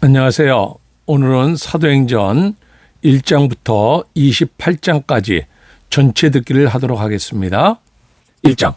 안녕하세요. 오늘은 사도행전 1장부터 28장까지 전체 듣기를 하도록 하겠습니다. 1장.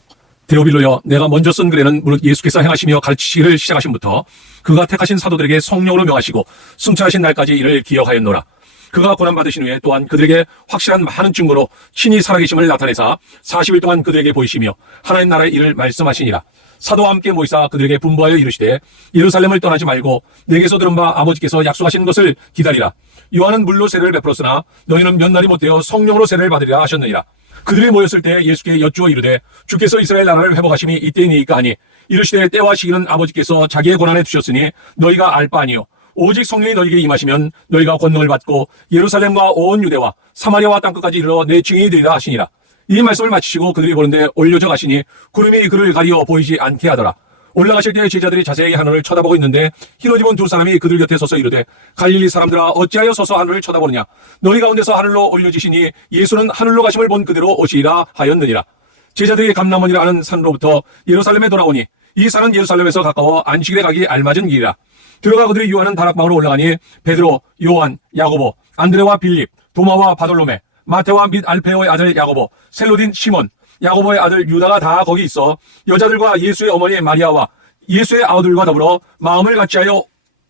데오빌로여, 내가 먼저 쓴 글에는 무릇 예수께서 행하시며 가르치시기를 시작하신부터 그가 택하신 사도들에게 성령으로 명하시고 승천하신 날까지 이를 기억하였노라. 그가 고난받으신 후에 또한 그들에게 확실한 많은 증거로 친히 살아계심을 나타내사 40일 동안 그들에게 보이시며 하나님 나라의 일을 말씀하시니라. 사도와 함께 모이사 그들에게 분부하여 이르시되 예루살렘을 떠나지 말고 내게서 들은 바 아버지께서 약속하신 것을 기다리라. 요한은 물로 세례를 베풀었으나 너희는 몇 날이 못되어 성령으로 세례를 받으리라 하셨느니라. 그들이 모였을 때 예수께 여쭈어 이르되 주께서 이스라엘 나라를 회복하심이 이때이니까 하니 이르시되 때와 시기는 아버지께서 자기의 권한에 두셨으니 너희가 알 바 아니요 오직 성령이 너희에게 임하시면 너희가 권능을 받고 예루살렘과 온 유대와 사마리아와 땅끝까지 이르러 내 증인이 되리라 하시니라. 이 말씀을 마치시고 그들이 보는데 올려져 가시니 구름이 그를 가리어 보이지 않게 하더라. 올라가실 때 제자들이 자세히 하늘을 쳐다보고 있는데 흰옷 입은 두 사람이 그들 곁에 서서 이르되 갈릴리 사람들아 어찌하여 서서 하늘을 쳐다보느냐. 너희 가운데서 하늘로 올려지시니 예수는 하늘로 가심을 본 그대로 오시리라 하였느니라. 제자들이 감람원이라 하는 산으로부터 예루살렘에 돌아오니 이 산은 예루살렘에서 가까워 안식일에 가기 알맞은 길이라. 들어가 그들이 유하는 다락방으로 올라가니 베드로, 요한, 야고보, 안드레와 빌립, 도마와 바돌로메, 마테와 및 알페오의 아들 야고보, 셀로딘 시몬, 야고보의 아들 유다가 다 거기 있어 여자들과 예수의 어머니 마리아와 예수의 아우들과 더불어 마음을 같이하여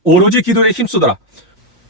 오로지 기도에 힘쓰더라.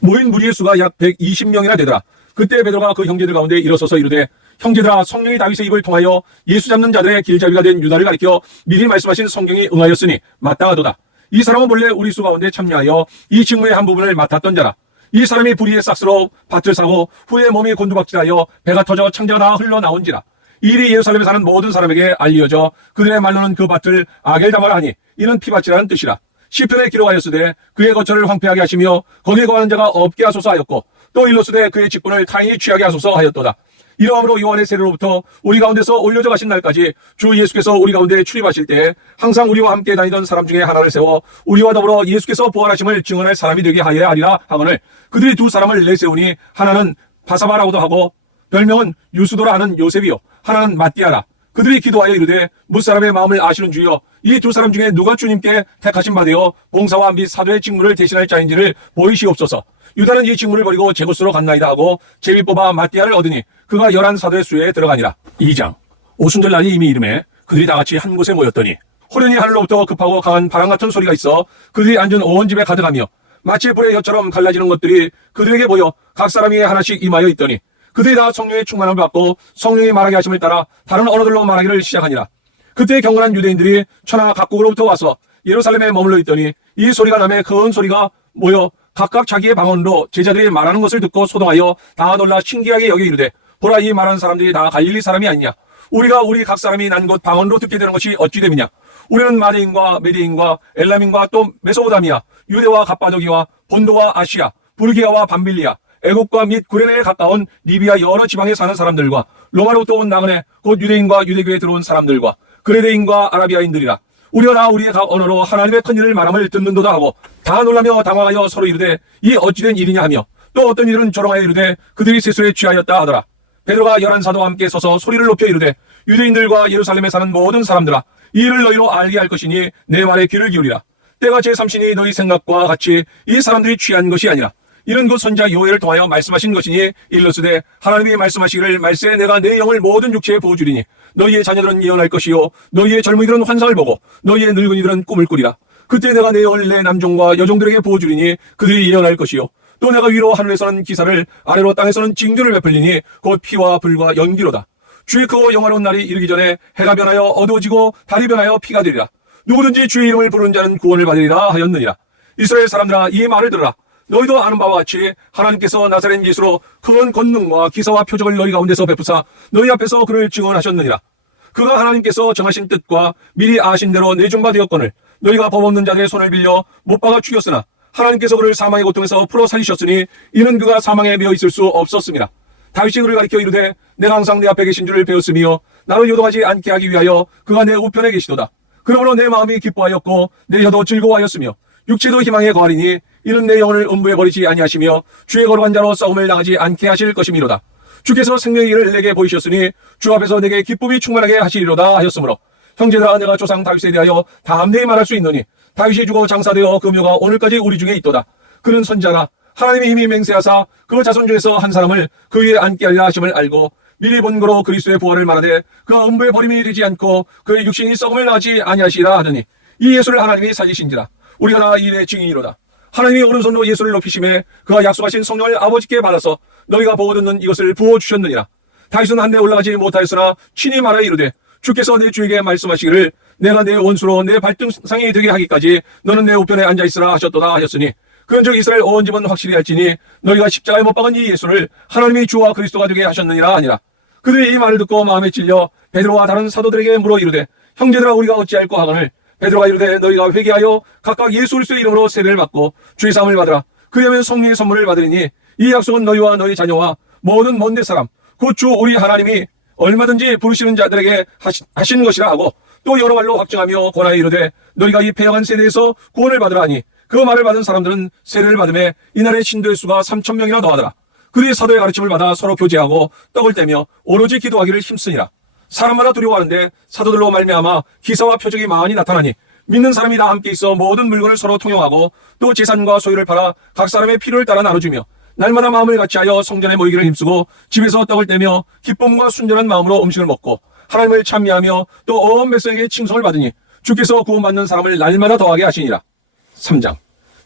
모인 무리의 수가 약 120명이나 되더라. 그때 베드로가 그 형제들 가운데 일어서서 이르되 형제들아, 성령이 다윗의 입을 통하여 예수 잡는 자들의 길잡이가 된 유다를 가리켜 미리 말씀하신 성경이 응하였으니 마땅하도다. 이 사람은 본래 우리 수 가운데 참여하여 이 직무의 한 부분을 맡았던 자라. 이 사람이 불의의 싹스로 밭을 사고 후에 몸이 곤두박질하여 배가 터져 창자가 다 흘러나온지라. 이 일이 예루살렘에 사는 모든 사람에게 알려져 그들의 말로는 그 밭을 아겔다마라 하니 이는 피밭이라는 뜻이라. 시편에 기록하였으되 그의 거처를 황폐하게 하시며 거기에 거하는 자가 없게 하소서 하였고 또 일렀으되 그의 직분을 타인이 취하게 하소서 하였도다. 이러함으로 요한의 세례로부터 우리 가운데서 올려져 가신 날까지 주 예수께서 우리 가운데 출입하실 때 항상 우리와 함께 다니던 사람 중에 하나를 세워 우리와 더불어 예수께서 부활하심을 증언할 사람이 되게 하여야 하리라 하거늘 그들이 두 사람을 내세우니 하나는 바사바라고도 하고 별명은 유수도라 하는 요셉이요 하나는 마띠아라. 그들이 기도하여 이르되 무사람의 마음을 아시는 주여 이 두 사람 중에 누가 주님께 택하신 바 되어 봉사와 및 사도의 직무를 대신할 자인지를 보이시옵소서. 유다는 이 직무를 버리고 제구스로 갔나이다 하고 제비 뽑아 마띠아를 얻으니 그가 11 사도의 수에 들어가니라. 2장. 오순절 날이 이미 이름에 그들이 다 같이 한 곳에 모였더니 호련히 하늘로부터 급하고 강한 바람 같은 소리가 있어 그들이 앉은 온 집에 가득하며 마치 불의 엿처럼 갈라지는 것들이 그들에게 보여 각 사람이 하나씩 임하여 있더니 그들이 다 성령의 충만함을 받고 성령이 말하게 하심을 따라 다른 언어들로 말하기를 시작하니라. 그때 경건한 유대인들이 천하 각국으로부터 와서 예루살렘에 머물러 있더니 이 소리가 나매 큰 소리가 모여 각각 자기의 방언으로 제자들이 말하는 것을 듣고 소동하여 다 놀라 신기하게 여겨 이르되 보라, 이 말하는 사람들이 다 갈릴리 사람이 아니냐. 우리가 우리 각 사람이 난 곳 방언으로 듣게 되는 것이 어찌 됨이냐. 우리는 마대인과 메대인과 엘람인과 또 메소포타미아, 유대와 갑바도기와 본도와 아시아, 부르기아와 밤빌리아, 애국과 및 구레네에 가까운 리비아 여러 지방에 사는 사람들과 로마로부터 온 나그네 곧 유대인과 유대교에 들어온 사람들과 그레데인과 아라비아인들이라. 우리가 다 우리의 각 언어로 하나님의 큰 일을 말함을 듣는도다 하고 다 놀라며 당황하여 서로 이르되 이 어찌된 일이냐 하며 또 어떤 일은 조롱하여 이르되 그들이 세술에 취하였다 하더라. 베드로가 11 사도와 함께 서서 소리를 높여 이르되 유대인들과 예루살렘에 사는 모든 사람들아, 이 일을 너희로 알게 할 것이니 내 말에 귀를 기울이라. 때가 제3신이 너희 생각과 같이 이 사람들이 취한 것이 아니라 이는 곧 선자 요엘을 통하여 말씀하신 것이니 일러스되 하나님이 말씀하시기를 말세 내가 내 영을 모든 육체에 부어주리니 너희의 자녀들은 예언할 것이요 너희의 젊은이들은 환상을 보고 너희의 늙은이들은 꿈을 꾸리라. 그때 내가 내 영을 내 남종과 여종들에게 부어주리니 그들이 예언할 것이요 또 내가 위로 하늘에서는 기사를 아래로 땅에서는 징조를 베풀리니 곧 피와 불과 연기로다. 주의 크고 영화로운 날이 이르기 전에 해가 변하여 어두워지고 달이 변하여 피가 되리라. 누구든지 주의 이름을 부르는 자는 구원을 받으리라 하였느니라. 이스라엘 사람들아, 이 말을 들으라. 너희도 아는 바와 같이 하나님께서 나사렛 예수로 큰 권능과 기사와 표적을 너희 가운데서 베푸사 너희 앞에서 그를 증언하셨느니라. 그가 하나님께서 정하신 뜻과 미리 아신 대로 내준 바 되었거늘 너희가 법 없는 자들의 손을 빌려 못 박아 죽였으나 하나님께서 그를 사망의 고통에서 풀어 살리셨으니 이는 그가 사망에 매어 있을 수 없었습니다. 다윗이 그를 가리켜 이르되 내가 항상 내 앞에 계신 줄을 배웠으며 나를 요동하지 않게 하기 위하여 그가 내 우편에 계시도다. 그러므로 내 마음이 기뻐하였고 내 혀도 즐거워하였으며 육체도 희망에 거하리니 이는 내 영혼을 음부에 버리지 아니하시며 주의 거룩한 자로 싸움을 당하지 않게 하실 것임이로다. 주께서 생명의 길을 내게 보이셨으니 주 앞에서 내게 기쁨이 충만하게 하시리로다 하였으므로 형제들아, 내가 조상 다윗에 대하여 담대히 말할 수 있노니 다윗이 죽어 장사되어 그 묘가 오늘까지 우리 중에 있도다. 그는 선지자라. 하나님이 이미 맹세하사 그 자손 중에서 한 사람을 그 위에 앉게 하리라 하심을 알고 미리 본고로 그리스도의 부활을 말하되 그가 음부에 버림이 되지 않고 그의 육신이 썩음을 나지 아니하시리라 하더니 이 예수를 하나님이 살리신지라. 우리가 다 이 일의 증인이로다. 하나님이 오른손으로 예수를 높이심에 그가 약속하신 성령을 아버지께 받아서 너희가 보고 듣는 이것을 부어주셨느니라. 다윗은 한데 올라가지 못하였으나 친히 말하여 이르되 주께서 내 주에게 말씀하시기를 내가 내 원수로 내 발등상이 되게 하기까지 너는 내 우편에 앉아있으라 하셨도다 하셨으니 그런즉 이스라엘 온 집은 확실히 할지니 너희가 십자가에 못 박은 이 예수를 하나님이 주와 그리스도가 되게 하셨느니라 아니라. 그들이 이 말을 듣고 마음에 찔려 베드로와 다른 사도들에게 물어 이르되 형제들아 우리가 어찌할꼬 하거늘 베드로가 이르되 너희가 회개하여 각각 예수 그리스도의 이름으로 세례를 받고 주의 사함을 받으라. 그리하면 성령의 선물을 받으리니 이 약속은 너희와 너희 자녀와 모든 먼데 사람 곧 주 우리 하나님이 얼마든지 부르시는 자들에게 하신 것이라 하고 또 여러 말로 확증하며 권하여 이르되 너희가 이 패역한 세대에서 구원을 받으라 하니 그 말을 받은 사람들은 세례를 받음에 이날의 신도의 수가 3,000명이나 더하더라. 그들이 사도의 가르침을 받아 서로 교제하고 떡을 떼며 오로지 기도하기를 힘쓰니라. 사람마다 두려워하는데 사도들로 말미암아 기사와 표적이 많이 나타나니 믿는 사람이 다 함께 있어 모든 물건을 서로 통용하고 또 재산과 소유를 팔아 각 사람의 필요를 따라 나눠주며 날마다 마음을 같이하여 성전에 모이기를 힘쓰고 집에서 떡을 떼며 기쁨과 순전한 마음으로 음식을 먹고 하나님을 찬미하며 또 온 백성에게 칭송을 받으니 주께서 구원받는 사람을 날마다 더하게 하시니라. 3장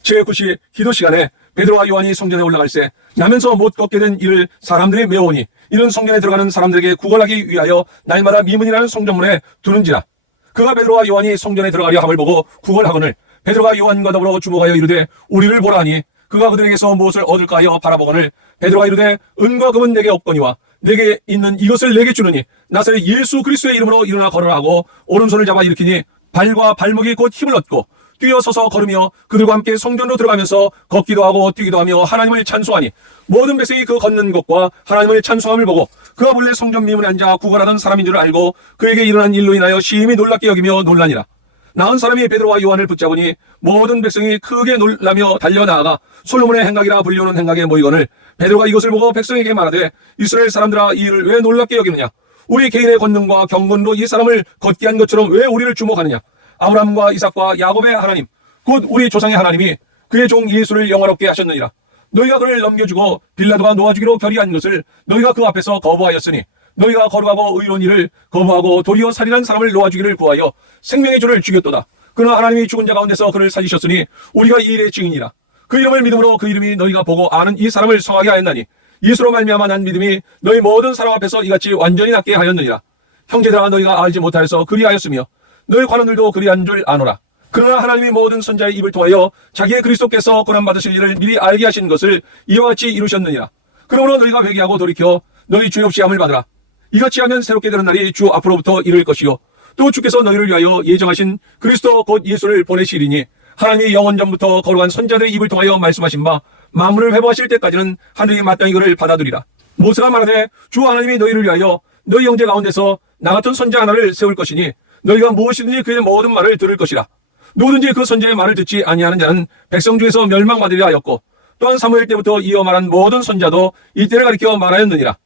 제9시 기도 시간에 베드로와 요한이 성전에 올라갈새 나면서 못 걷게 된 이를 사람들이 메워오니 이는 성전에 들어가는 사람들에게 구걸하기 위하여 날마다 미문이라는 성전문에 두는지라. 그가 베드로와 요한이 성전에 들어가려 함을 보고 구걸하거늘 베드로가 요한과 더불어 주목하여 이르되 우리를 보라 하니 그가 그들에게서 무엇을 얻을까 하여 바라보거늘 베드로가 이르되 은과 금은 내게 없거니와 내게 있는 이것을 내게 주느니 나사렛 예수 그리스도의 이름으로 일어나 걸으라 하고 오른손을 잡아 일으키니 발과 발목이 곧 힘을 얻고 뛰어서서 걸으며 그들과 함께 성전으로 들어가면서 걷기도 하고 뛰기도 하며 하나님을 찬송하니 모든 백성이 그 걷는 것과 하나님을 찬송함을 보고 그가 본래 성전 미문에 앉아 구걸하던 사람인 줄 알고 그에게 일어난 일로 인하여 심히 놀랍게 여기며 놀라니라. 나은 사람이 베드로와 요한을 붙잡으니 모든 백성이 크게 놀라며 달려나아가 솔로몬의 행각이라 불리우는 행각에 모이거늘 베드로가 이것을 보고 백성에게 말하되 이스라엘 사람들아 이 일을 왜 놀랍게 여기느냐. 우리 개인의 권능과 경건으로 이 사람을 걷게 한 것처럼 왜 우리를 주목하느냐. 아브라함과 이삭과 야곱의 하나님 곧 우리 조상의 하나님이 그의 종 예수를 영화롭게 하셨느니라. 너희가 그를 넘겨주고 빌라도가 놓아주기로 결의한 것을 너희가 그 앞에서 거부하였으니 너희가 거룩하고 의로운 일을 거부하고 도리어 살인한 사람을 놓아주기를 구하여 생명의 주를 죽였도다. 그러나 하나님이 죽은 자 가운데서 그를 살리셨으니 우리가 이 일의 증인이라. 그 이름을 믿음으로 그 이름이 너희가 보고 아는 이 사람을 성하게 하였나니 예수로 말미암아 난 믿음이 너희 모든 사람 앞에서 이같이 완전히 낫게 하였느니라. 형제들아 너희가 알지 못하여서 그리하였으며 너희 관원들도 그리한 줄 아노라. 그러나 하나님이 모든 선자의 입을 통하여 자기의 그리스도께서 고난받으실 일을 미리 알게 하신 것을 이와 같이 이루셨느니라. 그러므로 너희가 회개하고 돌이켜 너희 죄 없이 함을 받으라. 이같이 하면 새롭게 되는 날이 주 앞으로부터 이를 것이요 또 주께서 너희를 위하여 예정하신 그리스도 곧 예수를 보내시리니 하나님이 영원 전부터 거룩한 선자들의 입을 통하여 말씀하신 바 만물을 회복하실 때까지는 하늘이 마땅히 그를 받아두리라. 모세가 말하되 주 하나님이 너희를 위하여 너희 형제 가운데서 나 같은 선자 하나를 세울 것이니 너희가 무엇이든지 그의 모든 말을 들을 것이라. 누구든지 그 선자의 말을 듣지 아니하는 자는 백성 중에서 멸망받으리라 하였고 또한 사무엘 때부터 이어 말한 모든 선자도 이때를 가리켜 말하였느니라.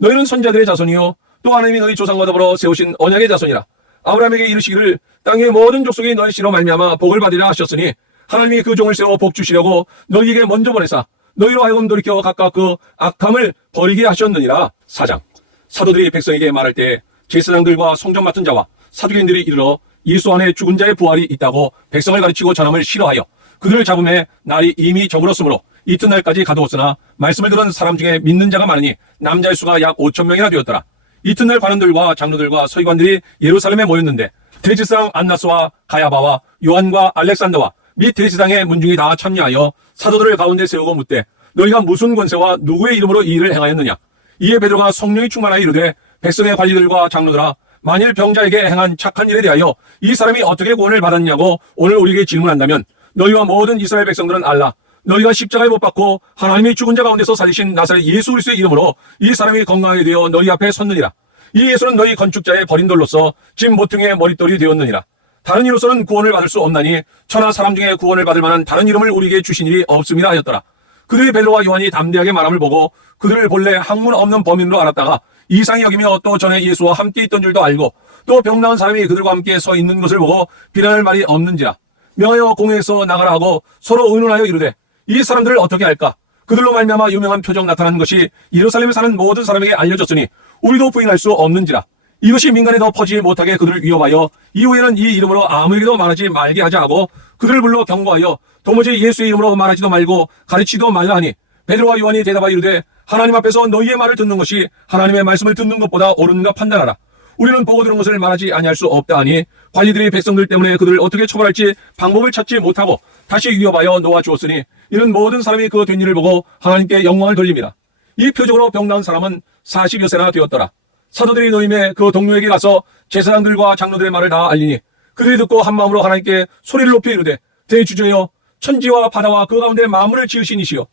너희는 선자들의 자손이요 또 하나님이 너희 조상과 더불어 세우신 언약의 자손이라. 아브라함에게 이르시기를 땅의 모든 족속이 너희 씨로 말미암아 복을 받으리라 하셨으니 하나님이 그 종을 세워 복 주시려고 너희에게 먼저 보내사 너희로 하여금 돌이켜 각각 그 악함을 버리게 하셨느니라. 4장 사도들이 백성에게 말할 때 제사장들과 성전 맡은 자와 사두개인들이 이르러 예수 안에 죽은 자의 부활이 있다고 백성을 가르치고 전함을 싫어하여 그들을 잡음에 날이 이미 저물었으므로 이튿날까지 가두었으나 말씀을 들은 사람 중에 믿는 자가 많으니 남자의 수가 약 5,000명이나 되었더라. 이튿날 관원들과 장로들과 서기관들이 예루살렘에 모였는데 대제사장 안나스와 가야바와 요한과 알렉산더와 및 대제사장의 문중이 다 참여하여 사도들을 가운데 세우고 묻되 너희가 무슨 권세와 누구의 이름으로 이 일을 행하였느냐. 이에 베드로가 성령이 충만하여 이르되 백성의 관리들과 장로들아 만일 병자에게 행한 착한 일에 대하여 이 사람이 어떻게 구원을 받았냐고 오늘 우리에게 질문한다면 너희와 모든 이스라엘 백성들은 알라. 너희가 십자가에 못 박고 하나님이 죽은 자 가운데서 살리신 나사렛 예수 그리스도의 이름으로 이 사람이 건강하게 되어 너희 앞에 섰느니라. 이 예수는 너희 건축자의 버린 돌로서 집 모퉁이의 머릿돌이 되었느니라. 다른 이로서는 구원을 받을 수 없나니 천하 사람 중에 구원을 받을 만한 다른 이름을 우리에게 주신 일이 없음이라 하였더라. 그들이 베드로와 요한이 담대하게 말함을 보고 그들을 본래 학문 없는 범인으로 알았다가 이상히 여기며 또 전에 예수와 함께 있던 줄도 알고 또 병 나은 사람이 그들과 함께 서 있는 것을 보고 비난할 말이 없는지라. 명하여 공회에서 나가라 하고 서로 의논하여 이르되 이 사람들을 어떻게 할까? 그들로 말미암아 유명한 표적 나타난 것이 예루살렘에 사는 모든 사람에게 알려졌으니 우리도 부인할 수 없는지라. 이것이 민간에 더 퍼지지 못하게 그들을 위협하여 이후에는 이 이름으로 아무에게도 말하지 말게 하자 하고 그들을 불러 경고하여 도무지 예수의 이름으로 말하지도 말고 가르치지도 말라 하니 베드로와 요한이 대답하여 이르되 하나님 앞에서 너희의 말을 듣는 것이 하나님의 말씀을 듣는 것보다 옳은가 판단하라. 우리는 보고 들은 것을 말하지 아니할 수 없다 하니 관리들이 백성들 때문에 그들을 어떻게 처벌할지 방법을 찾지 못하고 다시 위협하여 놓아 주었으니 이는 모든 사람이 그 된 일을 보고 하나님께 영광을 돌립니다. 이 표적으로 병나은 사람은 40여 세나 되었더라. 사도들이 노임에 그 동료에게 가서 제사장들과 장로들의 말을 다 알리니 그들이 듣고 한 마음으로 하나님께 소리를 높이 이르되 대주저여 천지와 바다와 그 가운데 만물을 지으신 이시여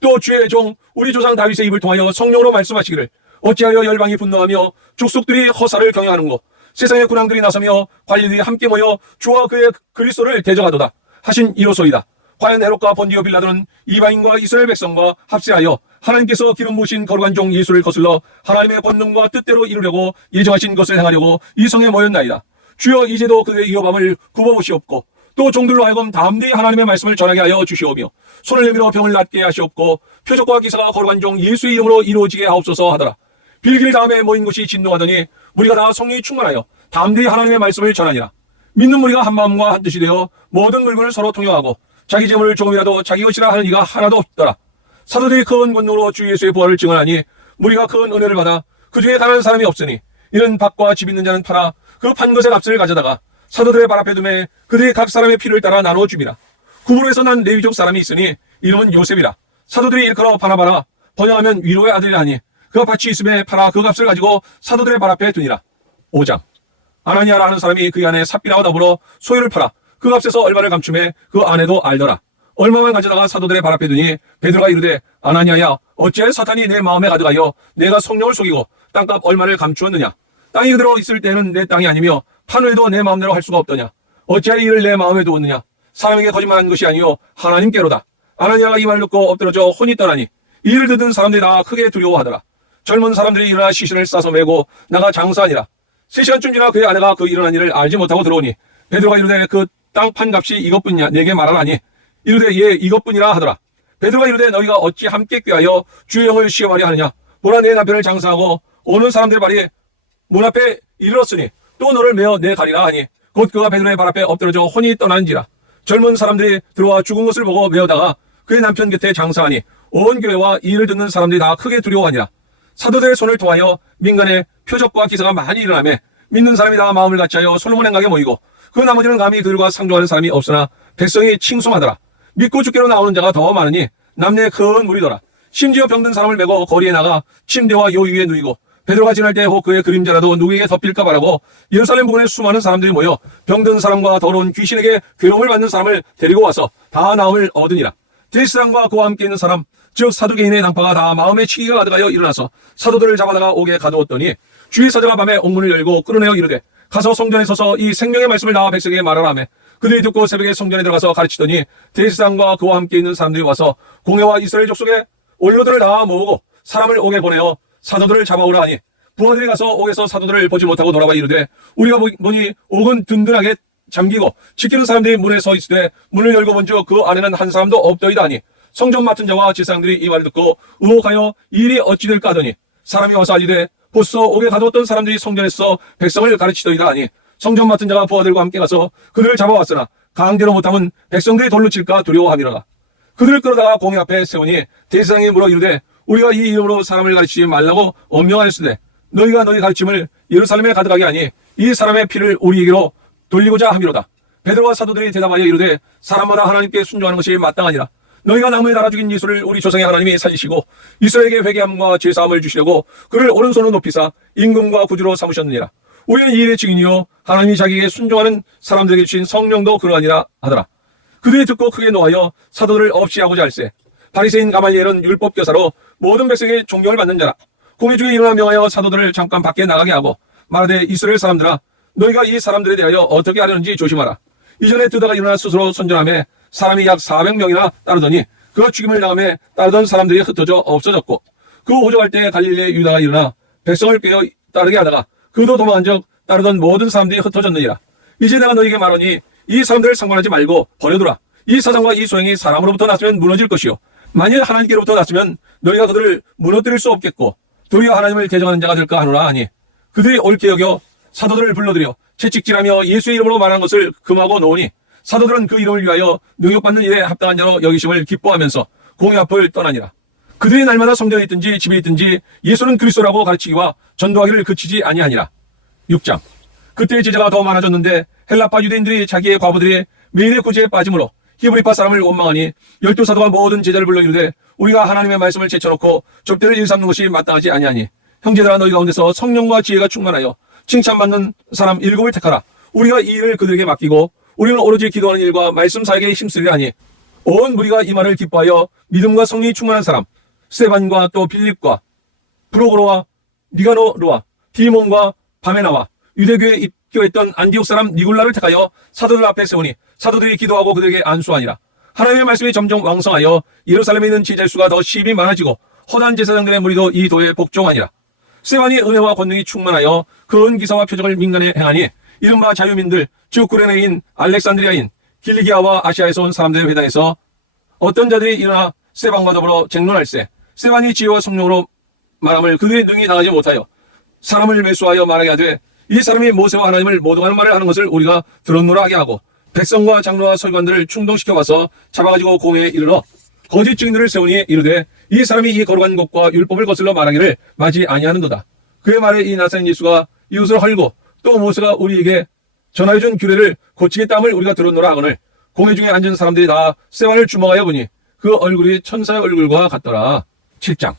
또 주의 종 우리 조상 다윗의 입을 통하여 성령으로 말씀하시기를 어찌하여 열방이 분노하며 족속들이 허사를 경영하는고 세상의 군왕들이 나서며 관리들이 함께 모여 주와 그의 그리스도를 대적하도다 하신 이로소이다. 과연 헤롯과 본디오 빌라도는 이방인과 이스라엘 백성과 합세하여 하나님께서 기름 부으신 거룩한 종 예수를 거슬러 하나님의 권능과 뜻대로 이루려고 예정하신 것을 행하려고 이 성에 모였나이다. 주여 이제도 그의 위협함을 굽어보시옵고 또 종들로 하여금 담대히 하나님의 말씀을 전하게 하여 주시오며 손을 내밀어 병을 낫게 하시옵고 표적과 기사가 거룩한 종 예수의 이름으로 이루어지게 하옵소서 하더라. 빌길 다음에 모인 곳이 진동하더니 무리가 다 성령이 충만하여 담대히 하나님의 말씀을 전하니라. 믿는 무리가 한 마음과 한 뜻이 되어 모든 물건을 서로 통용하고 자기 재물을 조금이라도 자기 것이라 하는 이가 하나도 없더라. 사도들이 큰 권능으로 주 예수의 부활을 증언하니 무리가 큰 은혜를 받아 그 중에 가난한 사람이 없으니 이는 밭과 집 있는 자는 팔아 그 판 것의 값을 가져다가 사도들의 발 앞에 두매 그들이 각 사람의 피를 따라 나누어 줍니다. 구브로에서 난 레위족 사람이 있으니 이름은 요셉이라. 사도들이 일컬어 바나바라 번역하면 위로의 아들이라 하니 그가 밭이 있음에 팔아 그 값을 가지고 사도들의 발 앞에 두니라. 5장 아나니아라 하는 사람이 그 안에 삽비라와 더불어 소유를 팔아 그 값에서 얼마를 감춤해 그 아내도 알더라. 얼마만 가져다가 사도들의 발 앞에 두니 베드로가 이르되 아나니아야 어찌하여 사탄이 내 마음에 가득하여 내가 성령을 속이고 땅값 얼마를 감추었느냐. 땅이 그대로 있을 때는 내 땅이 아니며 판후에도 내 마음대로 할 수가 없더냐. 어찌하여 이를 내 마음에 두었느냐. 사람에게 거짓말한 것이 아니요 하나님께로다. 아나니아가 이 말 듣고 엎드러져 혼이 떠나니 이를 듣는 사람들이 다 크게 두려워하더라. 젊은 사람들이 일어나 시신을 싸서 메고 나가 장사하니라. 3시간쯤 지나 그의 아내가 그 일어난 일을 알지 못하고 들어오니 베드로가 이르되 그 땅 판 값이 이것뿐이냐 내게 말하라니 이르되 예 이것뿐이라 하더라. 베드로가 이르되 너희가 어찌 함께 꾀하여 주의 영을 시험하려 하느냐. 보라 내 남편을 장사하고 오는 사람들 발이 문 앞에 이르렀으니 또 너를 메어 내 가리라 하니 곧 그가 베드로의 발 앞에 엎드러져 혼이 떠나는지라. 젊은 사람들이 들어와 죽은 것을 보고 메어다가 그의 남편 곁에 장사하니 온 교회와 이 일을 듣는 사람들이 다 크게 두려워하니라. 사도들의 손을 통하여 민간에 표적과 기사가 많이 일어나매 믿는 사람이 다 마음을 같이하여 솔로몬 행각에 모이고 그 나머지는 감히 그들과 상종하는 사람이 없으나 백성이 칭송하더라. 믿고 죽게로 나오는 자가 더 많으니 남녀의 큰 무리더라. 심지어 병든 사람을 메고 거리에 나가 침대와 요 위에 누이고 베드로가 지날 때 혹 그의 그림자라도 누구에게 덮일까 바라고 예루살렘 부근에 수많은 사람들이 모여 병든 사람과 더러운 귀신에게 괴로움을 받는 사람을 데리고 와서 다 나음을 얻으니라. 대제사장과 그와 함께 있는 사람 즉 사두개인의 당파가 다 마음에 치기가 가득하여 일어나서 사도들을 잡아다가 옥에 가두었더니 주의 사자가 밤에 옥문을 열고 끌어내어 이르되 가서 성전에 서서 이 생명의 말씀을 나와 백성에게 말하라 하며 그들이 듣고 새벽에 성전에 들어가서 가르치더니 대제사장과 그와 함께 있는 사람들이 와서 공회와 이스라엘 족속의 원로들을 다 모으고 사람을 옥에 보내어 사도들을 잡아오라 하니 부하들이 가서 옥에서 사도들을 보지 못하고 돌아와 이르되 우리가 보니 옥은 든든하게 잠기고 지키는 사람들이 문에 서 있으되 문을 열고 본즉 그 안에는 한 사람도 없더이다 하니 성전 맡은 자와 제사장들이 이 말을 듣고 의혹하여 이 일이 어찌 될까 하더니 사람이 와서 알리되 보소 옥에 가두었던 사람들이 성전에서 백성을 가르치더이다 하니 성전 맡은 자가 부하들과 함께 가서 그들을 잡아왔으나 강제로 못하면 백성들이 돌로 칠까 두려워함이로라. 그들을 끌어다가 공회 앞에 세우니 대제사장이 물어 이르되 우리가 이 이름으로 사람을 가르치지 말라고 엄명하였으되 너희가 너희 가르침을 예루살렘에 가득하게 하니 이 사람의 피를 우리에게로 돌리고자 함이로다. 베드로와 사도들이 대답하여 이르되 사람마다 하나님께 순종하는 것이 마땅하니라. 너희가 나무에 달아 죽인 예수를 우리 조상의 하나님이 살리시고 이스라엘에게 회개함과 죄사함을 주시려고 그를 오른손으로 높이사 임금과 구주로 삼으셨느니라. 우리는 이 일의 증인이요 하나님이 자기에게 순종하는 사람들에게 주신 성령도 그러하니라 하더라. 그들이 듣고 크게 노하여 사도들을 없이 하고자 할세 바리새인 가말리엘은 율법 교사로 모든 백성의 존경을 받는 자라. 공회 중에 일어나 명하여 사도들을 잠깐 밖에 나가게 하고 말하되 이스라엘 사람들아 너희가 이 사람들에 대하여 어떻게 하려는지 조심하라. 이전에 드다가 일어나 스스로 선전하며 사람이 약 400명이나 따르더니 그 죽임을 당하며 따르던 사람들이 흩어져 없어졌고 그 호적할 때 갈릴리의 유다가 일어나 백성을 꿰어 따르게 하다가 그도 도망한 적 따르던 모든 사람들이 흩어졌느니라. 이제 내가 너희에게 말하니 이 사람들을 상관하지 말고 버려두라. 이 사상과 이 소행이 사람으로부터 났으면 무너질 것이요 만일 하나님께로부터 났으면 너희가 그들을 무너뜨릴 수 없겠고 도리어 하나님을 대적하는 자가 될까 하노라 하니 그들이 옳게 여겨 사도들을 불러들여 채찍질하며 예수의 이름으로 말하는 것을 금하고 놓으니 사도들은 그 이름을 위하여 능욕받는 일에 합당한 자로 여기심을 기뻐하면서 공회 앞을 떠나니라. 그들이 날마다 성전에 있든지 집에 있든지 예수는 그리스도라고 가르치기와 전도하기를 그치지 아니하니라. 6장. 그때 제자가 더 많아졌는데 헬라파 유대인들이 자기의 과부들이 매일의 고지에 빠짐으로 히브리파 사람을 원망하니 12사도가 모든 제자를 불러 이르되 우리가 하나님의 말씀을 제쳐놓고 접대를 일삼는 것이 마땅하지 아니하니 형제들아 너희 가운데서 성령과 지혜가 충만하여 칭찬받는 사람 7을 택하라. 우리가 이 일을 그들에게 맡기고 우리는 오로지 기도하는 일과 말씀 사역에 힘쓰리라 하니 온 무리가 이 말을 기뻐하여 믿음과 성령이 충만한 사람 스데반과 또 빌립과 프로고로와 니가노르와 디몬과 바메나와 유대교에 입교했던 안디옥 사람 니굴라를 택하여 사도들 앞에 세우니 사도들이 기도하고 그들에게 안수하니라. 하나님의 말씀이 점점 왕성하여 예루살렘에 있는 제자의 수가 더 심히 많아지고 허다한 제사장들의 무리도 이 도에 복종하니라. 스데반이 은혜와 권능이 충만하여 그런 기사와 표적을 민간에 행하니 이른바 자유민들 즉 구레네인 알렉산드리아인 길리기아와 아시아에서 온 사람들의 회당에서 어떤 자들이 일어나 스데반과 더불어 쟁론할세 스데반이 지혜와 성령으로 말함을 그들이 능히 당하지 못하여 사람을 매수하여 말하게 하되 이 사람이 모세와 하나님을 모독하는 말을 하는 것을 우리가 들었노라 하게 하고 백성과 장로와 서기관들을 충동시켜와서 잡아가지고 공회에 이르러 거짓 증인들을 세우니 이르되 이 사람이 이 거룩한 것과 율법을 거슬러 말하기를 마지 아니하는도다. 그의 말에 이 나사렛 예수가 이웃을 헐고 또 모세가 우리에게 전하여준 규례를 고치겠다함을 우리가 들었노라 하거늘 공회 중에 앉은 사람들이 다 스데반을 주목하여 보니 그 얼굴이 천사의 얼굴과 같더라. 7장.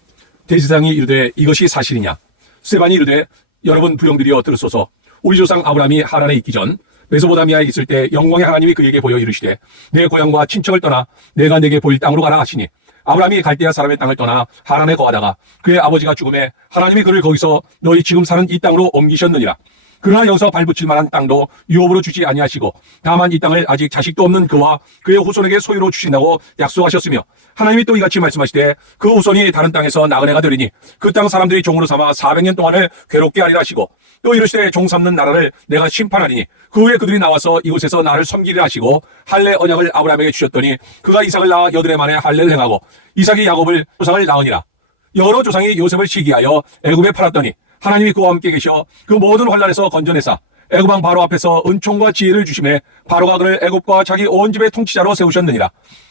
대제사장이 이르되 이것이 사실이냐. 스데반이 이르되 여러분 부령들이여 들으소서. 우리 조상 아브라함이 하란에 있기 전 메소포타미아에 있을 때 영광의 하나님이 그에게 보여 이르시되 내 고향과 친척을 떠나 내가 내게 보일 땅으로 가라 하시니 아브라함이 갈대아 사람의 땅을 떠나 하란에 거하다가 그의 아버지가 죽음에 하나님이 그를 거기서 너희 지금 사는 이 땅으로 옮기셨느니라. 그러나 여기서 발붙일 만한 땅도 유업으로 주지 아니하시고 다만 이 땅을 아직 자식도 없는 그와 그의 후손에게 소유로 주신다고 약속하셨으며 하나님이 또 이같이 말씀하시되 그 후손이 다른 땅에서 나그네가 되리니 그 땅 사람들이 종으로 삼아 400년 동안을 괴롭게 하리라 하시고 또 이르시되 종 삼는 나라를 내가 심판하리니 그 후에 그들이 나와서 이곳에서 나를 섬기리라 하시고 할례 언약을 아브라함에게 주셨더니 그가 이삭을 낳아 여드레 만에 할례를 행하고 이삭이 야곱을 조상을 낳으니라. 여러 조상이 요셉을 시기하여 애굽에 팔았더니 하나님이 그와 함께 계셔 그 모든 환난에서 건져내사 애굽왕 바로 앞에서 은총과 지혜를 주심에 바로가 그를 애굽과 자기 온 집의 통치자로 세우셨느니라.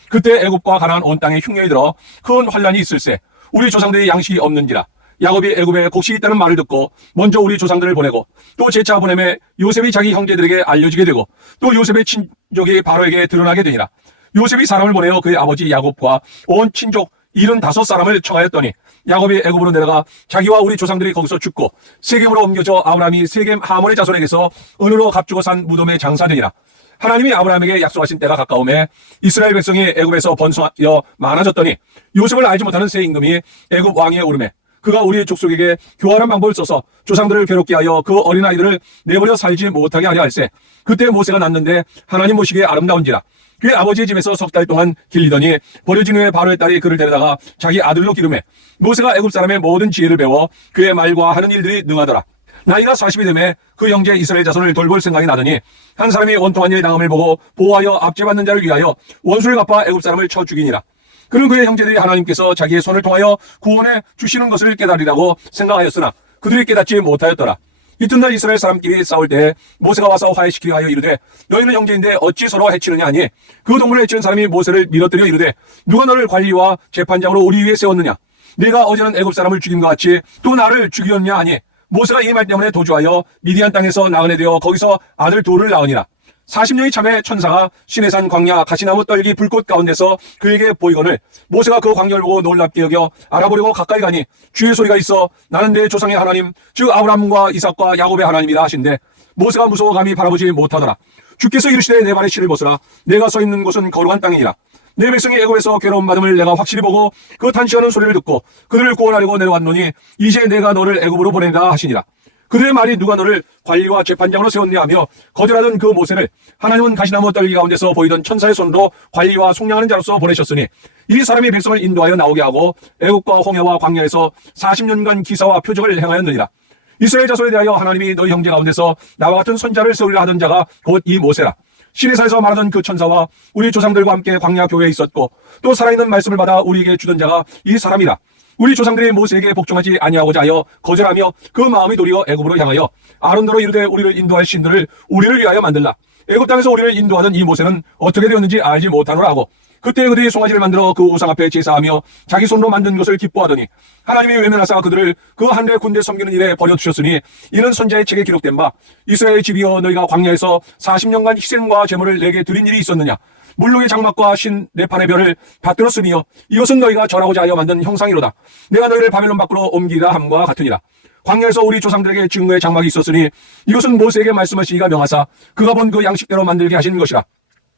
그때 애굽과 가나안 온 땅에 흉년이 들어 큰 환난이 있을세 우리 조상들이 양식이 없는지라. 야곱이 애굽에 곡식이 있다는 말을 듣고 먼저 우리 조상들을 보내고 또 제차 보내매 요셉이 자기 형제들에게 알려지게 되고 또 요셉의 친족이 바로에게 드러나게 되니라. 요셉이 사람을 보내어 그의 아버지 야곱과 온 친족 75사람을 청하였더니 야곱이 애굽으로 내려가 자기와 우리 조상들이 거기서 죽고 세겜으로 옮겨져 아브라함이 세겜 하몬의 자손에게서 은으로 값주고 산 무덤에 장사되니라. 하나님이 아브라함에게 약속하신 때가 가까움에 이스라엘 백성이 애굽에서 번성하여 많아졌더니 요셉을 알지 못하는 새 임금이 애굽 왕위에 오르매 그가 우리 족속에게 교활한 방법을 써서 조상들을 괴롭게 하여 그 어린아이들을 내버려 살지 못하게 하려 할세. 그때 모세가 낳는데 하나님 보시기에 아름다운지라. 그의 아버지의 집에서 석 달 동안 길리더니 버려진 후에 바로의 딸이 그를 데려다가 자기 아들로 기르매 모세가 애굽 사람의 모든 지혜를 배워 그의 말과 하는 일들이 능하더라. 나이가 40이 되매 그 형제 이스라엘 자손을 돌볼 생각이 나더니 한 사람이 원통한 일의 당함을 보고 보호하여 압제받는 자를 위하여 원수를 갚아 애굽 사람을 쳐 죽이니라. 그는 그의 형제들이 하나님께서 자기의 손을 통하여 구원해 주시는 것을 깨달으리라고 생각하였으나 그들이 깨닫지 못하였더라. 이튿날 이스라엘 사람끼리 싸울 때 모세가 와서 화해시키려 하여 이르되 너희는 형제인데 어찌 서로 해치느냐 하니 그 동물을 해치는 사람이 모세를 밀어뜨려 이르되 누가 너를 관리와 재판장으로 우리 위에 세웠느냐. 네가 어제는 애굽 사람을 죽임과 같이 또 나를 죽이었냐 하니 모세가 이 말 때문에 도주하여 미디안 땅에서 나그네 되어 거기서 아들 둘을 낳으니라. 40년이 참에 천사가 시내산 광야 가시나무 떨기 불꽃 가운데서 그에게 보이거늘 모세가 그 광야를 보고 놀랍게 여겨 알아보려고 가까이 가니 주의 소리가 있어 나는 내 조상의 하나님 즉 아브라함과 이삭과 야곱의 하나님이라 하신대 모세가 무서워 감히 바라보지 못하더라. 주께서 이르시되 내 발에 실을 벗으라. 내가 서 있는 곳은 거룩한 땅이니라. 내 백성이 애굽에서 괴로움 받음을 내가 확실히 보고 그 탄식하는 소리를 듣고 그들을 구원하려고 내려왔노니 이제 내가 너를 애굽으로 보낸다 하시니라. 그들의 말이 누가 너를 관리와 재판장으로 세웠냐 하며 거절하던 그 모세를 하나님은 가시나무 떨기 가운데서 보이던 천사의 손으로 관리와 속량하는 자로서 보내셨으니 이 사람이 백성을 인도하여 나오게 하고 애국과 홍해와 광야에서 40년간 기사와 표적을 행하였느니라. 이스라엘 자손에 대하여 하나님이 너희 형제 가운데서 나와 같은 선자를 세우리라 하던 자가 곧 이 모세라. 시내사에서 말하던 그 천사와 우리 조상들과 함께 광야 교회에 있었고 또 살아있는 말씀을 받아 우리에게 주던 자가 이 사람이라. 우리 조상들이 모세에게 복종하지 아니하고자 하여 거절하며 그 마음이 도리어 애굽으로 향하여 아론더러 이르되 우리를 인도할 신들을 우리를 위하여 만들라. 애굽 땅에서 우리를 인도하던 이 모세는 어떻게 되었는지 알지 못하노라 하고 그때 그들이 송아지를 만들어 그 우상 앞에 제사하며 자기 손으로 만든 것을 기뻐하더니 하나님이 외면하사 그들을 그 하늘의 군대 섬기는 일에 버려두셨으니 이는 선지자의 책에 기록된 바 이스라엘 집이여 너희가 광야에서 40년간 희생과 제물을 내게 드린 일이 있었느냐. 물룩의 장막과 신 네판의 별을 받들었으며 이것은 너희가 절하고자 하여 만든 형상이로다. 내가 너희를 바벨론 밖으로 옮기라 함과 같으니라. 광야에서 우리 조상들에게 증거의 장막이 있었으니 이것은 모세에게 말씀하시기가 명하사 그가 본 그 양식대로 만들게 하신 것이라.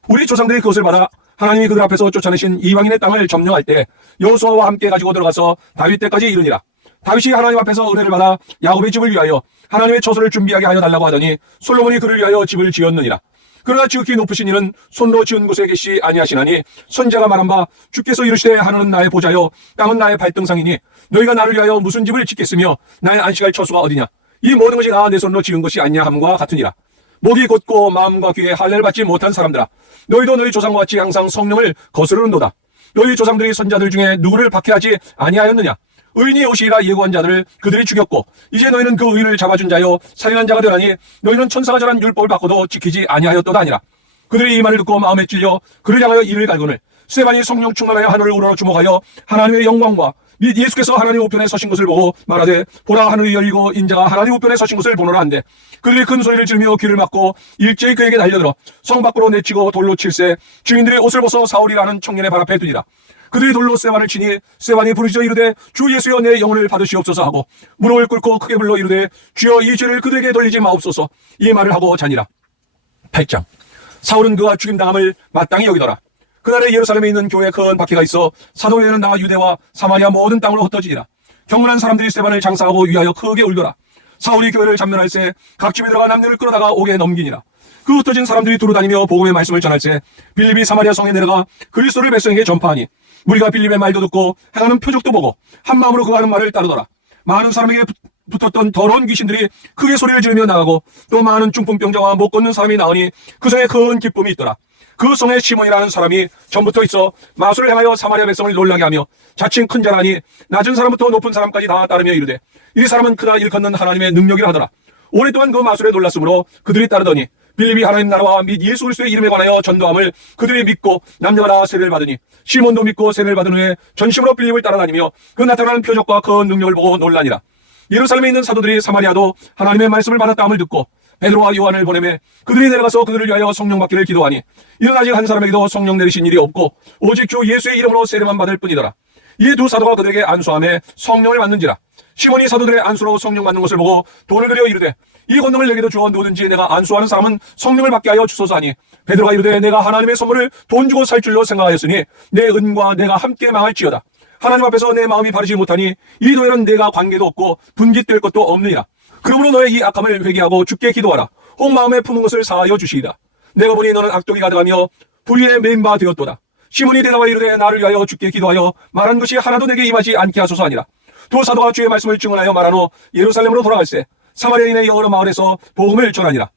우리 조상들이 그것을 받아 하나님이 그들 앞에서 쫓아내신 이방인의 땅을 점령할 때 여호수아와 함께 가지고 들어가서 다윗 때까지 이르니라. 다윗이 하나님 앞에서 은혜를 받아 야곱의 집을 위하여 하나님의 처소를 준비하게 하여 달라고 하더니 솔로몬이 그를 위하여 집을 지었느니라. 그러나 지극히 높으신 이는 손으로 지은 곳에 계시 아니하시나니 선지자가 말한 바 주께서 이르시되 하늘은 나의 보좌요 땅은 나의 발등상이니 너희가 나를 위하여 무슨 집을 짓겠으며 나의 안식할 처소가 어디냐. 이 모든 것이 나 내 손으로 지은 것이 아니냐 함과 같으니라. 목이 곧고 마음과 귀에 할례를 받지 못한 사람들아 너희도 너희 조상과 같이 항상 성령을 거스르는도다. 너희 조상들이 선자들 중에 누구를 박해하지 아니하였느냐. 의인이 오시리라 예고한 자들을 그들이 죽였고 이제 너희는 그 의인을 잡아준 자요 살인한 자가 되나니 너희는 천사가 전한 율법을 바꿔도 지키지 아니하였도다 아니라. 그들이 이 말을 듣고 마음에 찔려 그를 향하여 이를 갈거늘 스데반이 성령 충만하여 하늘을 우러러 주목하여 하나님의 영광과 및 예수께서 하나님 우편에 서신 것을 보고 말하되 보라 하늘이 열리고 인자가 하나님 우편에 서신 것을 보노라 한데 그들이 큰 소리를 지르며 귀를 막고 일제히 그에게 달려들어 성 밖으로 내치고 돌로 칠세 주인들이 옷을 벗어 사울이라는 청년의 발 앞에 두니라. 그들이 돌로 스데반을 치니 스데반이 부르짖어 이르되 주 예수여 내 영혼을 받으시옵소서 하고 무릎을 꿇고 크게 불러 이르되 주여 이 죄를 그들에게 돌리지 마옵소서 이 말을 하고 자니라. 8장. 사울은 그가 죽임당함을 마땅히 여기더라. 그날에 예루살렘에 있는 교회에 큰 박해가 있어 사도회는 나와 유대와 사마리아 모든 땅으로 흩어지니라. 경건한 사람들이 스데반을 장사하고 위하여 크게 울더라. 사울이 교회를 잠멸할새 각 집에 들어가 남녀를 끌어다가 옥에 넘기니라. 그 흩어진 사람들이 두루다니며 복음의 말씀을 전할새 빌립이 사마리아 성에 내려가 그리스도를 백성에게 전파하니 무리가 빌립의 말도 듣고 행하는 표적도 보고 한 마음으로 그가 하는 말을 따르더라. 많은 사람에게 붙었던 더러운 귀신들이 크게 소리를 지르며 나가고 또 많은 중풍병자와 못 걷는 사람이 나으니 그 성에 큰 기쁨이 있더라. 그 성에 시몬이라는 사람이 전부터 있어 마술을 행하여 사마리아 백성을 놀라게 하며 자칭 큰 자라니 낮은 사람부터 높은 사람까지 다 따르며 이르되 이 사람은 크다 일컫는 하나님의 능력이라 하더라. 오랫동안 그 마술에 놀랐으므로 그들이 따르더니 빌립이 하나님 나라와 및 예수 그리스도의 이름에 관하여 전도함을 그들이 믿고 남녀가 다 세례를 받으니 시몬도 믿고 세례를 받은 후에 전심으로 빌립을 따라다니며 그 나타나는 표적과 큰 능력을 보고 놀라니라. 예루살렘에 있는 사도들이 사마리아도 하나님의 말씀을 받았다함을 듣고 베드로와 요한을 보내매 그들이 내려가서 그들을 위하여 성령 받기를 기도하니 이는 아직 한 사람에게도 성령 내리신 일이 없고 오직 주 예수의 이름으로 세례만 받을 뿐이더라. 이 두 사도가 그들에게 안수함에 성령을 받는지라. 시몬이 사도들의 안수로 성령 받는 것을 보고 돈을 들여 이르되 이 권능을 내게도 주어 누구든지 내가 안수하는 사람은 성령을 받게 하여 주소서 하니 베드로가 이르되 내가 하나님의 선물을 돈 주고 살 줄로 생각하였으니 내 은과 내가 함께 망할지어다. 하나님 앞에서 내 마음이 바르지 못하니 이 도에는 내가 관계도 없고 분깃될 것도 없느니라. 그러므로 너의 이 악함을 회개하고 주께 기도하라. 혹 마음에 품은 것을 사하여 주시리라. 내가 보니 너는 악독이 가득하며 불의에 매인 바 되었도다. 시몬이 대답하여 이르되 나를 위하여 주께 기도하여 말한 것이 하나도 내게 임하지 않게 하소서 하니라. 두 사도가 주의 말씀을 증언하여 말한 후 예루살렘으로 돌아갈새 사마리아인의 여러 마을에서 복음을 전하니라.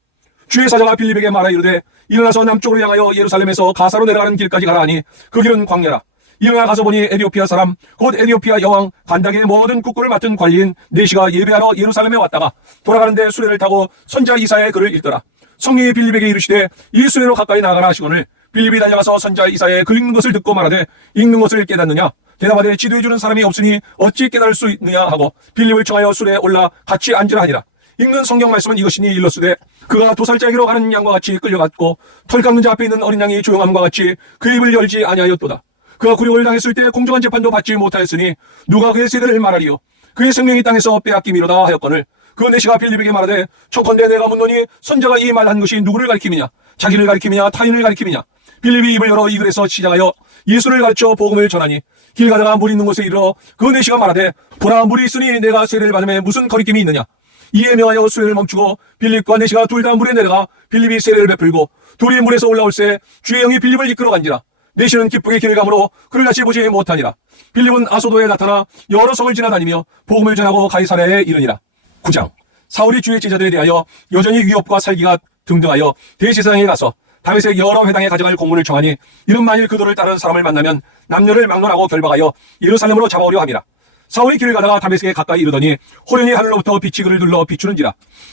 주의 사자가 빌립에게 말하여 이르되 일어나서 남쪽으로 향하여 예루살렘에서 가사로 내려가는 길까지 가라 하니 그 길은 광야라. 일어나 가서 보니 에디오피아 사람 곧 에디오피아 여왕 간닥의 모든 국구를 맡은 관리인 네시가 예배하러 예루살렘에 왔다가 돌아가는데 수레를 타고 선지자 이사야의 글을 읽더라. 성령이 빌립에게 이르시되 이 수레로 가까이 나가라 하시거늘 빌립이 달려가서 선지자 이사야의 글 읽는 것을 듣고 말하되 읽는 것을 깨닫느냐. 대답하되 지도해주는 사람이 없으니 어찌 깨달을 수 있느냐 하고 빌립을 청하여 수레에 올라 같이 앉으라 하니라. 읽는 성경 말씀은 이것이니 일러스되 그가 도살자기로 가는 양과 같이 끌려갔고 털 깎는 자 앞에 있는 어린 양이 조용함과 같이 그 입을 열지 아니하였도다. 그가 굴욕을 당했을 때 공정한 재판도 받지 못하였으니 누가 그의 세대를 말하리요. 그의 생명이 땅에서 빼앗김이로다 하였거늘 그 네시가 빌립에게 말하되 청컨대 내가 묻노니 선자가 이 말한 것이 누구를 가리킴이냐 자기를 가리킴이냐 타인을 가리킴이냐. 빌립이 입을 열어 이 글에서 시작하여 예수를 가르쳐 복음을 전하니 길 가다가 물 있는 곳에 이르러 그 네시가 말하되 보라 물이 있으니 내가 세례를 받음에 무슨 거리낌이 있느냐. 이에 명하여 수레를 멈추고 빌립과 네시가 둘 다 물에 내려가 빌립이 세례를 베풀고 둘이 물에서 올라올새 주의 영이 빌립을 이끌어 간지라. 네시는 기쁘게 길을 가므로 그를 다시 보지 못하니라. 빌립은 아소도에 나타나 여러 성을 지나다니며 복음을 전하고 가이사랴에 이르니라. 9장. 사울이 주의 제자들에 대하여 여전히 위협과 살기가 등등하여 대제사장에 가서 다윗의 여러 회당에 가져갈 공문을 청하니 이는 만일 그들을 따르는 사람을 만나면 남녀를 막론하고 결박하여 예루살렘으로 잡아오려 함이라. 사울이 길을 가다가 다윗에게 가까이 이르더니 호련히 하늘로부터 빛이 그를 둘러 비추는지라.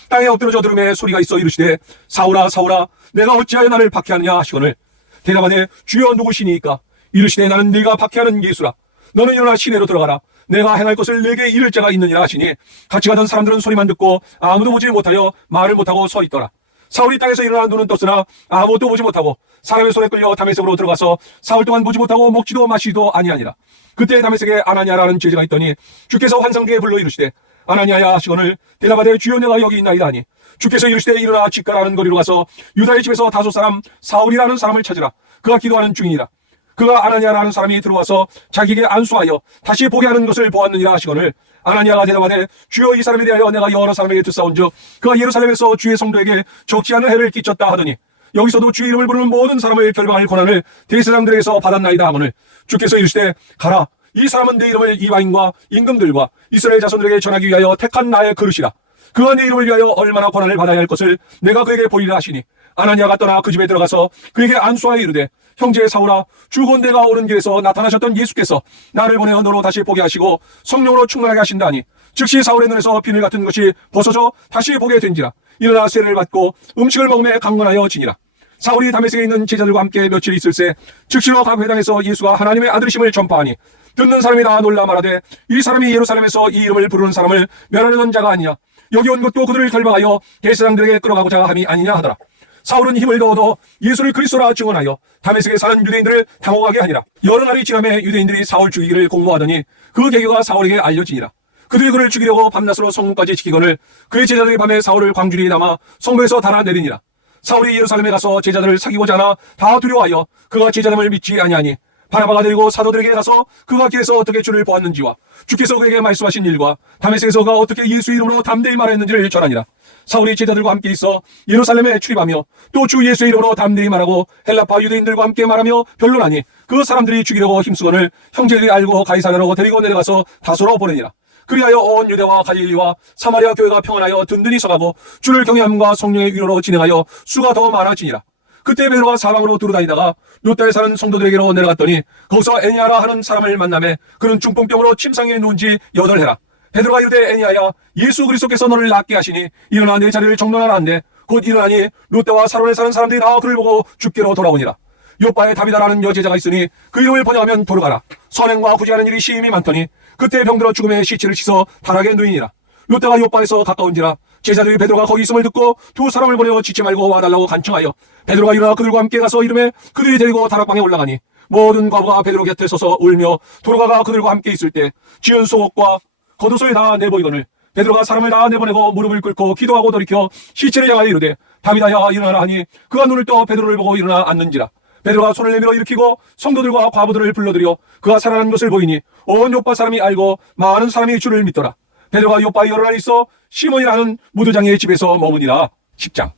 땅에 엎드러져 들음에 소리가 있어 이르시되 사울아 사울아 내가 어찌하여 나를 박해하느냐 하시거늘 대답하되 주여 누구시니이까? 이르시되 나는 네가 박해하는 예수라. 너는 일어나 시내로 들어가라. 내가 행할 것을 내게 이를 자가 있느니라 하시니 같이 가던 사람들은 소리만 듣고 아무도 보지 못하여 말을 못하고 서 있더라. 사울이 땅에서 일어나 눈은 떴으나 아무것도 보지 못하고 사람의 손에 끌려 다메섹으로 들어가서 사흘 동안 보지 못하고 먹지도 마시지도 아니하니라. 그때 다메섹에 아나니아라는 제자가 있더니 주께서 환상기에 불러 이르시되 아나니아야 하시거늘 대답하되 주여 내가 여기 있나이다 하니 주께서 이르시되 일어나 직가라는 거리로 가서 유다의 집에서 다소 사람 사울이라는 사람을 찾으라. 그가 기도하는 중이니라. 그가 아나니아라는 사람이 들어와서 자기에게 안수하여 다시 보게 하는 것을 보았느니라 하시거늘 아나니아가 대답하되 주여 이 사람에 대하여 내가 여러 사람에게 듣사온즉 그가 예루살렘에서 주의 성도에게 적지 않은 해를 끼쳤다 하더니 여기서도 주의 이름을 부르는 모든 사람을 결박할 권한을 대제사장들에게서 받았나이다 하거늘 주께서 이르시되 가라. 이 사람은 내 이름을 이방인과 임금들과 이스라엘 자손들에게 전하기 위하여 택한 나의 그릇이라. 그가 내 이름을 위하여 얼마나 권한을 받아야 할 것을 내가 그에게 보이라 하시니 아나니아가 떠나 그 집에 들어가서 그에게 안수하여 이르되 형제 사울아 주곧 내가 오는 길에서 나타나셨던 예수께서 나를 보내어 너로 다시 보게 하시고 성령으로 충만하게 하신다니 즉시 사울의 눈에서 비늘 같은 것이 벗어져 다시 보게 된지라. 일어나 세례를 받고 음식을 먹으며 강건하여 지니라. 사울이 다메섹에 있는 제자들과 함께 며칠 있을새 즉시로 각 회당에서 예수가 하나님의 아들이심을 전파하니 듣는 사람이 다 놀라 말하되 이 사람이 예루살렘에서 이 이름을 부르는 사람을 멸하려던 자가 아니냐. 여기 온 것도 그들을 결박하여 대제사장들에게 끌어가고자 함이 아니냐 하더라. 사울은 힘을 더어도 예수를 그리스도라 증언하여 다메섹에 사는 유대인들을 당혹하게 하니라. 여러 날이 지나매 유대인들이 사울 죽이기를 공모하더니 그 계교가 사울에게 알려지니라. 그들이 그를 죽이려고 밤낮으로 성문까지 지키거늘 그의 제자들이 밤에 사울을 광주리에 담아 성문에서 달아내리니라. 사울이 예루살렘에 가서 제자들을 사귀고자 하나 다 두려워하여 그가 제자됨을 믿지 아니하니 바나바가 데리고 사도들에게 가서 그가 길에서 어떻게 주를 보았는지와 주께서 그에게 말씀하신 일과 다메섹에서 그가 어떻게 예수 이름으로 담대히 말했는지를 전하니라. 사울이 제자들과 함께 있어 예루살렘에 출입하며 또 주 예수의 이름으로 담대히 말하고 헬라파 유대인들과 함께 말하며 변론하니 그 사람들이 죽이려고 힘쓰거늘 형제들이 알고 가이사랴로 데리고 내려가서 다소로 보내니라. 그리하여 온 유대와 갈릴리와 사마리아 교회가 평안하여 든든히 서가고 주를 경외함과 성령의 위로로 진행하여 수가 더 많아지니라. 그때 베드로가 사방으로 두루다니다가 롯다에 사는 성도들에게로 내려갔더니 거기서 애니아라 하는 사람을 만나매 그는 중풍병으로 침상에 누운 지 8해라. 베드로가 이르되 애니아야 예수 그리스도께서 너를 낫게 하시니 일어나 내 자리를 정돈하라 한데 곧 일어나니 롯다와 사론에 사는 사람들이 다 그를 보고 주께로 돌아오니라. 요바에 다비다라는 여제자가 있으니 그 이름을 번역하면 도르가라. 선행과 구제하는 일이 심히 많더니 그때 병들어 죽음의 시체를 씻어 달하게 누이니라. 롯다가 요바에서 가까운지라 제자들이 베드로가 거기 있음을 듣고 두 사람을 보내어 지지 말고 와달라고 간청하여 베드로가 일어나 그들과 함께 가서 이름에 그들이 데리고 다락방에 올라가니 모든 과부가 베드로 곁에 서서 울며 도르가가 그들과 함께 있을 때 지은 속옷과 겉옷을 다 내보이거늘 베드로가 사람을 다 내보내고 무릎을 꿇고 기도하고 돌이켜 시체를 향하여 이르되 다비다야 일어나라 하니 그가 눈을 떠 베드로를 보고 일어나 앉는지라. 베드로가 손을 내밀어 일으키고 성도들과 과부들을 불러들여 그가 살아난 것을 보이니 온 요파 사람이 알고 많은 사람이 주를 믿더라. 베드로가 요파에 여러 날 있어 시몬이라는 무두장의 집에서 머무니라. 10장.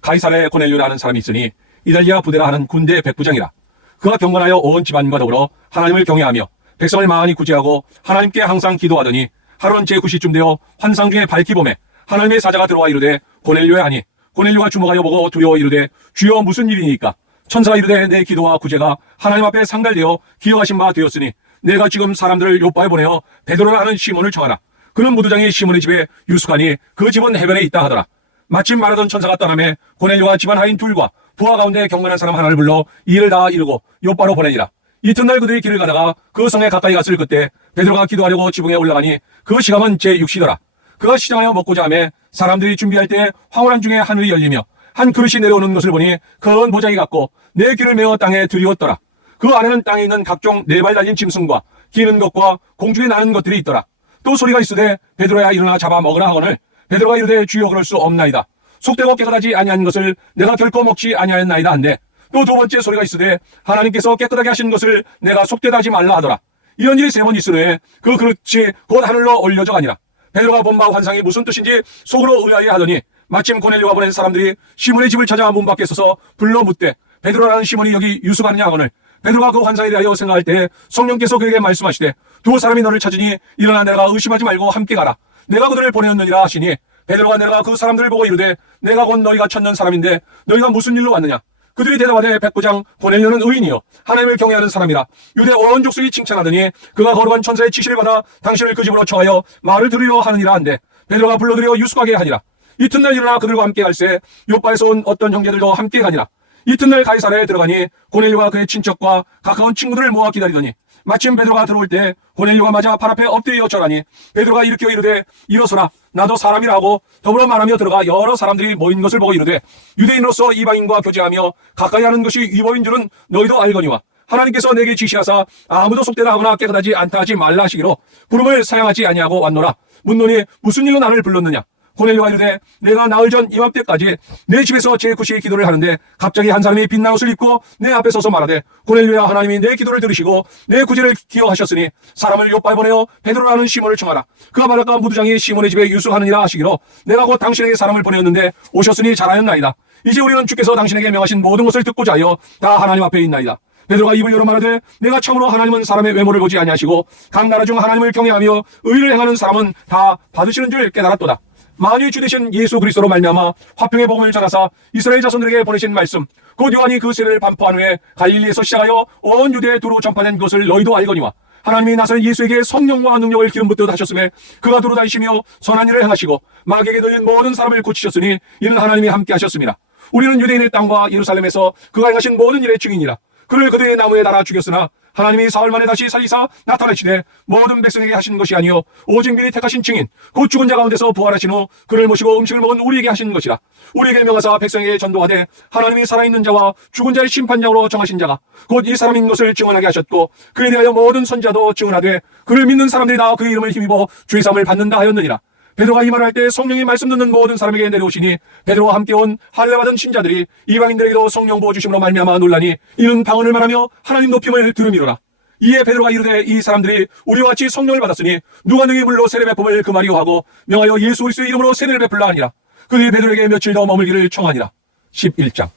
가이사랴에 고넬료라는 사람이 있으니 이달리아 부대라 하는 군대 백부장이라. 그가 경건하여 온 집안과 더불어 하나님을 경외하며 백성을 많이 구제하고 하나님께 항상 기도하더니 하루는 제9시쯤 되어 환상 중에 밝히 보매 하나님의 사자가 들어와 이르되 고넬료야 하니 고넬료가 주목하여 보고 두려워 이르되 주여 무슨 일이니까? 천사가 이르되 내 기도와 구제가 하나님 앞에 상달되어 기억하신 바 되었으니 내가 지금 사람들을 요바에 보내어 베드로라 하는 시몬을 청하라. 그는 무두장이 시몬의 집에 유숙하니 그 집은 해변에 있다 하더라. 마침 말하던 천사가 떠나매 고넬료가 집안 하인 둘과 부하 가운데 경건한 사람 하나를 불러 이 일을 다 이루고 요바로 보내니라. 이튿날 그들이 길을 가다가 그 성에 가까이 갔을 그때 베드로가 기도하려고 지붕에 올라가니 그 시각은 제6시더라. 그가 시장하여 먹고자 하매 사람들이 준비할 때 황홀한 중에 하늘이 열리며 한 그릇이 내려오는 것을 보니 큰 보자기 같고 네 귀를 메어 땅에 들이웠더라. 그 안에는 땅에 있는 각종 4발 달린 짐승과 기는 것과 공중에 나는 것들이 있더라. 또 소리가 있으되 베드로야 일어나 잡아 먹으라 하거늘 베드로가 이르되 주여 그럴 수 없나이다. 속되고 깨끗하지 아니한 것을 내가 결코 먹지 아니하였나이다 한데 또 두 번째 소리가 있으되 하나님께서 깨끗하게 하신 것을 내가 속되다 하지 말라 하더라. 이런 일이 3번 있으니 그 그릇이 곧 하늘로 올려져 가니라. 베드로가 본 바 환상이 무슨 뜻인지 속으로 의아해 하더니 마침 고넬료가 보낸 사람들이 시몬의 집을 찾아 문 밖에 서서 불러 묻되 베드로라는 시몬이 여기 유숙하느냐 하거늘 베드로가 그 환상에 대하여 생각할 때 성령께서 그에게 말씀하시되 두 사람이 너를 찾으니 일어나 내가 의심하지 말고 함께 가라. 내가 그들을 보내었느니라 하시니 베드로가 내려가 그 사람들을 보고 이르되 내가 곧 너희가 찾는 사람인데 너희가 무슨 일로 왔느냐? 그들이 대답하되 백부장 고넬료는 의인이요 하나님을 경외하는 사람이라 유대 온 족속이 칭찬하더니 그가 거룩한 천사의 지시를 받아 당신을 그 집으로 청하여 말을 들으려 하느니라 한데 베드로가 불러들여 유숙하게 하니라. 이튿날 일어나 그들과 함께 갈새 요바에서 온 어떤 형제들도 함께 가니라. 이튿날 가이사랴에 들어가니 고넬료가 그의 친척과 가까운 친구들을 모아 기다리더니 마침 베드로가 들어올 때 고넬료가 맞아 발 앞에 엎드려 절하니 베드로가 일으켜 이르되 일어서라 나도 사람이라 하고 더불어 말하며 들어가 여러 사람들이 모인 것을 보고 이르되 유대인으로서 이방인과 교제하며 가까이 하는 것이 위법인 줄은 너희도 알거니와 하나님께서 내게 지시하사 아무도 속되다 하거나 깨끗하지 않다 하지 말라 하시기로 부름을 사양하지 아니하고 왔노라. 묻노니 무슨 일로 나를 불렀느냐. 고넬료가 이르되 내가 나흘 전 이맘때까지 내 집에서 제9시 기도를 하는데 갑자기 한 사람이 빛난 옷을 입고 내 앞에 서서 말하되 고넬료야 하나님이 내 기도를 들으시고 내 구제를 기억하셨으니 사람을 요바에 보내어 베드로라는 시몬을 청하라. 그가 바닷가 무두장이 시몬의 집에 유숙하느니라 하시기로 내가 곧 당신에게 사람을 보내었는데 오셨으니 잘하였나이다. 이제 우리는 주께서 당신에게 명하신 모든 것을 듣고자 하여 다 하나님 앞에 있나이다. 베드로가 입을 열어 말하되 내가 참으로 하나님은 사람의 외모를 보지 아니하시고 각 나라 중 하나님을 경외하며 의를 행하는 사람은 다 받으시는 줄 깨달았도다. 만유의 주 되신 예수 그리스도로 말미암아 화평의 복음을 전하사 이스라엘 자손들에게 보내신 말씀 곧 요한이 그 세례를 반포한 후에 갈릴리에서 시작하여 온 유대에 두루 전파된 것을 너희도 알거니와 하나님이 나선 예수에게 성령과 능력을 기름 붓듯 하셨으며 그가 두루 다니시며 선한 일을 행하시고 마귀에게 들린 모든 사람을 고치셨으니 이는 하나님이 함께 하셨습니다. 우리는 유대인의 땅과 예루살렘에서 그가 행하신 모든 일의 증인이라. 그를 그들의 나무에 달아 죽였으나 하나님이 사흘 만에 다시 살리사 나타내시되 모든 백성에게 하신 것이 아니요 오직 미리 택하신 증인 곧 죽은 자 가운데서 부활하신 후 그를 모시고 음식을 먹은 우리에게 하신 것이라. 우리에게 명하사 백성에게 전도하되 하나님이 살아있는 자와 죽은 자의 심판장으로 정하신 자가 곧 이 사람인 것을 증언하게 하셨고 그에 대하여 모든 선지자도 증언하되 그를 믿는 사람들이 다 그 이름을 힘입어 주의 사함을 받는다 하였느니라. 베드로가 이 말을 할 때 성령이 말씀 듣는 모든 사람에게 내려오시니 베드로와 함께 온 할례받은 신자들이 이방인들에게도 성령 부어 주심으로 말미암아 놀라니 이는 방언을 말하며 하나님 높임을 들음이로라. 이에 베드로가 이르되 이 사람들이 우리와 같이 성령을 받았으니 누가 능히 물로 세례 베품을 금하리요 하고 명하여 예수 그리스도의 이름으로 세례를 베풀라 하니라. 그들이 베드로에게 며칠 더 머물기를 청하니라. 11장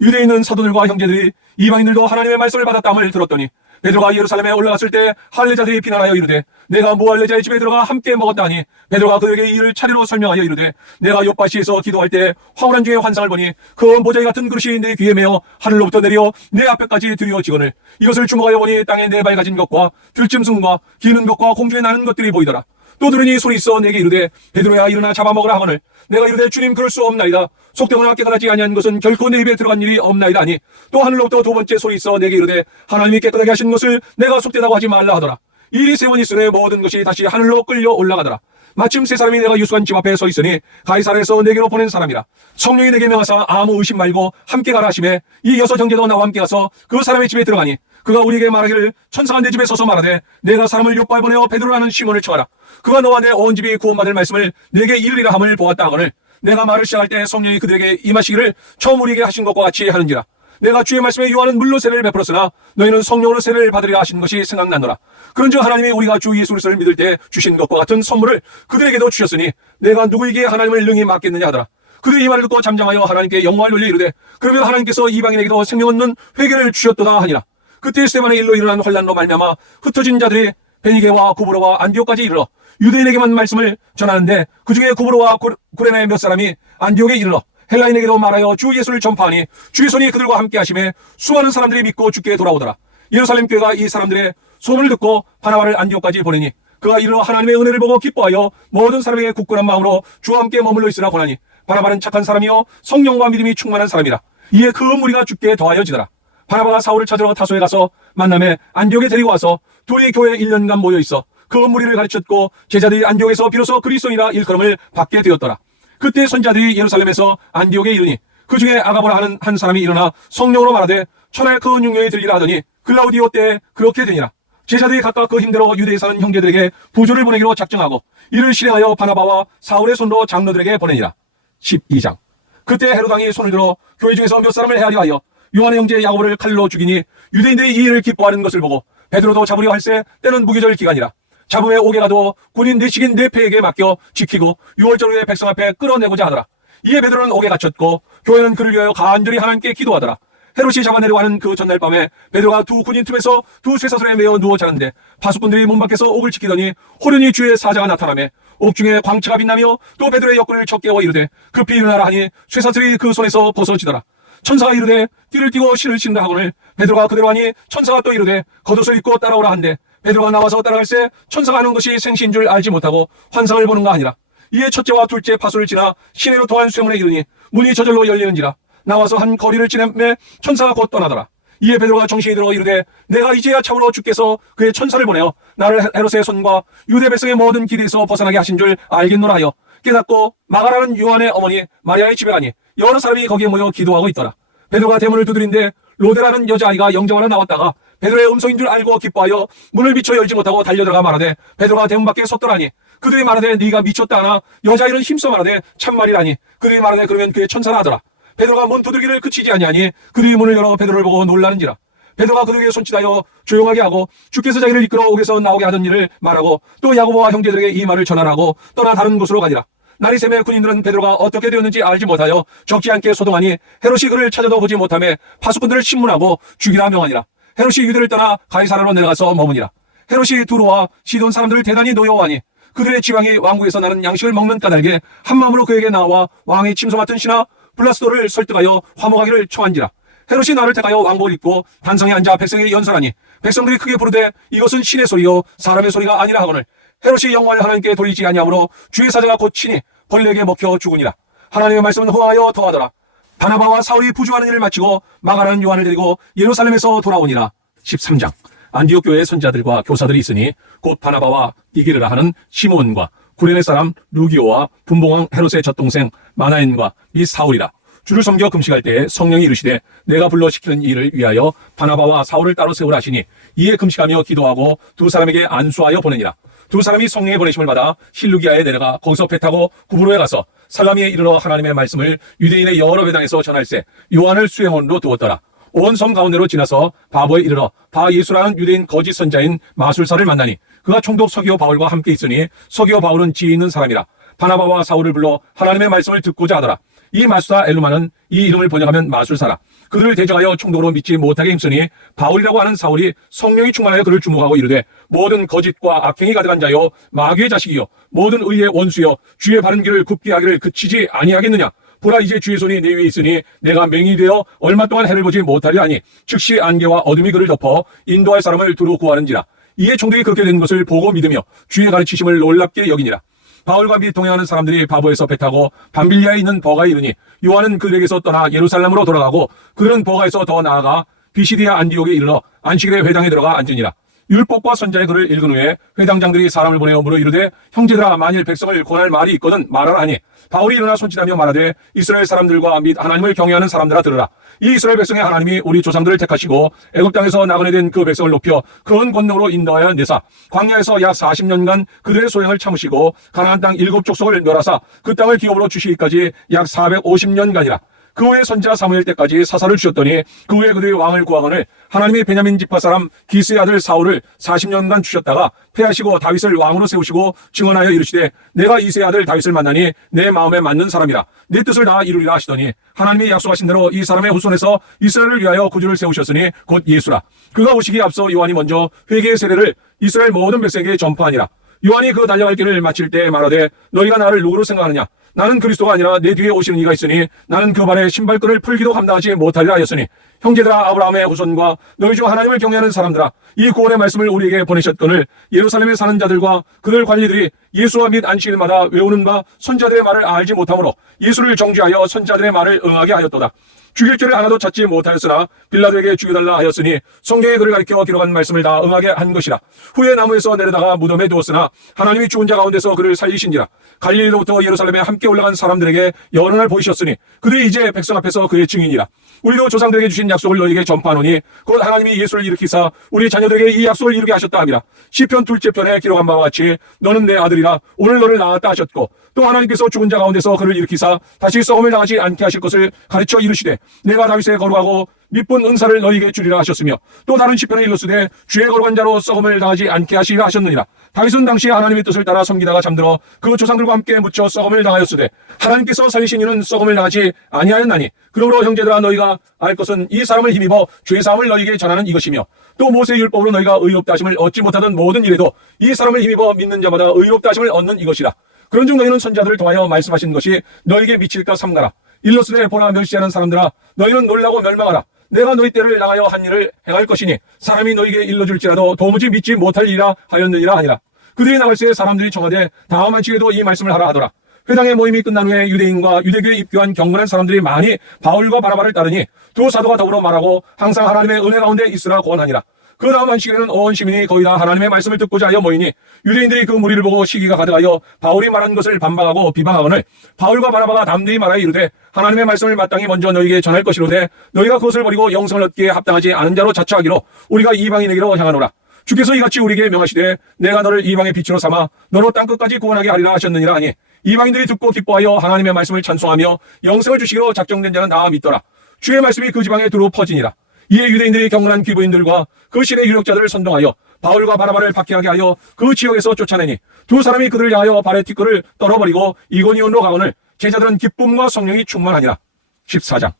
유대에 있는 사도들과 형제들이 이방인들도 하나님의 말씀을 받았다함을 들었더니 베드로가 예루살렘에 올라갔을 때 할례자들이 비난하여 이르되 내가 무할례자의 집에 들어가 함께 먹었다 하니 베드로가 그에게 이 일을 차례로 설명하여 이르되 내가 요바시에서 기도할 때 화원한 중에 환상을 보니 그 모자기 같은 그릇이 내 귀에 매어 하늘로부터 내려 내 앞에까지 들여지거늘 이것을 주목하여 보니 땅에 네 발 가진 것과 들짐승과 기는 것과 공중에 나는 것들이 보이더라. 또 들으니 소리 있어 내게 이르되 베드로야 일어나 잡아먹으라 하거늘 내가 이르되 주님 그럴 수 없나이다. 속되거나 깨끗하지 아니한 것은 결코 내 입에 들어간 일이 없나이다 하니 또 하늘로부터 두 번째 소리 있어 내게 이르되 하나님이 깨끗하게 하신 것을 내가 속되다고 하지 말라 하더라. 일이 세 번 있으니 모든 것이 다시 하늘로 끌려 올라가더라. 마침 세 사람이 내가 유숙한 집 앞에 서 있으니 가이사랴에서 내게로 보낸 사람이라. 성령이 내게 명하사 아무 의심 말고 함께 가라 하시매 이 여섯 형제도 나와 함께 가서 그 사람의 집에 들어가니 그가 우리에게 말하기를 천사가 내 집에 서서 말하되 내가 사람을 요바에 보내어 베드로라는 시몬을 청하라. 그가 너와 내 온 집이 구원받을 말씀을 내게 이르리라 함을 보았다 하거늘 내가 말을 시작할 때 성령이 그들에게 임하시기를 처음 우리에게 하신 것과 같이 하는지라. 내가 주의 말씀에 요한은 물로 세례를 베풀었으나 너희는 성령으로 세례를 받으리라 하신 것이 생각나노라. 그런즉 하나님이 우리가 주 예수 그리스도를 믿을 때 주신 것과 같은 선물을 그들에게도 주셨으니 내가 누구에게 하나님을 능히 맡겠느냐 하더라. 그들이 이 말을 듣고 잠잠하여 하나님께 영광을 돌려 이르되 그러면 하나님께서 이방인에게도 생명 얻는 회개를 주셨도다 하니라. 그때 스데반의 일로 일어난 환란로 말미암아 흩어진 자들이 베니게와 구브로와 안디옥까지 이르러 유대인에게만 말씀을 전하는데 그 중에 구브로와 구레나의 몇 사람이 안디옥에 이르러 헬라인에게도 말하여 주 예수를 전파하니 주의 손이 그들과 함께 하심에 수많은 사람들이 믿고 주께 돌아오더라. 예루살렘 교회가 이 사람들의 소문을 듣고 바나바를 안디옥까지 보내니 그가 이르러 하나님의 은혜를 보고 기뻐하여 모든 사람에게 굳건한 마음으로 주와 함께 머물러 있으라 권하니 바나바는 착한 사람이요 성령과 믿음이 충만한 사람이라. 이에 그 무리가 주께 더하여지더라. 바나바가 사울을 찾으러 타소에 가서 만남에 안디옥에 데리고 와서 둘이 교회에 1년간 모여 있어 그 무리를 가르쳤고 제자들이 안디옥에서 비로소 그리스도인이라 일컬음을 받게 되었더라. 그때 선자들이 예루살렘에서 안디옥에 이르니 그 중에 아가보라 하는 한 사람이 일어나 성령으로 말하되 천하의 큰 융령이 들리라 하더니 글라우디오 때에 그렇게 되니라. 제자들이 각각 그 힘대로 유대에 사는 형제들에게 부조를 보내기로 작정하고 이를 실행하여 바나바와 사울의 손으로 장로들에게 보내니라. 12장 그때 헤로당이 손을 들어 교회 중에서 몇 사람을 헤아려 하여 요한의 형제 야고보를 칼로 죽이니 유대인들이 이 일을 기뻐하는 것을 보고 베드로도 잡으려 할새 때는 무기절 기간이라. 잡음에 옥에 가두어 군인 내식인 네페에게 맡겨 지키고 6월절 후에 백성 앞에 끌어내고자 하더라. 이에 베드로는 옥에 갇혔고 교회는 그를 위하여 간절히 하나님께 기도하더라. 헤롯이 잡아내려고 하는 그 전날 밤에 베드로가 두 군인 틈에서 두 쇠사슬에 매어 누워 자는데 파수꾼들이 문 밖에서 옥을 지키더니 호련히 주의 사자가 나타나매 옥 중에 광채가 빛나며 또 베드로의 옆구리를 쳐 깨워 이르되 급히 일어나라 하니 쇠사슬이 그 손에서 벗어지더라. 천사가 이르되 띠를 띠고 실을 신다 하거늘 베드로가 그대로 하니 천사가 또 이르되 겉옷을 입고 따라오라 한대 베드로가 나와서 따라갈새 천사가 하는 것이 생시인 줄 알지 못하고 환상을 보는가 하니라. 이에 첫째와 둘째 파수를 지나 시내로 더한 쇠문에 이르니 문이 저절로 열리는지라. 나와서 한 거리를 지내매 천사가 곧 떠나더라. 이에 베드로가 정신이 들어 이르되 내가 이제야 참으로 주께서 그의 천사를 보내어 나를 헤롯의 손과 유대 백성의 모든 길에서 벗어나게 하신 줄 알겠노라 하여 깨닫고 마가라는 요한의 어머니 마리아의 집에 가니 여러 사람이 거기에 모여 기도하고 있더라. 베드로가 대문을 두드린데 로데라는 여자아이가 영접하러 나왔다가 베드로의 음성인 줄 알고 기뻐하여 문을 미쳐 열지 못하고 달려들어가 말하되 베드로가 대문 밖에 섰더라니 그들이 말하되 네가 미쳤다 하나 여자아이는 힘써 말하되 참말이라니 그들이 말하되 그러면 그의 천사라 하더라. 베드로가 문 두들기를 그치지 아니하니 그들이 문을 열어 베드로를 보고 놀라는지라. 베드로가 그들에게 손짓하여 조용하게 하고 주께서 자기를 이끌어 옥에서 나오게 하던 일을 말하고 또 야고보와 형제들에게 이 말을 전하라고 떠나 다른 곳으로 가니라. 날이 새매 군인들은 베드로가 어떻게 되었는지 알지 못하여 적지 않게 소동하니 헤롯이 그를 찾아도 보지 못하며 파수꾼들을 신문하고 죽이라 명하니라. 헤롯이 유대를 떠나 가이사라로 내려가서 머무니라. 헤롯이 두로와 시돈 사람들을 대단히 노여워하니 그들의 지왕이 왕국에서 나는 양식을 먹는 까닭에 한마음으로 그에게 나와 왕의 침소 맡은 신하 블라스도를 설득하여 화목하기를 청한지라. 헤롯이 나를 택하여 왕복을 입고 단상에 앉아 백성에게 연설하니 백성들이 크게 부르되 이것은 신의 소리요 사람의 소리가 아니라 하거늘 헤롯이 영광을 하나님께 돌리지 아니하므로 주의 사자가 곧 친히 벌레에게 먹혀 죽으니라. 하나님의 말씀은 호하여 더하더라. 바나바와 사울이 부주하는 일을 마치고 마가라는 요한을 데리고 예루살렘에서 돌아오니라. 13장 안디옥 교회의 선자들과 교사들이 있으니 곧 바나바와 디게르라 하는 시몬과 구레네 사람 루기오와 분봉왕 헤롯의 젖동생 마나엔과 이 사울이라. 주를 섬겨 금식할 때에 성령이 이르시되 내가 불러 시키는 일을 위하여 바나바와 사울을 따로 세우라 하시니 이에 금식하며 기도하고 두 사람에게 안수하여 보내니라. 두 사람이 성령의 보내심을 받아 실루기아에 내려가 거기서 배 타고 구브로에 가서 살라미에 이르러 하나님의 말씀을 유대인의 여러 회당에서 전할세 요한을 수행원으로 두었더라. 온 섬 가운데로 지나서 바보에 이르러 바 예수라는 유대인 거짓 선자인 마술사를 만나니 그가 총독 서기오 바울과 함께 있으니 서기오 바울은 지혜 있는 사람이라. 바나바와 사울을 불러 하나님의 말씀을 듣고자 하더라. 이 마술사 엘루마는 이 이름을 번역하면 마술사라. 그들을 대적하여 총독으로 믿지 못하게 힘쓰니 바울이라고 하는 사울이 성령이 충만하여 그를 주목하고 이르되 모든 거짓과 악행이 가득한 자요 마귀의 자식이요 모든 의의 원수여 주의 바른 길을 굽게 하기를 그치지 아니하겠느냐. 보라 이제 주의 손이 내 위에 있으니 내가 맹인이 되어 얼마 동안 해를 보지 못하리 하니 즉시 안개와 어둠이 그를 덮어 인도할 사람을 두루 구하는지라. 이에 총독이 그렇게 된 것을 보고 믿으며 주의 가르치심을 놀랍게 여기니라. 바울과 및 동행하는 사람들이 바보에서 배 타고 밤빌리아에 있는 버가에 이르니 요한은 그들에게서 떠나 예루살렘으로 돌아가고 그들은 버가에서 더 나아가 비시디아 안디옥에 이르러 안식일에 회당에 들어가 앉으니라. 율법과 선자의 글을 읽은 후에 회당장들이 사람을 보내어 물어 이르되 형제들아 만일 백성을 권할 말이 있거든 말하라 하니 바울이 일어나 손짓하며 말하되 이스라엘 사람들과 및 하나님을 경외하는 사람들아 들으라. 이 이스라엘 백성의 하나님이 우리 조상들을 택하시고 애굽 땅에서 나그네 된 그 백성을 높여 그런 권능으로 인도하여 내사 광야에서 약 40년간 그들의 소행을 참으시고 가나안 땅 7족속을 멸하사 그 땅을 기업으로 주시기까지 약 450년간이라. 그 후에 선지자 사무엘 때까지 사사를 주셨더니 그 후에 그들의 왕을 구하거늘 하나님이 베냐민 지파 사람 기스의 아들 사울을 40년간 주셨다가 패하시고 다윗을 왕으로 세우시고 증언하여 이르시되 내가 이새의 아들 다윗을 만나니 내 마음에 맞는 사람이라 내 뜻을 다 이루리라 하시더니 하나님이 약속하신 대로 이 사람의 후손에서 이스라엘을 위하여 구주를 세우셨으니 곧 예수라. 그가 오시기에 앞서 요한이 먼저 회개의 세례를 이스라엘 모든 백성에게 전파하니라. 요한이 그 달려갈 길을 마칠 때 말하되 너희가 나를 누구로 생각하느냐. 나는 그리스도가 아니라 내 뒤에 오시는 이가 있으니 나는 그 발에 신발끈을 풀기도 감당하지 못하리라 하였으니 형제들아 아브라함의 후손과 너희 중 하나님을 경외하는 사람들아 이 구원의 말씀을 우리에게 보내셨거늘 예루살렘에 사는 자들과 그들 관리들이 예수와 및 안식일마다 외우는 바 선자들의 말을 알지 못하므로 예수를 정죄하여 선자들의 말을 응하게 하였도다. 죽일 죄를 하나도 찾지 못하였으나 빌라도에게 죽여달라 하였으니 성경에 그를 가리켜 기록한 말씀을 다 응하게 한 것이라. 후에 나무에서 내려다가 무덤에 두었으나 하나님이 죽은 자 가운데서 그를 살리신지라. 갈릴리로부터 예루살렘에 함께 올라간 사람들에게 여러 날 보이셨으니 그들이 이제 백성 앞에서 그의 증인이라. 우리도 조상들에게 주신 약속을 너희에게 전파하노니 곧 하나님이 예수를 일으키사 우리 자녀들에게 이 약속을 이루게 하셨다 함이라. 시편 2째 편에 기록한 바와 같이 너는 내 아들이라 오늘 너를 낳았다 하셨고 또 하나님께서 죽은 자 가운데서 그를 일으키사 다시 썩음을 당하지 않게 하실 것을 가르쳐 이르시되 내가 다윗의 거룩하고 밑분 은사를 너희에게 주리라 하셨으며 또 다른 시편에 일렀으되 주의 거룩한 자로 썩음을 당하지 않게 하시리라 하셨느니라. 다윗은 당시 하나님의 뜻을 따라 섬기다가 잠들어 그 조상들과 함께 묻혀 썩음을 당하였으되 하나님께서 살리신 이는 썩음을 당하지 아니하였나니 그러므로 형제들아 너희가 알 것은 이 사람을 힘입어 죄사함을 너희에게 전하는 이것이며 또 모세의 율법으로 너희가 의롭다 하심을 얻지 못하던 모든 일에도 이 사람을 힘입어 믿는 자마다 의롭다 하심을 얻는 이것이라. 그런즉 너희는 선자들을 통하여 말씀하신 것이 너희에게 미칠까 삼가라. 일러스되 보라 멸시하는 사람들아 너희는 놀라고 멸망하라. 내가 너희 때를 당하여 한 일을 행할 것이니 사람이 너희에게 일러줄지라도 도무지 믿지 못할 일이라 하였느니라 하니라. 그들이 나갈새 사람들이 청하되 다음 한치에도 이 말씀을 하라 하더라. 회당의 모임이 끝난 후에 유대인과 유대교에 입교한 경건한 사람들이 많이 바울과 바나바를 따르니 두 사도가 더불어 말하고 항상 하나님의 은혜 가운데 있으라 권하니라. 그 다음 한식에는 온 시민이 거의 다 하나님의 말씀을 듣고자 하여 모이니 유대인들이 그 무리를 보고 시기가 가득하여 바울이 말한 것을 반박하고 비방하거늘 바울과 바나바가 담대히 말하여 이르되 하나님의 말씀을 마땅히 먼저 너희에게 전할 것이로되 너희가 그것을 버리고 영성을 얻기에 합당하지 않은 자로 자처하기로 우리가 이방인에게로 향하노라. 주께서 이같이 우리에게 명하시되 내가 너를 이방의 빛으로 삼아 너로 땅끝까지 구원하게 하리라 하셨느니라 하니 이방인들이 듣고 기뻐하여 하나님의 말씀을 찬송하며 영성을 주시기로 작정된 자는 다 믿더라. 주의 말씀이 그 지방에 두루 퍼지니라. 이에 유대인들이 경건한 기부인들과 그 시대 유력자들을 선동하여 바울과 바나바를 박해하게 하여 그 지역에서 쫓아내니 두 사람이 그들을 향하여 발의 티끌을 떨어버리고 이고니온으로 가거늘 제자들은 기쁨과 성령이 충만하니라. 14장.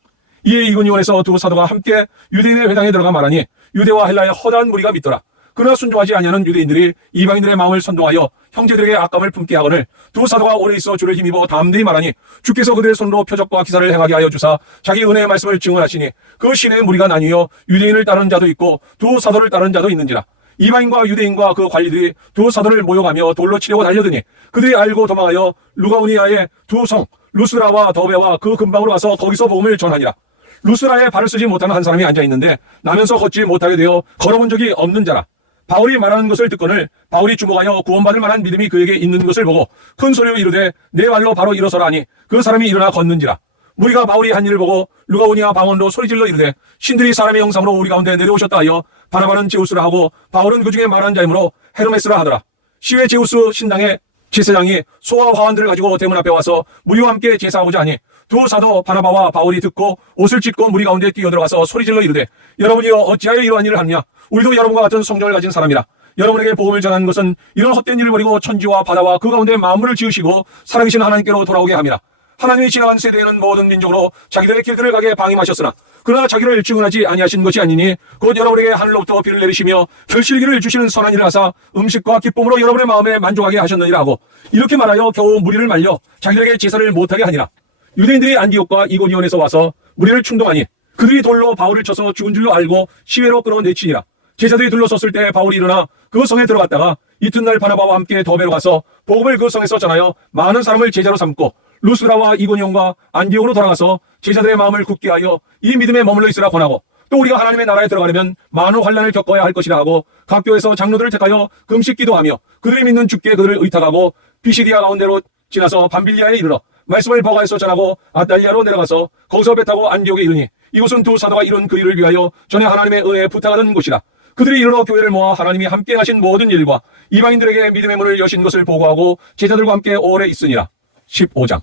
이에 이고니온에서 두 사도가 함께 유대인의 회당에 들어가 말하니 유대와 헬라의 허다한 무리가 믿더라. 그러나 순종하지 아니하는 유대인들이 이방인들의 마음을 선동하여 형제들에게 악감을 품게 하거늘 두 사도가 오래 있어 주를 힘입어 담대히 말하니 주께서 그들의 손으로 표적과 기사를 행하게 하여 주사 자기 은혜의 말씀을 증언하시니 그 신의 무리가 나뉘어 유대인을 따르는 자도 있고 두 사도를 따르는 자도 있는지라. 이방인과 유대인과 그 관리들이 두 사도를 모욕하며 돌로 치려고 달려드니 그들이 알고 도망하여 루가우니아의 두 성 루스라와 더베와 그 근방으로 와서 거기서 복음을 전하니라. 루스라에 발을 쓰지 못하는 한 사람이 앉아있는데 나면서 걷지 못하게 되어 걸어본 적이 없는 자라. 바울이 말하는 것을 듣거늘 바울이 주목하여 구원받을 만한 믿음이 그에게 있는 것을 보고 큰 소리로 이르되 내 발로 바로 일어서라 하니 그 사람이 일어나 걷는지라. 무리가 바울이 한 일을 보고 루가오니아 방언으로 소리질러 이르되 신들이 사람의 형상으로 우리 가운데 내려오셨다 하여 바나바는 제우스라 하고 바울은 그 중에 말한 자이므로 헤르메스라 하더라. 시외 제우스 신당의 제사장이 소와 화환들을 가지고 대문 앞에 와서 무리와 함께 제사하고자 하니 두 사도 바나바와 바울이 듣고 옷을 찢고 무리 가운데 뛰어들어가서 소리질러 이르되 여러분이 어찌하여 이러한 일을 하느냐. 우리도 여러분과 같은 성정을 가진 사람이라. 여러분에게 복음을 전하는 것은 이런 헛된 일을 버리고 천지와 바다와 그 가운데 만물을 지으시고 살아계신 하나님께로 돌아오게 함이라. 하나님이 지나간 세대에는 모든 민족으로 자기들의 길들을 가게 방임하셨으나 그러나 자기를 증언하지 아니하신 것이 아니니 곧 여러분에게 하늘로부터 비를 내리시며 결실기를 주시는 선한 일을 하사 음식과 기쁨으로 여러분의 마음에 만족하게 하셨느니라 하고 이렇게 말하여 겨우 무리를 말려 자기들에게 제사를 못하게 하니라. 유대인들이 안디옥과 이고니온에서 와서 무리를 충동하니 그들이 돌로 바울을 쳐서 죽은 줄로 알고 시외로 끌어내치니라. 제자들이 둘러섰을 때 바울이 일어나 그 성에 들어갔다가 이튿날 바나바와 함께 더베로 가서 복음을 그 성에서 전하여 많은 사람을 제자로 삼고 루스라와 이고니온과 안디옥으로 돌아가서 제자들의 마음을 굳게 하여 이 믿음에 머물러 있으라 권하고 또 우리가 하나님의 나라에 들어가려면 많은 환난을 겪어야 할 것이라 하고 각 교회에서 장로들을 택하여 금식 기도하며 그들이 믿는 주께 그들을 의탁하고 피시디아 가운데로 지나서 밤빌리아에 이르러 말씀을 버가에서 전하고 아달리아로 내려가서 거기서 배 타고 안디옥에 이르니 이곳은 두 사도가 이룬 그 일을 위하여 전에 하나님의 은혜에 부탁하던 곳이라. 그들이 이르러 교회를 모아 하나님이 함께 하신 모든 일과 이방인들에게 믿음의 문을 여신 것을 보고하고 제자들과 함께 오래 있으니라. 15장.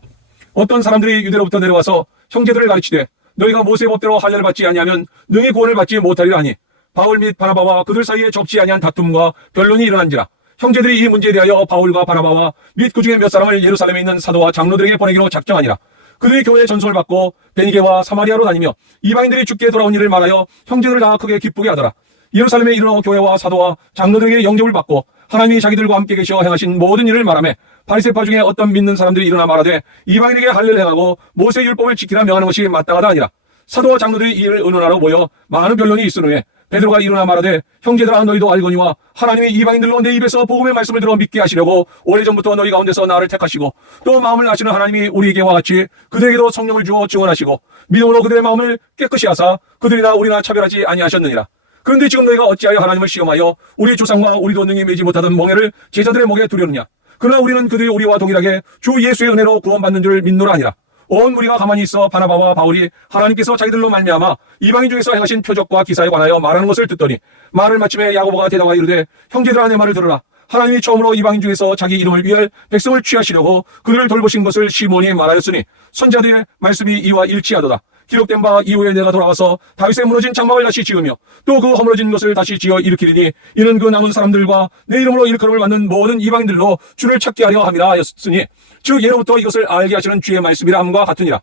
어떤 사람들이 유대로부터 내려와서 형제들을 가르치되 너희가 모세 법대로 할례를 받지 아니하면 능히 구원을 받지 못하리라 하니 바울 및 바나바와 그들 사이에 접지 아니한 다툼과 변론이 일어난지라. 형제들이 이 문제에 대하여 바울과 바나바와 및 그 중에 몇 사람을 예루살렘에 있는 사도와 장로들에게 보내기로 작정하니라. 그들이 교회의 전송을 받고 베니게와 사마리아로 다니며 이방인들이 주께 돌아온 일을 말하여 형제들을 다 크게 기쁘게 하더라. 예루살렘에 이르러 교회와 사도와 장로들에게 영접을 받고 하나님이 자기들과 함께 계시어 행하신 모든 일을 말하며 바리새파 중에 어떤 믿는 사람들이 일어나 말하되 이방인에게 할례를 행하고 모세 율법을 지키라 명하는 것이 마땅하다 아니라. 사도와 장로들이 이 일을 의논하러 모여 많은 변론이 있은 후에 베드로가 일어나 말하되 형제들아 너희도 알거니와 하나님이 이방인들로 내 입에서 복음의 말씀을 들어 믿게 하시려고 오래전부터 너희 가운데서 나를 택하시고 또 마음을 아시는 하나님이 우리에게와 같이 그들에게도 성령을 주어 증언하시고 믿음으로 그들의 마음을 깨끗이 하사 그들이나 우리나 차별하지 아니하셨느니라. 그런데 지금 너희가 어찌하여 하나님을 시험하여 우리 조상과 우리도 능히 매지 못하던 멍에를 제자들의 목에 두려느냐. 그러나 우리는 그들이 우리와 동일하게 주 예수의 은혜로 구원받는 줄 믿노라 아니라. 온 무리가 가만히 있어 바나바와 바울이 하나님께서 자기들로 말미암아 이방인 중에서 행하신 표적과 기사에 관하여 말하는 것을 듣더니 말을 마침에 야고보가 대답하여 이르되 형제들아 내 말을 들으라. 하나님이 처음으로 이방인 중에서 자기 이름을 위할 백성을 취하시려고 그들을 돌보신 것을 시몬이 말하였으니 선자들의 말씀이 이와 일치하도다. 기록된 바 이후에 내가 돌아와서 다윗의 무너진 장막을 다시 지으며 또 그 허물어진 것을 다시 지어 일으키리니 이는 그 남은 사람들과 내 이름으로 일컬음을 받는 모든 이방인들로 주를 찾게 하려 함이라 하였으니 즉 예로부터 이것을 알게 하시는 주의 말씀이라 함과 같으니라.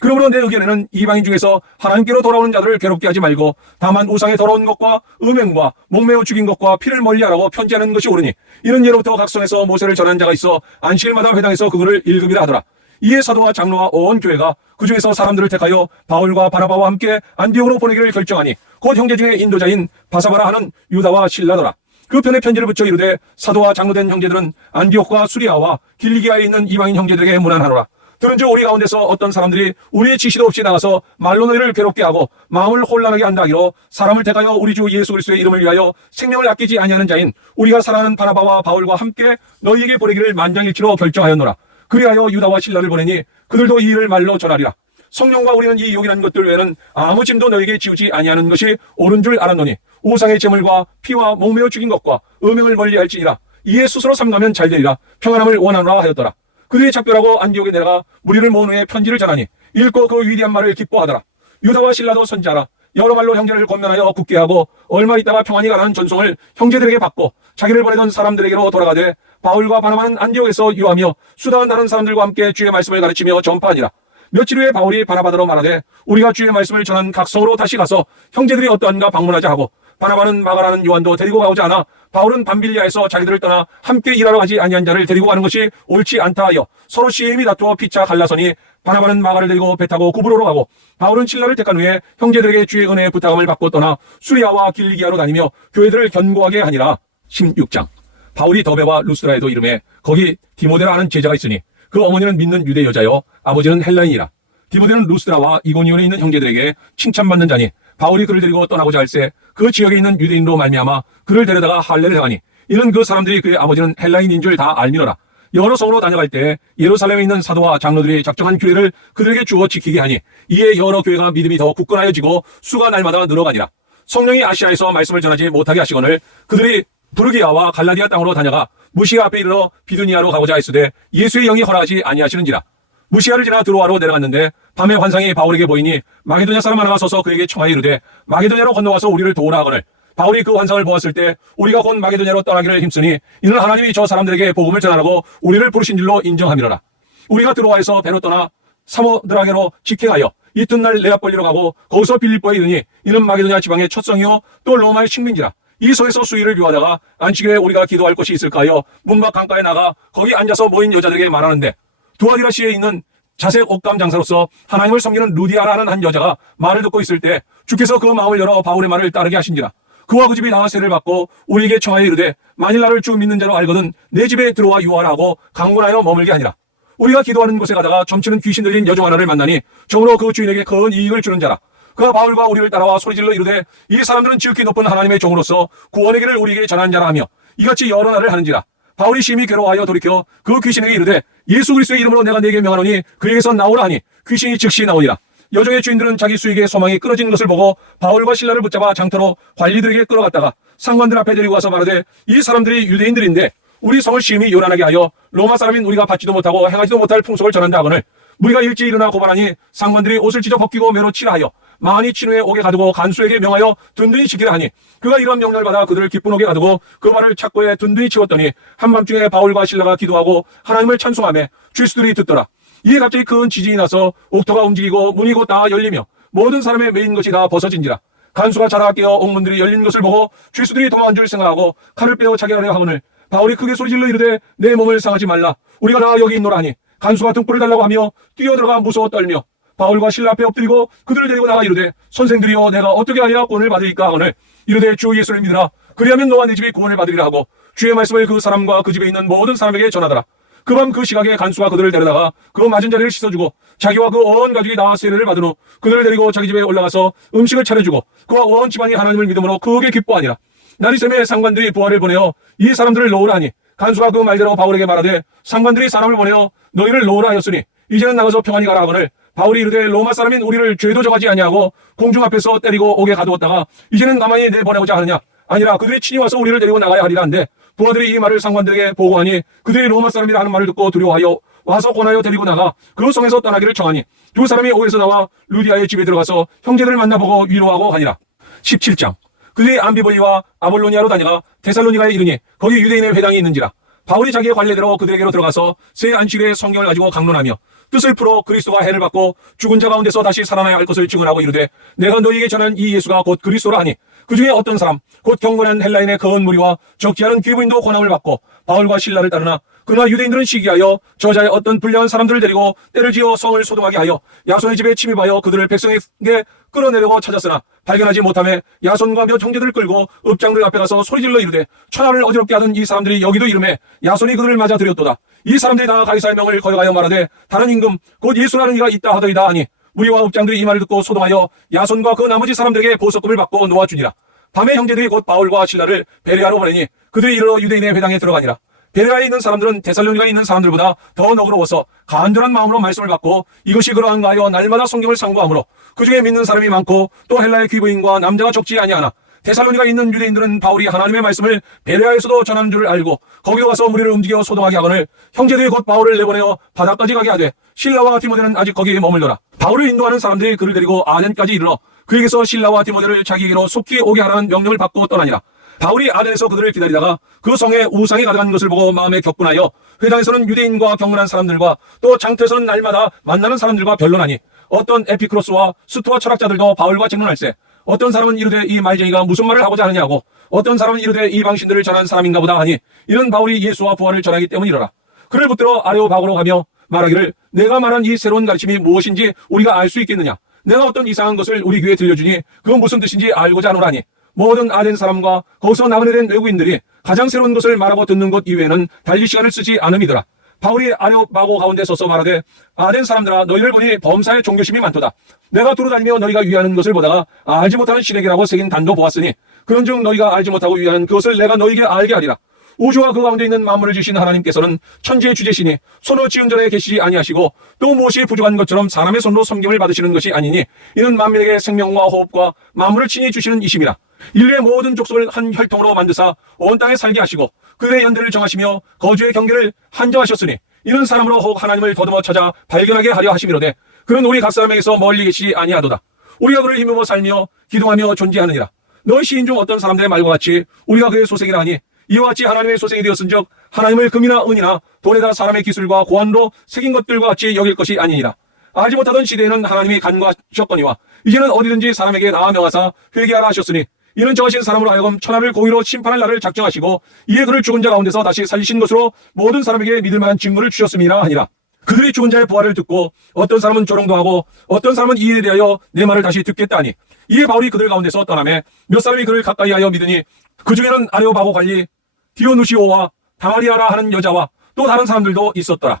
그러므로 내 의견에는 이방인 중에서 하나님께로 돌아오는 자들을 괴롭게 하지 말고 다만 우상의 더러운 것과 음행과 목매어 죽인 것과 피를 멀리하라고 편지하는 것이 옳으니 이는 예로부터 각성에서 모세를 전한 자가 있어 안식일마다 회당에서 그거를 읽음이라 하더라. 이에 사도와 장로와 온 교회가 그 중에서 사람들을 택하여 바울과 바나바와 함께 안디옥으로 보내기를 결정하니 곧 형제 중에 인도자인 바사바라 하는 유다와 실라더라. 그 편에 편지를 붙여 이르되 사도와 장로된 형제들은 안디옥과 수리아와 길리기아에 있는 이방인 형제들에게 문안하노라. 들은즉 우리 가운데서 어떤 사람들이 우리의 지시도 없이 나가서 말로 너희를 괴롭게 하고 마음을 혼란하게 한다 하기로 사람을 택하여 우리 주 예수 그리스도의 이름을 위하여 생명을 아끼지 아니하는 자인 우리가 사랑하는 바나바와 바울과 함께 너희에게 보내기를 만장일치로 결정하였노라. 그리하여 유다와 실라를 보내니 그들도 이 일을 말로 전하리라. 성령과 우리는 이 요긴한 것들 외에는 아무 짐도 너에게 지우지 아니하는 것이 옳은 줄 알았노니 우상의 제물과 피와 목매어 죽인 것과 음행을 멀리할지니라. 이에 스스로 삼가면 잘되리라. 평안함을 원하노라 하였더라. 그들이 작별하고 안디옥에 내려가 무리를 모은 후에 편지를 전하니 읽고 그 위대한 말을 기뻐하더라. 유다와 실라도 선지하라. 여러 말로 형제를 권면하여 굳게 하고 얼마 있다가 평안히 가라는 전송을 형제들에게 받고 자기를 보내던 사람들에게로 돌아가되 바울과 바나바는 안디옥에서 유하며 수다한 다른 사람들과 함께 주의 말씀을 가르치며 전파하니라. 며칠 후에 바울이 바나바더러 말하되 우리가 주의 말씀을 전한 각 성으로 다시 가서 형제들이 어떠한가 방문하자 하고 바나바는 마가라는 요한도 데리고 가오자 하나 바울은 밤빌리아에서 자기들을 떠나 함께 일하러 가지 아니한 자를 데리고 가는 것이 옳지 않다 하여 서로 시임이 다투어 피차 갈라서니 바나바는 마가를 데리고 배 타고 구브로로 가고 바울은 실라를 택한 후에 형제들에게 주의 은혜의 부탁함을 받고 떠나 수리아와 길리기아로 다니며 교회들을 견고하게 하니라. 16장. 바울이 더베와 루스드라에도 이름에 거기 디모데라 하는 제자가 있으니 그 어머니는 믿는 유대 여자요 아버지는 헬라인이라. 디모데는 루스드라와 이고니온에 있는 형제들에게 칭찬받는 자니 바울이 그를 데리고 떠나고자 할새 그 지역에 있는 유대인으로 말미암아 그를 데려다가 할례를 행하니 이는 그 사람들이 그의 아버지는 헬라인인 줄 다 알미노라. 여러 성으로 다녀갈 때 예루살렘에 있는 사도와 장로들이 작정한 규례를 그들에게 주어 지키게 하니 이에 여러 교회가 믿음이 더 굳건하여지고 수가 날마다 늘어가니라. 성령이 아시아에서 말씀을 전하지 못하게 하시거늘 그들이 부르기아와 갈라디아 땅으로 다녀가 무시아 앞에 이르러 비두니아로 가고자 했으되 예수의 영이 허락하지 아니하시는지라. 무시아를 지나 드로아로 내려갔는데 밤에 환상이 바울에게 보이니 마게도냐 사람 하나가 서서 그에게 청하여 이르되 마게도냐로 건너와서 우리를 도우라 하거늘 바울이 그 환상을 보았을 때 우리가 곧 마게도냐로 떠나기를 힘쓰니 이는 하나님이 저 사람들에게 복음을 전하라고 우리를 부르신 줄로 인정함이로라. 우리가 드로아에서 배로 떠나 사모드라게로 직행하여 이튿날 네아폴리로 가고 거기서 빌립보에 이르니 이는 마게도냐 지방의 첫 성이요 또 로마의 식민지라. 이 성에서 수일을 묘하다가 안식일에 우리가 기도할 곳이 있을까 하여 문밖 강가에 나가 거기 앉아서 모인 여자들에게 말하는데 두아디라시에 있는 자색 옷감 장사로서 하나님을 섬기는 루디아라는 한 여자가 말을 듣고 있을 때 주께서 그 마음을 열어 바울의 말을 따르게 하신지라. 그와 그 집이 나와 세를 받고 우리에게 청하여 이르되 만일 나를 주 믿는 자로 알거든 내 집에 들어와 유하라 하고 강권하여 머물게 하니라. 우리가 기도하는 곳에 가다가 점치는 귀신 들린 여종 하나를 만나니 정으로 그 주인에게 큰 이익을 주는 자라. 그가 바울과 우리를 따라와 소리질러 이르되 이 사람들은 지극히 높은 하나님의 종으로서 구원의 길을 우리에게 전한 자라 하며 이같이 여러 날을 하는지라. 바울이 심히 괴로워하여 돌이켜 그 귀신에게 이르되 예수 그리스도의 이름으로 내가 네게 명하노니 그에게서 나오라 하니 귀신이 즉시 나오니라. 여종의 주인들은 자기 수익의 소망이 끊어진 것을 보고 바울과 실라를 붙잡아 장터로 관리들에게 끌어갔다가 상관들 앞에 데리고 와서 말하되 이 사람들이 유대인들인데 우리 성을 심히 요란하게 하여 로마 사람인 우리가 받지도 못하고 행하지도 못할 풍속을 전한다 하거늘 우리가 일찍 일어나 고발하니 상관들이 옷을 찢어 벗기고 매로 치라 하여 많이 친 후에 옥에 가두고 간수에게 명하여 든든히 지키라 하니 그가 이런 명령을 받아 그들을 기쁜 옥에 가두고 그 발을 착고에 든든히 치웠더니 한밤중에 바울과 실라가 기도하고 하나님을 찬송하며 죄수들이 듣더라. 이에 갑자기 큰 지진이 나서 옥토가 움직이고 문이 곧 다 열리며 모든 사람의 메인 것이 다 벗어진지라. 간수가 자다가 깨어 옥문들이 열린 것을 보고 죄수들이 도망한 줄 생각하고 칼을 빼어 차게하려 하거늘 바울이 크게 소리질러 이르되 내 몸을 상하지 말라. 우리가 다 여기 있노라 하니 간수가 등불을 달라고 하며 뛰어들어가 무서워 떨며 바울과 실라 앞에 엎드리고 그들을 데리고 나가 이르되 선생들이여 내가 어떻게 하여야 구원을 받으리까 하거늘 이르되 주 예수를 믿으라. 그리하면 너와 네 집이 구원을 받으리라 하고 주의 말씀을 그 사람과 그 집에 있는 모든 사람에게 전하더라. 그 밤 그 시각에 간수가 그들을 데려다가 그 맞은 자리를 씻어주고 자기와 그 온 가족이 나와 세례를 받은 후 그들을 데리고 자기 집에 올라가서 음식을 차려주고 그와 온 집안이 하나님을 믿음으로 크게 기뻐하니라. 나리샘의 상관들이 부하를 보내어 이 사람들을 놓으라 하니 간수가 그 말대로 바울에게 말하되 상관들이 사람을 보내어 너희를 놓으라 하였으니 이제는 나가서 평안히 가라 하거늘 바울이 이르되 로마 사람인 우리를 죄도 정하지 아니하고 공중 앞에서 때리고 옥에 가두었다가 이제는 가만히 내보내고자 하느냐. 아니라 그들이 친히 와서 우리를 데리고 나가야 하리라 한데 부하들이 이 말을 상관들에게 보고하니 그들이 로마 사람이라 하는 말을 듣고 두려워하여 와서 권하여 데리고 나가 그 성에서 떠나기를 청하니 두 사람이 옥에서 나와 루디아의 집에 들어가서 형제들을 만나보고 위로하고 가니라. 17장. 그들이 암비보리와 아볼로니아로 다녀가 데살로니가에 이르니 거기 유대인의 회당이 있는지라. 바울이 자기의 관례대로 그들에게로 들어가서 새 안식일에 성경을 가지고 강론하며 뜻을 풀어 그리스도가 해를 받고 죽은 자 가운데서 다시 살아나야 할 것을 증언하고 이르되 내가 너희에게 전한 이 예수가 곧 그리스도라 하니 그 중에 어떤 사람 곧 경건한 헬라인의 거은 무리와 적지 않은 귀부인도 권함을 받고 바울과 실라를 따르나 그러나 유대인들은 시기하여 저자의 어떤 불량한 사람들을 데리고 때를 지어 성을 소동하게 하여 야손의 집에 침입하여 그들을 백성에게 끌어내려고 찾았으나 발견하지 못하며 야손과 몇 형제들을 끌고 읍장들 앞에 가서 소리질러 이르되 천하를 어지럽게 하던 이 사람들이 여기도 이름에 야손이 그들을 맞아 들였도다. 이 사람들이 다 가이사의 명을 거역하여 말하되 다른 임금 곧 예수라는 이가 있다 하더이다 하니 무리와 읍장들이 이 말을 듣고 소동하여 야손과 그 나머지 사람들에게 보석금을 받고 놓아주니라. 밤에 형제들이 곧 바울과 실라를 베레아로 보내니 그들이 이르러 유대인의 회당에 들어가니라. 베레아에 있는 사람들은 데살로니가에 있는 사람들보다 더 너그러워서 간절한 마음으로 말씀을 받고 이것이 그러한가 하여 날마다 성경을 상고하므로 그 중에 믿는 사람이 많고 또 헬라의 귀부인과 남자가 적지 아니하나 데살로니가에 있는 유대인들은 바울이 하나님의 말씀을 베레아에서도 전하는 줄 알고 거기로 가서 무리를 움직여 소동하게 하거늘 형제들이 곧 바울을 내보내어 바다까지 가게 하되 실라와 디모데는 아직 거기에 머물러라. 바울을 인도하는 사람들이 그를 데리고 아덴까지 이르러 그에게서 실라와 디모데를 자기에게로 속히 오게 하라는 명령을 받고 떠나니라. 바울이 아덴에서 그들을 기다리다가 그 성에 우상이 가득한 것을 보고 마음에 격분하여 회당에서는 유대인과 경건한 사람들과 또 장터에서는 날마다 만나는 사람들과 변론하니 어떤 에피크로스와 스토아 철학자들도 바울과争論할세 어떤 사람은 이르되 이 말쟁이가 무슨 말을 하고자 하느냐고 어떤 사람은 이르되 이 방신들을 전한 사람인가 보다 하니 이는 바울이 예수와 부활을 전하기 때문이로라. 그를 붙들어 아레오바고로 가며 말하기를 내가 말한 이 새로운 가르침이 무엇인지 우리가 알 수 있겠느냐. 내가 어떤 이상한 것을 우리 귀에 들려주니 그건 무슨 뜻인지 알고자 하노라니 모든 아덴 사람과 거기서 나그네된 외국인들이 가장 새로운 것을 말하고 듣는 것 이외에는 달리 시간을 쓰지 않음이더라. 바울이 아레오바고 가운데 서서 말하되 아덴 사람들아 너희를 보니 범사에 종교심이 많도다. 내가 두루다니며 너희가 위하는 것을 보다가 알지 못하는 시래기라고 새긴 단도 보았으니 그런즉 너희가 알지 못하고 위하는 그것을 내가 너희에게 알게 하리라. 우주와 그 가운데 있는 만물을 지으신 하나님께서는 천지의 주제시니 손으로 지은 전에 계시지 아니하시고 또 무엇이 부족한 것처럼 사람의 손으로 섬김을 받으시는 것이 아니니 이는 만민에게 생명과 호흡과 만물을 친히 주시는 이심이라. 인류의 모든 족속을 한 혈통으로 만드사 온 땅에 살게 하시고 그의 연대를 정하시며 거주의 경계를 한정하셨으니 이는 사람으로 혹 하나님을 더듬어 찾아 발견하게 하려 하심이로되 그는 우리 각 사람에게서 멀리 계시지 아니하도다. 우리가 그를 힘입어 살며 기도하며 존재하느니라. 너희 시인 중 어떤 사람들의 말과 같이 우리가 그의 소생이라 하니 이와 같이 하나님의 소생이 되었은즉 하나님을 금이나 은이나 돈에다 사람의 기술과 고안으로 새긴 것들과 같이 여길 것이 아니니라. 알지 못하던 시대에는 하나님이 간과하셨거니와 이제는 어디든지 사람에게 다 명하사 회개하라 하셨으니 이는 정하신 사람으로 하여금 천하를 공의로 심판할 날을 작정하시고 이에 그를 죽은 자 가운데서 다시 살리신 것으로 모든 사람에게 믿을 만한 증거를 주셨음이라 하니라. 그들이 죽은 자의 부활을 듣고 어떤 사람은 조롱도 하고 어떤 사람은 이에 대하여 내 말을 다시 듣겠다 하니 이에 바울이 그들 가운데서 떠나매 몇 사람이 그를 가까이 하여 믿으니 그 중에는 아레오바고 관리 디오누시오와 다마리아라 하는 여자와 또 다른 사람들도 있었더라.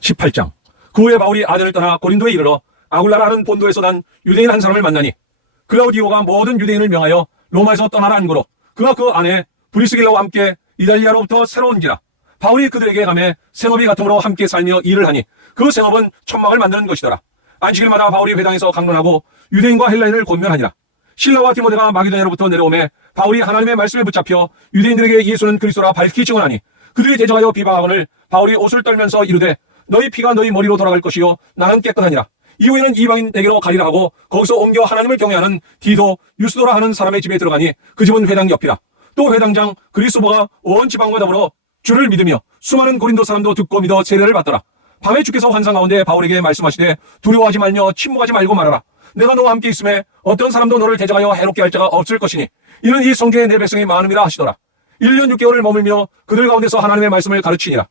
18장. 그 후에 바울이 아덴을 떠나 고린도에 이르러 아굴라라 하는 본도에서 난 유대인 한 사람을 만나니 클라우디오가 모든 유대인을 명하여 로마에서 떠나라 한거로 그가 그 안에 브리스길라와 함께 이달리아로부터 새로운지라. 바울이 그들에게 가매 생업이 같음으로 함께 살며 일을 하니 그 생업은 천막을 만드는 것이더라. 안식일마다 바울이 회당에서 강론하고 유대인과 헬라인을 권면하니라. 실라와 디모데가 마게도냐로부터 내려오매 바울이 하나님의 말씀에 붙잡혀 유대인들에게 예수는 그리스도라 밝히 증언하니 그들이 대적하여 비방하거늘 바울이 옷을 떨면서 이르되 너희 피가 너희 머리로 돌아갈 것이요 나는 깨끗하니라. 이후에는 이방인에게로 가리라 하고 거기서 옮겨 하나님을 경외하는 디도 유스도라 하는 사람의 집에 들어가니 그 집은 회당 옆이라. 또 회당장 그리스도가 온 지방과 더불어 주를 믿으며 수많은 고린도 사람도 듣고 믿어 세례를 받더라. 밤에 주께서 환상 가운데 바울에게 말씀하시되 두려워하지 말며 침묵하지 말고 말하라. 내가 너와 함께 있음에 어떤 사람도 너를 대적하여 해롭게 할 자가 없을 것이니 이는 이 성계에 내 백성이 많음이라 하시더라. 1년 6개월을 머물며 그들 가운데서 하나님의 말씀을 가르치니라.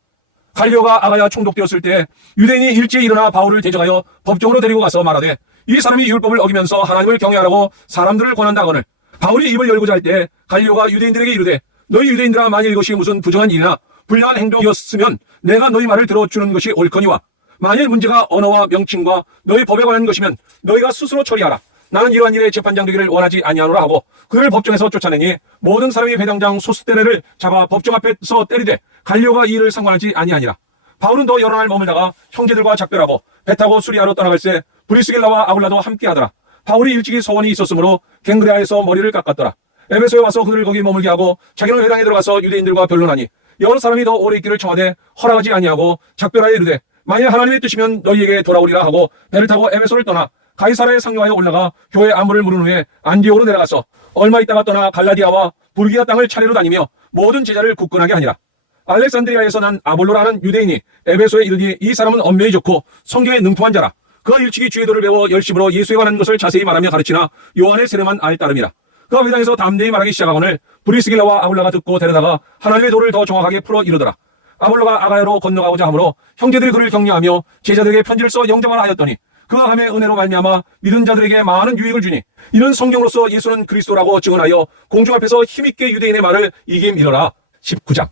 갈리오가 아가야 총독되었을 때 유대인이 일제히 일어나 바울을 대적하여 법정으로 데리고 가서 말하되 이 사람이 율법을 어기면서 하나님을 경외하라고 사람들을 권한다거늘 바울이 입을 열고자 할 때 갈리오가 유대인들에게 이르되 너희 유대인들아 만일 이것이 무슨 부정한 일이나 불량한 행동이었으면 내가 너희 말을 들어주는 것이 옳거니와 만일 문제가 언어와 명칭과 너희 법에 관한 것이면 너희가 스스로 처리하라. 나는 이러한 일에 재판장 되기를 원하지 아니하노라 하고 그를 법정에서 쫓아내니 모든 사람이 회당장 소스테네를 잡아 법정 앞에서 때리되 갈리오가 이 일을 상관하지 아니하니라. 바울은 더 여러 날 머물다가 형제들과 작별하고 배 타고 수리아로 떠나갈새 브리스길라와 아굴라도 함께하더라. 바울이 일찍이 서원이 있었으므로 갱그레아에서 머리를 깎았더라. 에베소에 와서 그들을 거기 머물게 하고 자기는 회당에 들어가서 유대인들과 변론하니 여러 사람이 더 오래 있기를 청하되 허락하지 아니하고 작별하여 이르되 만일 하나님의 뜻이면 너희에게 돌아오리라 하고 배를 타고 에베소를 떠나 가이사라에 상륙하여 올라가 교회 안부를 물은 후에 안디오로 내려가서 얼마 있다가 떠나 갈라디아와 부르기아 땅을 차례로 다니며 모든 제자를 굳건하게 하니라. 알렉산드리아에서 난 아볼로라는 유대인이 에베소에 이르니 이 사람은 엄매이 좋고 성경에 능통한 자라. 그가 일찍이 주의 도를 배워 열심으로 예수에 관한 것을 자세히 말하며 가르치나 요한의 세례만 알 따름이라. 그가 회당에서 담대히 말하기 시작하거늘 브리스길라와 아굴라가 듣고 데려다가 하나님의 도를 더 정확하게 풀어 이르더라. 아볼로가 아가야로 건너가고자 하므로 형제들이 그를 격려하며 제자들에게 편지를 써 영접하라 하였더니 그가 함의 은혜로 말미암아 믿은 자들에게 많은 유익을 주니 이는 성경으로서 예수는 그리스도라고 증언하여 공중 앞에서 힘있게 유대인의 말을 이김이러라. 19장.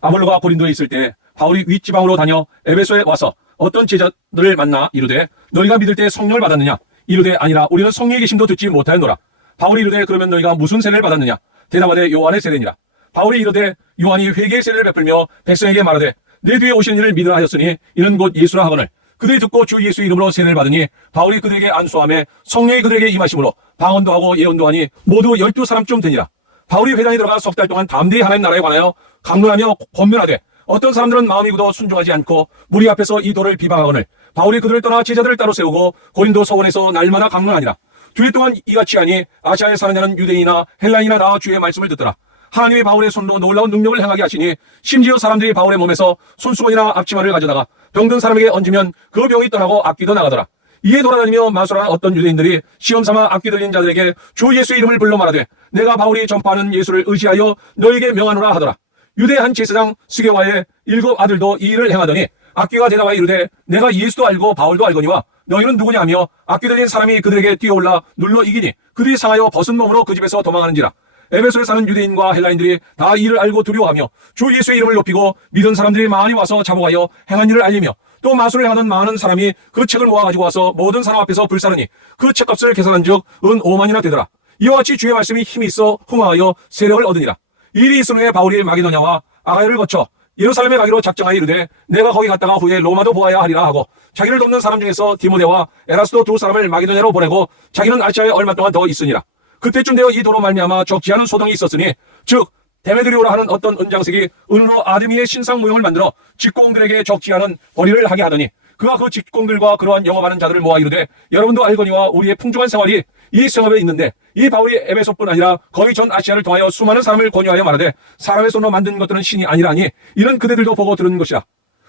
아볼로가 고린도에 있을 때 바울이 윗지방으로 다녀 에베소에 와서 어떤 제자들을 만나 이르되 너희가 믿을 때 성령을 받았느냐? 이르되 아니라 우리는 성령의 계심도 듣지 못하였노라. 바울이 이르되 그러면 너희가 무슨 세례를 받았느냐? 대답하되 요한의 세례니라. 바울이 이르되 요한이 회개의 세례를 베풀며 백성에게 말하되 내 뒤에 오시는 이를 믿으라 하였으니 이는 곧 예수라 하거늘 그들이 듣고 주 예수 이름으로 세례를 받으니 바울이 그들에게 안수하며 성령이 그들에게 임하심으로 방언도 하고 예언도 하니 모두 12사람쯤 되니라. 바울이 회당에 들어가 석 달 동안 담대히 하나님 나라에 관하여 강론하며 권면하되 어떤 사람들은 마음이 굳어 순종하지 않고 무리 앞에서 이 도를 비방하거늘 바울이 그들을 떠나 제자들을 따로 세우고 고린도 서원에서 날마다 강론하니라. 주일 동안 이같이 하니 아시아에 사는 자는 유대인이나 헬라인이나 다 주의 말씀을 듣더라. 하나님이 바울의 손으로 놀라운 능력을 행하게 하시니 심지어 사람들이 바울의 몸에서 손수건이나 앞치마를 가져다가 병든 사람에게 얹으면 그 병이 떠나고 악귀도 나가더라. 이에 돌아다니며 마술하는 어떤 유대인들이 시험삼아 악귀 들린 자들에게 주 예수의 이름을 불러 말하되 내가 바울이 전파하는 예수를 의지하여 너에게 명하노라 하더라. 유대 한 제사장 스게와의 7 아들도 이 일을 행하더니 악귀가 대답하여 이르되 내가 예수도 알고 바울도 알거니와 너희는 누구냐 하며 악귀 들린 사람이 그들에게 뛰어올라 눌러 이기니 그들이 상하여 벗은 몸으로 그 집에서 도망하는지라. 에베소에 사는 유대인과 헬라인들이 다 이를 알고 두려워하며 주 예수의 이름을 높이고 믿은 사람들이 많이 와서 자복하여 행한 일을 알리며 또 마술을 하던 많은 사람이 그 책을 모아가지고 와서 모든 사람 앞에서 불사르니 그 책값을 계산한 즉 은 5만이나 되더라. 이와 같이 주의 말씀이 힘이 있어 흥황하여 세력을 얻으니라. 이 일이 있은 후에 바울이 마게도냐와 아가야를 거쳐 예루살렘에 가기로 작정하여 이르되 내가 거기 갔다가 후에 로마도 보아야 하리라 하고 자기를 돕는 사람 중에서 디모데와 에라스도 2 사람을 마게도냐로 보내고 자기는 아시아에 얼마 동안 더 있으니라. 그때쯤 되어 이 도로 말미암아 적지 않은 소동이 있었으니 즉 데메드리오라 하는 어떤 은장색이 은으로 아드미의 신상 모형을 만들어 직공들에게 적지 않은 벌이를 하게 하더니 그가 그 직공들과 그러한 영업하는 자들을 모아 이르되 여러분도 알거니와 우리의 풍족한 생활이 이 성읍에 있는데 이 바울이 에베소뿐 아니라 거의 전 아시아를 통하여 수많은 사람을 권유하여 말하되 사람의 손으로 만든 것들은 신이 아니라니 이는 그대들도 보고 들은 것이라.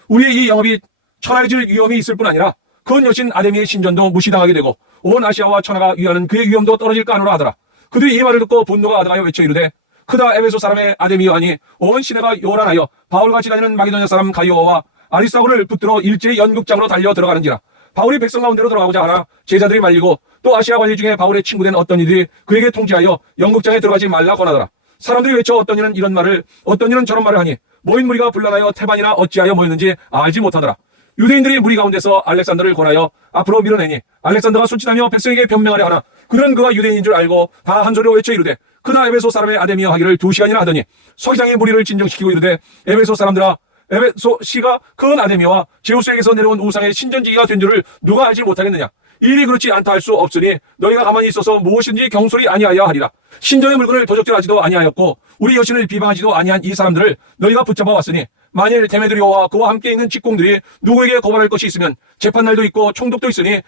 우리의 이 영업이 천하해질 위험이 있을 뿐 아니라 그 여신 아데미의 신전도 무시당하게 되고 온 아시아와 천하가 위하는 그의 위험도 떨어질까 하노라 하더라. 그들이 이 말을 듣고 분노가 가득하여 외쳐 이르되 크다 에베소 사람의 아데미요하니 온 시내가 요란하여 바울같이 다니는 마게도냐 사람 가이오와 아리스타고를 붙들어 일제히 연극장으로 달려 들어가는지라. 바울이 백성 가운데로 들어가고자 하나 제자들이 말리고 또 아시아 관리 중에 바울의 친구된 어떤 이들이 그에게 통지하여 연극장에 들어가지 말라 권하더라. 사람들이 외쳐 어떤 이는 이런 말을 어떤 이는 저런 말을 하니 모인 무리가 불러나여 태반이나 어찌하여 모였는지 알지 못하더라. 유대인들이 무리 가운데서 알렉산더를 권하여 앞으로 밀어내니 알렉산더가 손짓하며 백성에게 변명하려 하나 그는 그가 유대인인 줄 알고 다 한 소리로 외쳐 이르되 그나 에베소 사람의 아데미여 하기를 2시간이나 하더니 서기장이 무리를 진정시키고 이르되 에베소 사람들아 에베소 시가 큰 아데미와 제우스에게서 내려온 우상의 신전지기가 된 줄을 누가 알지 못하겠느냐. 이 일이 그렇지 않다 할 수 없으니 너희가 가만히 있어서 무엇인지 경솔이 아니하여 하리라. 신전의 물건을 도적질하지도 아니하였고 우리 여신을 비방하지도 아니한 이 사람들을 너희가 붙잡아 왔으니 만일 데메드리오와 그와 함께 있는 직공들이 누구에게 고발할 것이 있으면 재판날도 있고 총독도 있으니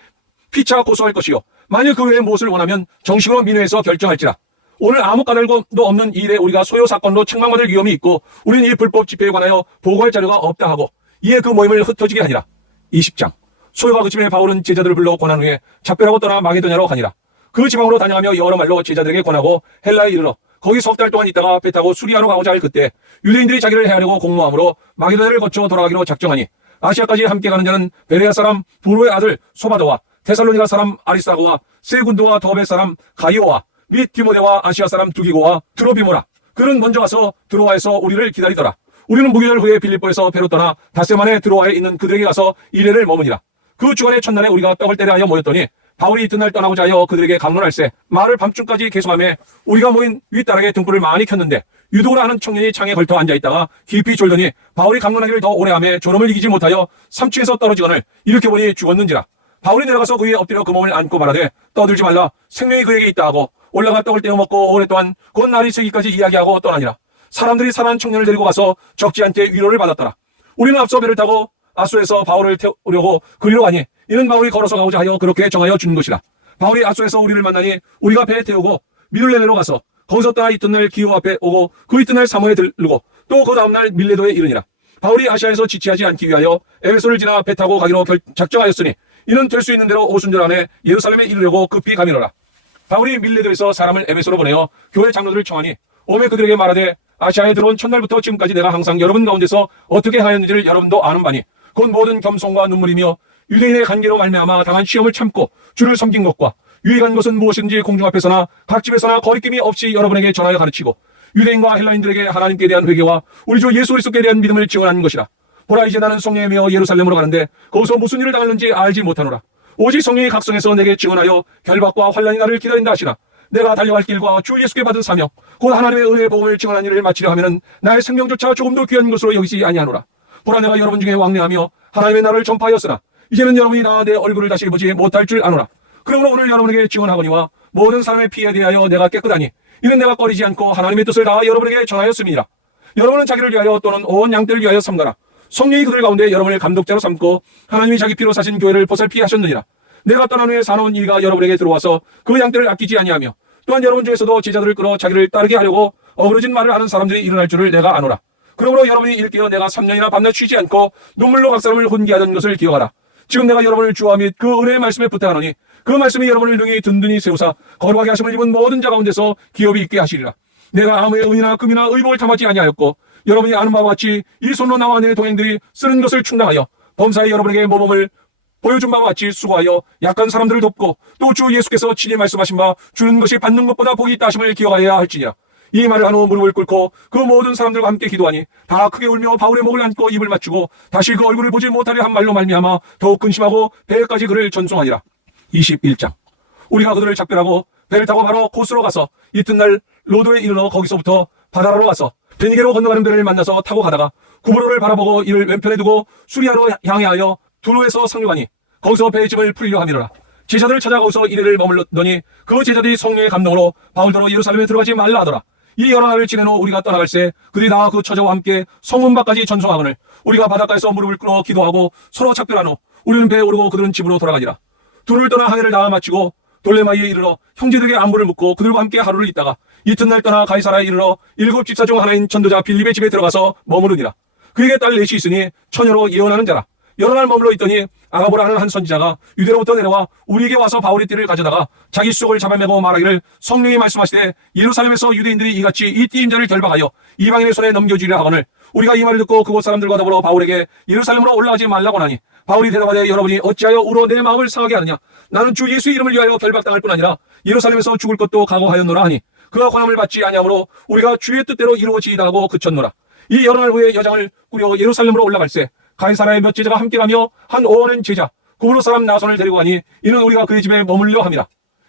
피차 고소할 것이요 만일 그 외에 무엇을 원하면 정식으로 민회에서 결정할지라. 오늘 아무 까닭도 없는 이 일에 우리가 소요 사건으로 책망받을 위험이 있고 우리는 이 불법 집회에 관하여 보고할 자료가 없다 하고 이에 그 모임을 흩어지게 하니라. 20장. 소요가 그침에 바울은 제자들을 불러 권한 후에 작별하고 떠나 마게도냐로 가니라. 그 지방으로 다녀가며 여러 말로 제자들에게 권하고 헬라에 이르러 거기 석 달 동안 있다가 배 타고 수리아로 가고자 할 그때 유대인들이 자기를 해하려고 공모함으로 마게도냐를 거쳐 돌아가기로 작정하니 아시아까지 함께 가는 자는 베레아 사람 부로의 아들 소바도와 데살로니가 사람 아리스타고와 세군도와 더베 사람 가이오와 및 디모데와 아시아 사람 두기고와 드로비모라. 그는 먼저 가서 드로아에서 우리를 기다리더라. 우리는 무교절 후에 빌립보에서 배로 떠나 닷새만에 드로아에 있는 그들에게 가서 이래를 머무니라. 그 주간의 첫날에 우리가 떡을 때려 하여 모였더니 바울이 이튿날 떠나고자 하여 그들에게 강론할세 말을 밤중까지 계속하며 우리가 모인 윗다락에 등불을 많이 켰는데 유도라 하는 청년이 창에 걸터 앉아있다가 깊이 졸더니 바울이 강론하기를 더 오래 하며 졸음을 이기지 못하여 3층에서 떨어지거늘 이렇게 보니 죽었는지라. 바울이 내려가서 그 위에 엎드려 그 몸을 안고 말하되 떠들지 말라 생명이 그에게 있다 하고 올라가 떡을 떼어 먹고 오랫동안 곧 날이 새기까지 이야기하고 떠나니라. 사람들이 살아난 청년을 데리고 가서 적지 않게 위로를 받았더라. 우리는 앞서 배를 타고 아소에서 바울을 태우려고 그리로 가니 이는 바울이 걸어서 가고자 하여 그렇게 정하여 준 것이라. 바울이 아소에서 우리를 만나니 우리가 배에 태우고 미룰레네로 가서 거기서 떠나 이튿날 기호 앞에 오고 그 이튿날 사모에 들르고 또 그 다음날 밀레도에 이르니라. 바울이 아시아에서 지체하지 않기 위하여 에베소를 지나 배 타고 가기로 작정하였으니 이는 될 수 있는 대로 오순절 안에 예루살렘에 이르려고 급히 가미러라. 바울이 밀레도에서 사람을 에베소로 보내어 교회 장로들을 청하니 오매 그들에게 말하되 아시아에 들어온 첫날부터 지금까지 내가 항상 여러분 가운데서 어떻게 하였는지를 여러분도 아는 바니 곧 모든 겸손과 눈물이며 유대인의 관계로 말미암아 당한 시험을 참고 주를 섬긴 것과 유익한 것은 무엇인지 공중 앞에서나 각 집에서나 거리낌이 없이 여러분에게 전하여 가르치고 유대인과 헬라인들에게 하나님께 대한 회개와 우리 주 예수 그리스도께 대한 믿음을 증언하는 것이라. 보라 이제 나는 성령에 매어 예루살렘으로 가는데 거기서 무슨 일을 당하는지 알지 못하노라. 오직 성령이 각성해서 내게 증언하여 결박과 환난이 나를 기다린다 하시나 내가 달려갈 길과 주 예수께 받은 사명 곧 하나님의 은혜의 복음을 증언하는 일을 마치려 하면은 나의 생명조차 조금도 귀한 것으로 여기지 아니하노라. 보라 내가 여러분 중에 왕래하며 하나님의 나라를 전파하였으나 이제는 여러분이 다 내 얼굴을 다시 보지 못할 줄 아노라. 그러므로 오늘 여러분에게 증언하거니와 모든 사람의 피에 대하여 내가 깨끗하니 이는 내가 꺼리지 않고 하나님의 뜻을 다 여러분에게 전하였음이니라. 여러분은 자기를 위하여 또는 온 양떼를 위하여 삼가라. 성령이 그들 가운데 여러분을 감독자로 삼고 하나님이 자기 피로 사신 교회를 보살피 하셨느니라. 내가 떠난 후에 사놓은 이가 여러분에게 들어와서 그 양떼를 아끼지 아니하며 또한 여러분 중에서도 제자들을 끌어 자기를 따르게 하려고 어그러진 말을 하는 사람들이 일어날 줄을 내가 아노라. 그러므로 여러분이 일깨어 내가 3년이나 밤낮 쉬지 않고 눈물로 각 사람을 훈계하던 것을 기억하라. 지금 내가 여러분을 주와 및 그 은혜의 말씀에 부탁하노니 그 말씀이 여러분을 능히 든든히 세우사 거룩하게 하심을 입은 모든 자 가운데서 기업이 있게 하시리라. 내가 아무의 은이나 금이나 의복을 담았지 아니하였고 여러분이 아는 바와 같이 이 손으로 나와 내 동행들이 쓰는 것을 충당하여 범사에 여러분에게 모범을 보여준 바와 같이 수고하여 약한 사람들을 돕고 또 주 예수께서 친히 말씀하신 바 주는 것이 받는 것보다 복이 있다 하심을 기억하여야 할지니라. 이 말을 한 후 무릎을 꿇고 그 모든 사람들과 함께 기도하니 다 크게 울며 바울의 목을 안고 입을 맞추고 다시 그 얼굴을 보지 못하려 한 말로 말미암아 더욱 근심하고 배까지 그를 전송하니라. 21장. 우리가 그들을 작별하고 배를 타고 바로 코스로 가서 이튿날 로도에 이르러 거기서부터 바다로 와서 베니게로 건너가는 배를 만나서 타고 가다가 구브로를 바라보고 이를 왼편에 두고 수리아로 향하여 두로에서 상륙하니 거기서 배의 짐을 풀려 하미로라. 제자들을 찾아 거기서 이래를 머물렀더니 그 제자들이 성령의 감동으로 바울더러 예루살렘에 들어가지 말라 하더라. 이 여러 날을 지낸 후 우리가 떠나갈새 그들이 다 그 처자와 함께 성문 밖까지 전송하거늘 우리가 바닷가에서 무릎을 꿇어 기도하고 서로 작별한 후 우리는 배에 오르고 그들은 집으로 돌아가니라. 둘을 떠나 한 해를 다 마치고 돌레마이에 이르러 형제들에게 안부를 묻고 그들과 함께 하루를 있다가 이튿날 떠나 가이사라에 이르러 7 집사 중 하나인 전도자 빌립의 집에 들어가서 머무르니라. 그에게 딸 넷이 있으니 처녀로 예언하는 자라. 여러 날 머물러 있더니 아가보라는 한 선지자가 유대로부터 내려와 우리에게 와서 바울의 띠를 가져다가 자기 수족을 잡아매고 말하기를 성령이 말씀하시되 예루살렘에서 유대인들이 이같이 이 띠임자를 결박하여 이방인의 손에 넘겨주리라 하거늘 우리가 이 말을 듣고 그곳 사람들과 더불어 바울에게 예루살렘으로 올라가지 말라고 하니 바울이 대답하되 여러분이 어찌하여 우러 내 마음을 상하게 하느냐. 나는 주 예수 이름을 위하여 결박당할 뿐 아니라 예루살렘에서 죽을 것도 각오하였노라 하니 그가 권함을 받지 아니하므로 우리가 주의 뜻대로 이루어지이다 하고 그쳤노라. 이 여러 날 후에 여장을 꾸려 예루살렘으로 올라갈새 가이사라의 몇 제자가 함께 가며 한 오랜 제자 구브로 사람 나손을 데리고 가니 이는 우리가 그의 집에 머물려 함이라.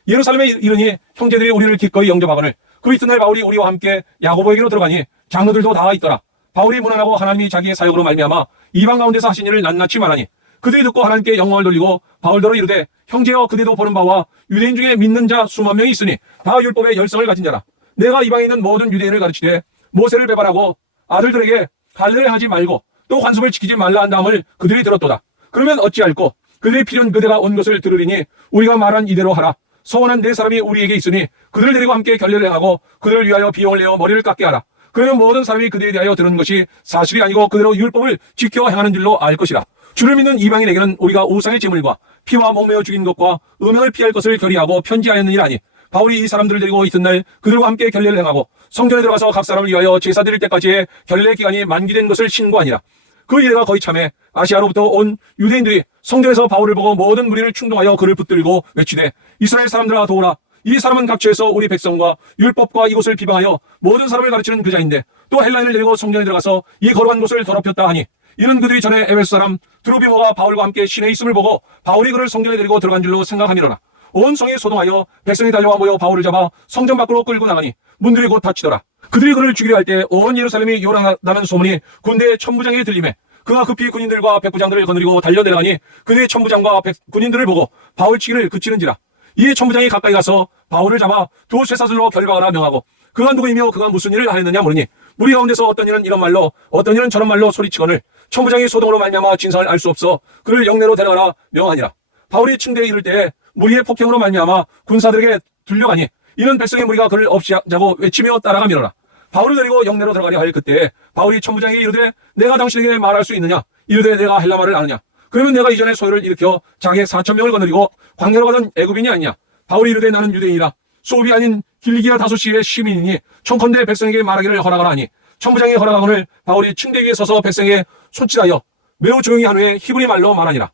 예루살렘에 이르니 형제들이 우리를 기꺼이 영접하거늘 그 이튿날 바울이 우리와 함께 야고보에게로 들어가니 장로들도 다 있더라. 바울이 무난하고 하나님이 자기의 사역으로 말미암아 이방 가운데서 하신 일을 낱낱이 말하니 그들이 듣고 하나님께 영광을 돌리고 바울더러 이르되 형제여 그대도 보는 바와 유대인 중에 믿는 자 수만 명이 있으니 다 율법의 열성을 가진 자라. 내가 이방에 있는 모든 유대인을 가르치되 모세를 배반하고 아들들에게 할례를 하지 말고 또 관습을 지키지 말라 한 다음을 그들이 들었도다. 그러면 어찌할꼬 그들이 필연 그대가 온 것을 들으리니 우리가 말한 이대로 하라. 서원한 네 사람이 우리에게 있으니 그들을 데리고 함께 결례를 행하고 그들을 위하여 비용을 내어 머리를 깎게 하라. 그러면 모든 사람이 그들에 대하여 들은 것이 사실이 아니고 그대로 율법을 지켜 행하는 줄로 알 것이라. 주를 믿는 이방인에게는 우리가 우상의 제물과 피와 목매어 죽인 것과 음행을 피할 것을 결의하고 편지하였느니라 하니 바울이 이 사람들을 데리고 이튿날 그들과 함께 결례를 행하고 성전에 들어가서 각 사람을 위하여 제사 드릴 때까지의 결례 기간이 만기된 것을 신고하니라. 그 일회가 거의 참에 아시아로부터 온 유대인들이 성전에서 바울을 보고 모든 무리를 충동하여 그를 붙들고 외치되 이스라엘 사람들아 도우라. 이 사람은 각처에서 우리 백성과 율법과 이곳을 비방하여 모든 사람을 가르치는 그자인데 또 헬라인을 데리고 성전에 들어가서 이 거룩한 곳을 더럽혔다 하니 이는 그들이 전에 에베소 사람 드로비모가 바울과 함께 시내에 있음을 보고 바울이 그를 성전에 데리고 들어간 줄로 생각함이로라. 온 성이 소동하여 백성이 달려와 모여 바울을 잡아 성전 밖으로 끌고 나가니 문들이 곧 닫히더라. 그들이 그를 죽이려 할 때 온 예루살렘이 요란하다는 소문이 군대의 천부장에게 들리매 그가 급히 군인들과 백부장들을 거느리고 달려내려가니 그들의 천부장과 군인들을 보고 바울 치기를 그치는지라. 이에 천부장이 가까이 가서 바울을 잡아 두 쇠사슬로 결박하라 명하고 그가 누구이며 그가 무슨 일을 하였느냐 물으니 무리 가운데서 어떤 이는 이런 말로 어떤 이는 저런 말로 소리치거늘 천부장이 소동으로 말미암아 진상을 알 수 없어 그를 영내로 데려가라 명하니라. 바울이 층대에 이를 때에 무리의 폭행으로 말미암아 군사들에게 들려가니 이는 백성의 무리가 그를 없이 하자고 외치며 따라가미로라. 바울을 데리고 영내로 들어가려 할 그때에 바울이 천부장에게 이르되 내가 당신에게 말할 수 있느냐. 이르되 내가 헬라말을 아느냐. 그러면 내가 이전에 소요를 일으켜 자기의 4,000명을 거느리고 광야로 가던 애굽인이 아니냐. 바울이 이르되 나는 유대인이라. 소읍이 아닌 길리기아 다소시의 시민이니 청컨대 백성에게 말하기를 허락하라 하니 천부장이 허락하거늘 바울이 층대 위에 서서 백성에게 손짓하여 매우 조용히 한 후에 히브리 말로 말하니라.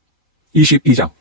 22장.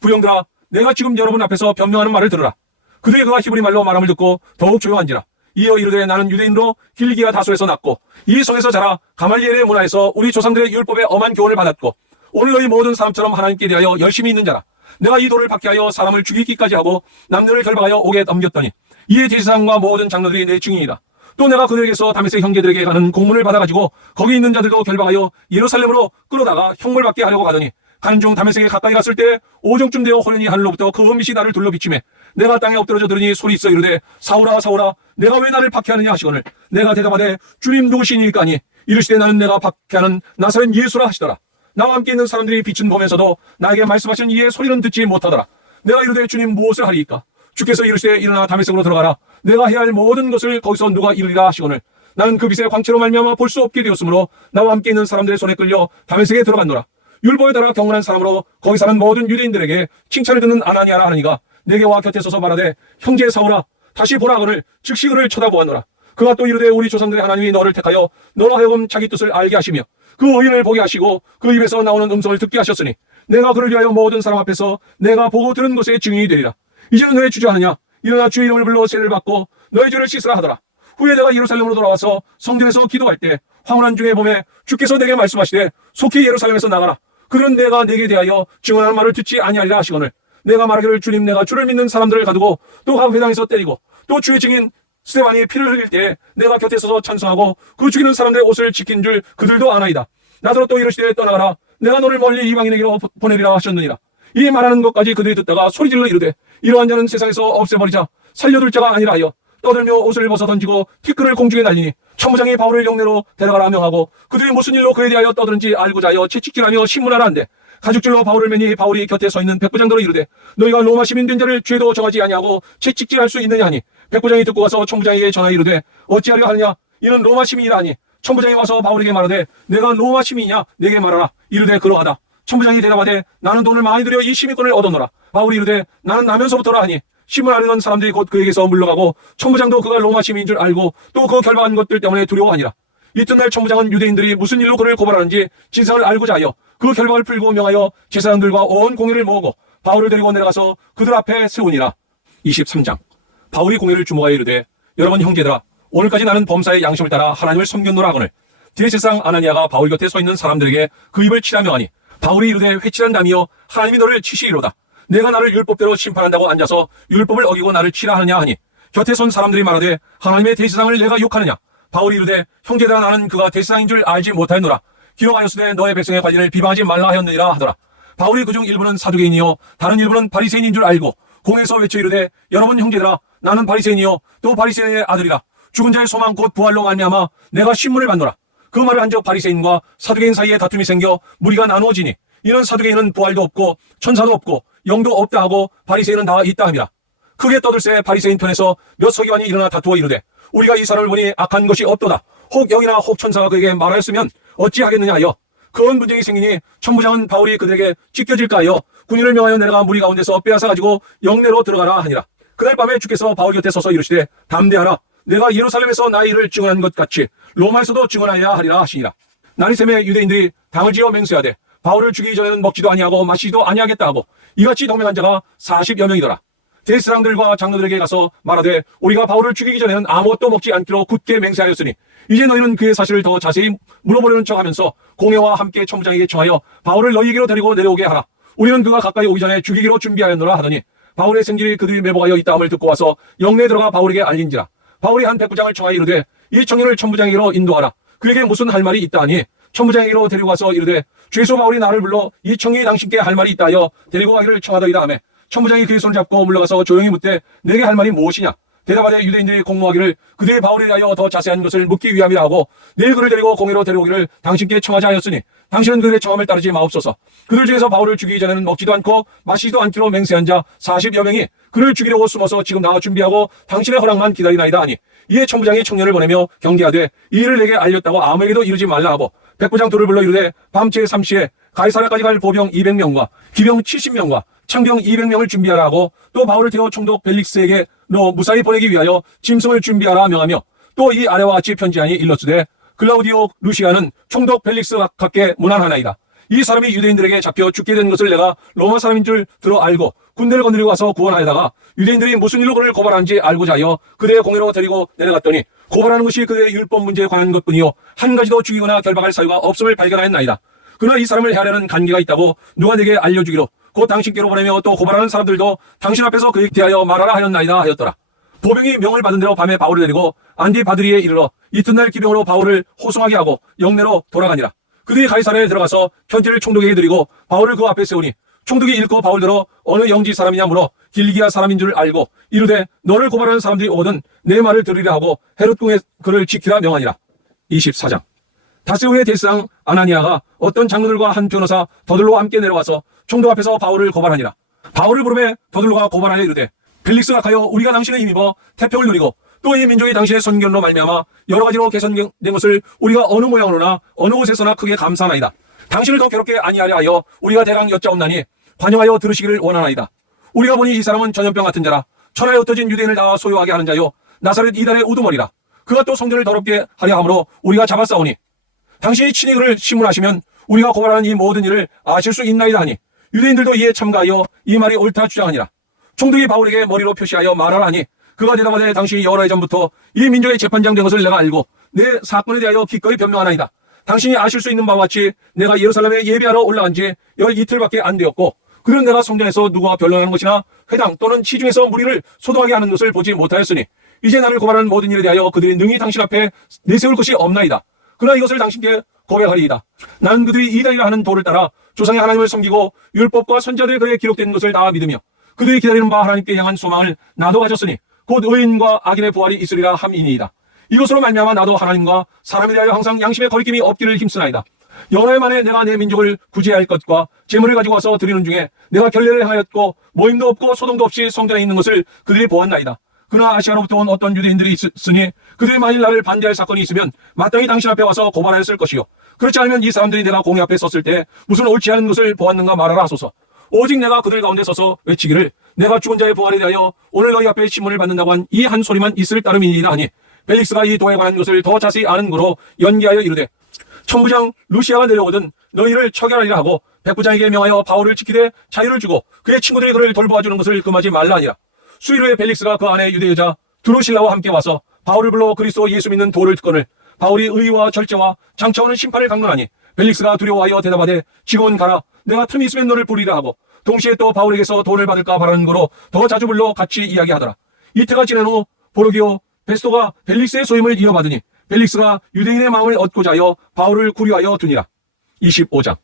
부형들아, 내가 지금 여러분 앞에서 변명하는 말을 들으라. 그들이 그가 히브리 말로 말함을 듣고 더욱 조용한지라. 이어 이르되 나는 유대인으로 길리기아 다소에서 났고 이 성에서 자라 가말리엘의 문화에서 우리 조상들의 율법에 엄한 교훈을 받았고 오늘 너희 모든 사람처럼 하나님께 대하여 열심히 있는 자라. 내가 이 돌을 박해하여 사람을 죽이기까지 하고 남녀를 결박하여 옥에 넘겼더니 이에 대제사장과 모든 장로들이 내 증인이라. 또 내가 그들에게서 다메섹 형제들에게 가는 공문을 받아가지고 거기 있는 자들도 결박하여 예루살렘으로 끌어다가 형벌받게 하려고 가더니 가는 중 다메섹에 가까이 갔을 때 오정쯤 되어 호련히 하늘로부터 그 은빛이 나를 둘러 비치매 내가 땅에 엎드러져 들으니 소리 있어 이르되 사울아 사울아 내가 왜 나를 박해하느냐 하시거늘 내가 대답하되 주님 누구시니까 하니 이르시되 나는 내가 박해하는 나사렛 예수라 하시더라. 나와 함께 있는 사람들이 빛은 보면서도 나에게 말씀하신 이의 소리는 듣지 못하더라. 내가 이르되 주님 무엇을 하리이까? 주께서 이르시되 일어나 다메섹으로 들어가라. 내가 해야 할 모든 것을 거기서 누가 이루리라 하시거늘 나는 그 빛의 광채로 말미암아 볼 수 없게 되었으므로 나와 함께 있는 사람들의 손에 끌려 다메섹에 들어갔노라. 율법에 따라 경건한 사람으로 거기 사는 모든 유대인들에게 칭찬을 듣는 아나니아라 하느니가 내게 와 곁에 서서 말하되 형제 사울아 다시 보라 하거늘 즉시 그를 쳐다보았노라. 그가 또 이르되 우리 조상들의 하나님이 너를 택하여 너로 하여금 자기 뜻을 알게 하시며 그 의인을 보게 하시고 그 입에서 나오는 음성을 듣게 하셨으니 내가 그를 위하여 모든 사람 앞에서 내가 보고 들은 것의 증인이 되리라. 이제는 왜 주저하느냐? 일어나 주의 이름을 불러 세례를 받고 너의 죄를 씻으라 하더라. 후에 내가 예루살렘으로 돌아와서 성전에서 기도할 때 황홀한 중에 봄에 주께서 내게 말씀하시되 속히 예루살렘에서 나가라. 그는 내가 내게 대하여 증언하는 말을 듣지 아니하리라 하시거늘 내가 말하기를 주님 내가 주를 믿는 사람들을 가두고 또 각 회당에서 때리고 또 주의 증인 스데반이 피를 흘릴 때 내가 곁에 서서 찬송하고 그 죽이는 사람들의 옷을 지킨 줄 그들도 아나이다. 나더러 또 이르시되 떠나가라. 내가 너를 멀리 이방인에게로 보내리라 하셨느니라. 이 말하는 것까지 그들이 듣다가 소리질러 이르되 이러한 자는 세상에서 없애버리자 살려둘 자가 아니라 하여 떠들며 옷을 벗어 던지고 티끌을 공중에 날리니 천부장이 바울을 영내로 데려가라 명하고 그들이 무슨 일로 그에 대하여 떠드는지 알고자 하여 채찍질하며 신문하라 한데 가죽줄로 바울을 매니 바울이 곁에 서 있는 백부장들로 이르되 너희가 로마 시민 된 자를 죄도 정하지 아니하고 채찍질할 수 있느냐 하니 백부장이 듣고 와서 천부장에게 전하여 이르되 어찌하려 하느냐 이는 로마 시민이라 하니 천부장이 와서 바울에게 말하되 내가 로마 시민이냐 내게 말하라. 이르되 그러하다. 천부장이 대답하되 나는 돈을 많이 들여 이 시민권을 얻었노라. 바울이 이르되 나는 나면서부터라 하니 신문하려던 사람들이 곧 그에게서 물러가고 천부장도 그가 로마 시민인 줄 알고 또 그 결박한 것들 때문에 두려워하니라. 이튿날 천부장은 유대인들이 무슨 일로 그를 고발하는지 진상을 알고자 하여 그 결박을 풀고 명하여 제사장들과 온 공회를 모으고 바울을 데리고 내려가서 그들 앞에 세우니라. 23장. 바울이 공회를 주목하여 이르되 여러분 형제들아 오늘까지 나는 범사의 양심을 따라 하나님을 섬겼노라 하거늘 대제사장 아나니아가 바울 곁에 서 있는 사람들에게 그 입을 치라며 하니 바울이 이르되 회칠한 담이여 하나님이 너를 치시리로다. 내가 나를 율법대로 심판한다고 앉아서 율법을 어기고 나를 치라 하느냐 하니 곁에 선 사람들이 말하되 하나님의 대제사장을 내가 욕하느냐. 바울이 이르되 형제들아 나는 그가 대제사장인 줄 알지 못하였노라. 기록하였으되 너의 백성의 관리를 비방하지 말라 하였느니라 하더라. 바울이 그중 일부는 사두개인이요 다른 일부는 바리새인인 줄 알고 공에서 외쳐 이르되 여러분 형제들아 나는 바리새인이요 또 바리새인의 아들이라. 죽은 자의 소망 곧 부활로 말미암아 내가 신문을 받노라. 그 말을 한적 바리새인과 사두개인 사이에 다툼이 생겨 무리가 나누어지니 이는 사두개인은 부활도 없고 천사도 없고 영도 없다 하고 바리새인은 다 있다 함이라. 크게 떠들새 바리새인 편에서 몇 서기관이 일어나 다투어 이르되 우리가 이 사람을 보니 악한 것이 없도다. 혹 영이나 혹 천사가 그에게 말하였으면 어찌하겠느냐 하여 그런 문제가 생기니 천부장은 바울이 그들에게 찢겨질까 하여 군인을 명하여 내려가 무리 가운데서 빼앗아 가지고 영내로 들어가라 하니라. 그날 밤에 주께서 바울 곁에 서서 이르시되 담대하라. 내가 예루살렘에서 나의 일을 증언한 것 같이 로마에서도 증언하여야 하리라 하시니라. 나니셈의 유대인들이 당을 지어 맹세하되 바울을 죽이기 전에는 먹지도 아니하고 마시지도 아니하겠다 하고 이같이 동맹한 자가 40여 명이더라. 대제사장들과 장로들에게 가서 말하되 우리가 바울을 죽이기 전에는 아무것도 먹지 않기로 굳게 맹세하였으니 이제 너희는 그의 사실을 더 자세히 물어보려는 척하면서 공회와 함께 천부장에게 청하여 바울을 너희에게로 데리고 내려오게 하라. 우리는 그가 가까이 오기 전에 죽이기로 준비하였노라 하더니 바울의 생질이 그들이 매복하여 있다함을 듣고 와서 영내에 들어가 바울에게 알린지라. 바울이 한 백부장을 청하여 이르되 이 청년을 천부장에게로 인도하라. 그에게 무슨 할 말이 있다 하니 천부장에게로 데리고 가서 이르되 죄수 바울이 나를 불러 이 청년이 당신께 할 말이 있다 하여 데리고 가기를 청하더이다 하매 천부장이 그의 손을 잡고 물러가서 조용히 묻되 내게 할 말이 무엇이냐. 대답하되 유대인들이 공모하기를 그들의 바울에 대하여 더 자세한 것을 묻기 위함이라 하고 내일 그를 데리고 공회로 데려오기를 당신께 청하자 하였으니 당신은 그들의 청함을 따르지 마옵소서. 그들 중에서 바울을 죽이기 전에는 먹지도 않고 마시지도 않기로 맹세한 자 40여 명이 그를 죽이려고 숨어서 지금 나와 준비하고 당신의 허락만 기다리나이다 하니 이에 천부장이 청년을 보내며 경계하되 이 일을 내게 알렸다고 아무에게도 이르지 말라 하고 백부장 둘을 불러 이르되 밤 제3시에 가이사랴까지 갈 보병 200명과 기병 70명과 창병 200명을 준비하라 하고 또 바울을 태워 총독 벨릭스에게 너 무사히 보내기 위하여 짐승을 준비하라 명하며 또 이 아래와 같이 편지하니 일렀으되 글라우디오 루시아는 총독 벨릭스 각께 문안하나이다. 이 사람이 유대인들에게 잡혀 죽게 된 것을 내가 로마 사람인 줄 들어 알고 군대를 거느리고 와서 구원하여다가 유대인들이 무슨 일로 그를 고발하는지 알고자 하여 그대의 공회로 데리고 내려갔더니 고발하는 것이 그대의 율법 문제에 관한 것뿐이요 한 가지도 죽이거나 결박할 사유가 없음을 발견하였나이다. 그러나 이 사람을 헤아려는 관계가 있다고 누가 내게 알려주기로 곧 당신께로 보내며 또 고발하는 사람들도 당신 앞에서 그에 대하여 말하라 하였나이다 하였더라. 보병이 명을 받은 대로 밤에 바울을 데리고 안디바드리에 이르러 이튿날 기병으로 바울을 호송하게 하고 영내로 돌아가니라. 그들이 가이사랴에 들어가서 편지를 총독에게 드리고 바울을 그 앞에 세우니 총독이 읽고 바울더러 어느 영지 사람이냐 물어 길기아 사람인 줄 알고 이르되 너를 고발하는 사람들이 오거든 내 말을 들으리라 하고 헤롯궁에 그를 지키라 명하니라. 24장. 다스오의 대상 아나니아가 어떤 장로들과 한 변호사 더들로와 함께 내려와서 총독 앞에서 바울을 고발하니라. 바울을 부르매 더들로가 고발하여 이르되 벨릭스가 가여 우리가 당신의 힘입어 태평을 누리고 또 이 민족이 당신의 선견으로 말미암아 여러 가지로 개선된 것을 우리가 어느 모양으로나 어느 곳에서나 크게 감사하나이다. 당신을 더 괴롭게 아니하려 하여 우리가 대강 여짜옵나니 관용하여 들으시기를 원하나이다. 우리가 보니 이 사람은 전염병 같은 자라 천하에 흩어진 유대인을 다 소유하게 하는 자요 나사렛 이단의 우두머리라. 그가 또 성전을 더럽게 하려 함으로 우리가 잡았사오니 당신이 친히 그를 신문하시면 우리가 고발하는 이 모든 일을 아실 수 있나이다 하니 유대인들도 이에 참가하여 이 말이 옳다 주장하니라. 총독이 바울에게 머리로 표시하여 말하라 하니 그가 대답하되 당신이 여러 해 전부터 이 민족의 재판장 된 것을 내가 알고 내 사건에 대하여 기꺼이 변명하나이다. 당신이 아실 수 있는 바와 같이 내가 예루살렘에 예배하러 올라간 지 열 이틀밖에 안 되었고 그는 내가 성전에서 누구와 변론하는 것이나 회당 또는 시중에서 무리를 소동하게 하는 것을 보지 못하였으니 이제 나를 고발하는 모든 일에 대하여 그들이 능히 당신 앞에 내세울 것이 없나이다. 그러나 이것을 당신께 고백하리이다. 나는 그들이 이단이라 하는 도를 따라 조상의 하나님을 섬기고 율법과 선자들의 글에 기록된 것을 다 믿으며 그들이 기다리는 바 하나님께 향한 소망을 나도 가졌으니 곧 의인과 악인의 부활이 있으리라 함이니이다. 이것으로 말미암아 나도 하나님과 사람에 대하여 항상 양심의 거리낌이 없기를 힘쓰나이다. 여러 해 만에 내가 내 민족을 구제할 것과 재물을 가지고 와서 드리는 중에 내가 결례를 하였고 모임도 없고 소동도 없이 성전에 있는 것을 그들이 보았나이다. 그러나 아시아로부터 온 어떤 유대인들이 있으니 그들이 만일 나를 반대할 사건이 있으면 마땅히 당신 앞에 와서 고발하였을 것이요 그렇지 않으면 이 사람들이 내가 공회 앞에 섰을 때 무슨 옳지 않은 것을 보았는가 말하라 하소서. 오직 내가 그들 가운데 서서 외치기를 내가 죽은 자의 부활에 대하여 오늘 너희 앞에 신문을 받는다고 한 이 한 소리만 있을 따름이니라 하니 벨릭스가 이 도에 관한 것을 더 자세히 아는 거로 연기하여 이르되 천부장 루시아가 내려오든 너희를 처결하리라 하고 백부장에게 명하여 바울을 지키되 자유를 주고 그의 친구들이 그를 돌보아주는 것을 금하지 말라 하니라. 수일 후에 벨릭스가 그 안에 유대 여자 드루실라와 함께 와서 바울을 불러 그리스도 예수 믿는 도를 듣거늘 바울이 의와 절제와 장차오는 심판을 강론하니 벨릭스가 두려워하여 대답하되 지금은 가라. 내가 틈이 있으면 너를 부리라 하고 동시에 또 바울에게서 돈을 받을까 바라는 거로 더 자주 불러 같이 이야기하더라. 이태가 지난 후 보르기오 베스토가 벨릭스의 소임을 이어받으니 벨릭스가 유대인의 마음을 얻고자 하여 바울을 구려하여 두니라. 25장.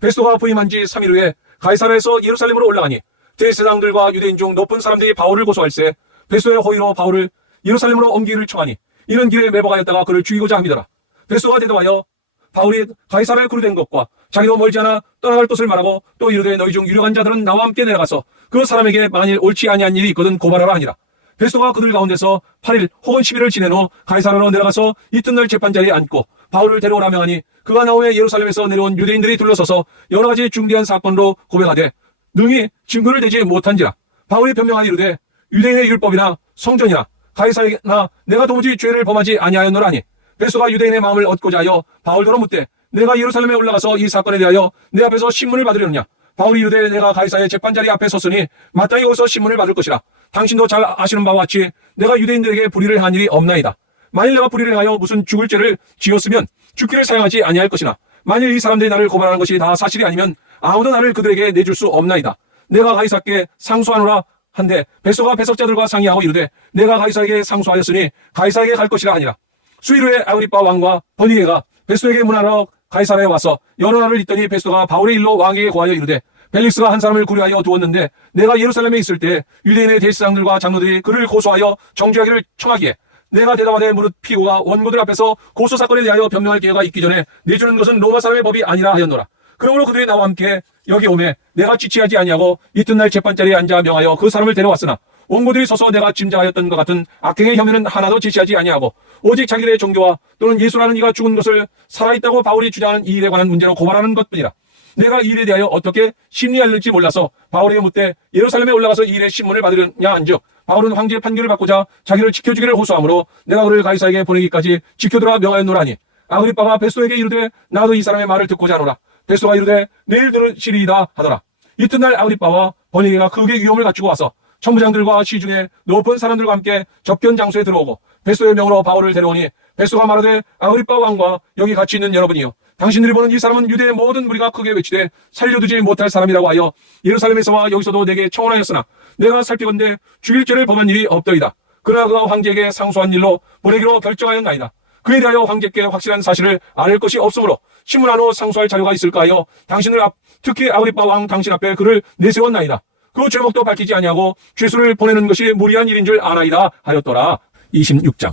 베스토가 부임한 지 3일 후에 가이사랴에서 예루살렘으로 올라가니 대제사장들과 유대인 중 높은 사람들이 바울을 고소할세 베스토의 호의로 바울을 예루살렘으로 옮기기를 청하니 이는 길에 매복하였다가 그를 죽이고자 함이더라. 베스토가 대답하여 바울이 가이사랴에 구류된 것과 자기도 멀지 않아 떠나갈 것을 말하고 또 이르되 너희 중 유력한 자들은 나와 함께 내려가서 그 사람에게 만일 옳지 아니한 일이 있거든 고발하라 하니라. 베스토가 그들 가운데서 8일 혹은 10일을 지낸 후 가이사랴로 내려가서 이튿날 재판자리에 앉고 바울을 데려오라 명하니 그가 나오에 예루살렘에서 내려온 유대인들이 둘러서서 여러 가지 중대한 사건으로 고백하되 능히 증거를 대지 못한지라. 바울이 변명하여 이르되 유대인의 율법이나 성전이나 가이사랴나 내가 도무지 죄를 범하지 아니하였노라 하니 베스토가 유대인의 마음을 얻고자 하여 바울더러 묻되 내가 예루살렘에 올라가서 이 사건에 대하여 내 앞에서 신문을 받으려느냐. 바울이 이르되 내가 가이사의 재판자리 앞에 섰으니 마땅히 거기서 신문을 받을 것이라. 당신도 잘 아시는 바와 같이 내가 유대인들에게 불의를 한 일이 없나이다. 만일 내가 불의를 하여 무슨 죽을 죄를 지었으면 죽기를 사용하지 아니할 것이나 만일 이 사람들이 나를 고발하는 것이 다 사실이 아니면 아무도 나를 그들에게 내줄 수 없나이다. 내가 가이사께 상소하노라 한데 베스토가 배석자들과 상의하고 이르되 내가 가이사에게 상소하였으니 가이사에게 갈 것이라 하니라. 수일 후에 아그리빠 왕과 버니게가 베스토에게 문하러 가이사랴에 와서 여러 날을 있더니 베스토가 바울의 일로 왕에게 고하여 이르되 벨릭스가 한 사람을 구려하여 두었는데 내가 예루살렘에 있을 때 유대인의 대제사장들과 장로들이 그를 고소하여 정죄하기를 청하기에 내가 대답하되 무릇 피고가 원고들 앞에서 고소 사건에 대하여 변명할 기회가 있기 전에 내주는 것은 로마 사람의 법이 아니라 하였노라. 그러므로 그들이 나와 함께 여기 오매 내가 지체하지 아니하고 이튿날 재판자리에 앉아 명하여 그 사람을 데려왔으나 원고들이 서서 내가 짐작하였던 것 같은 악행의 혐의는 하나도 제시하지 아니하고 오직 자기들의 종교와 또는 예수라는 이가 죽은 것을 살아있다고 바울이 주장하는 이 일에 관한 문제로 고발하는 것뿐이라. 내가 이 일에 대하여 어떻게 심리할지 몰라서 바울에게 묻되 예루살렘에 올라가서 이 일의 신문을 받으려냐 한즉 바울은 황제의 판결을 받고자 자기를 지켜주기를 호소하므로 내가 그를 가이사에게 보내기까지 지켜두라 명하였노라니. 아그리빠가 베스도에게 이르되 나도 이 사람의 말을 듣고자 하노라. 베스도가 이르되 내일 들으시리이다 하더라. 이튿날 아그리빠와 버니게가 크게 위험을 갖추고 와서 천부장들과 시중에 높은 사람들과 함께 접견 장소에 들어오고 베스도의 명으로 바울을 데려오니 베스도가 말하되 아그리빠 왕과 여기 같이 있는 여러분이요, 당신들이 보는 이 사람은 유대의 모든 무리가 크게 외치되 살려두지 못할 사람이라고 하여 예루살렘에서와 여기서도 내게 청원하였으나 내가 살피건대 죽일 죄를 범한 일이 없더이다. 그러나 그가 황제에게 상소한 일로 보내기로 결정하였나이다. 그에 대하여 황제께 확실한 사실을 아낼 것이 없으므로 신문 안으로 상소할 자료가 있을까 하여 당신을 특히 아그리빠 왕 당신 앞에 그를 내세웠나이다. 그 죄목도 밝히지 아니하고 죄수를 보내는 것이 무리한 일인 줄 아나이다 하였더라. 26장.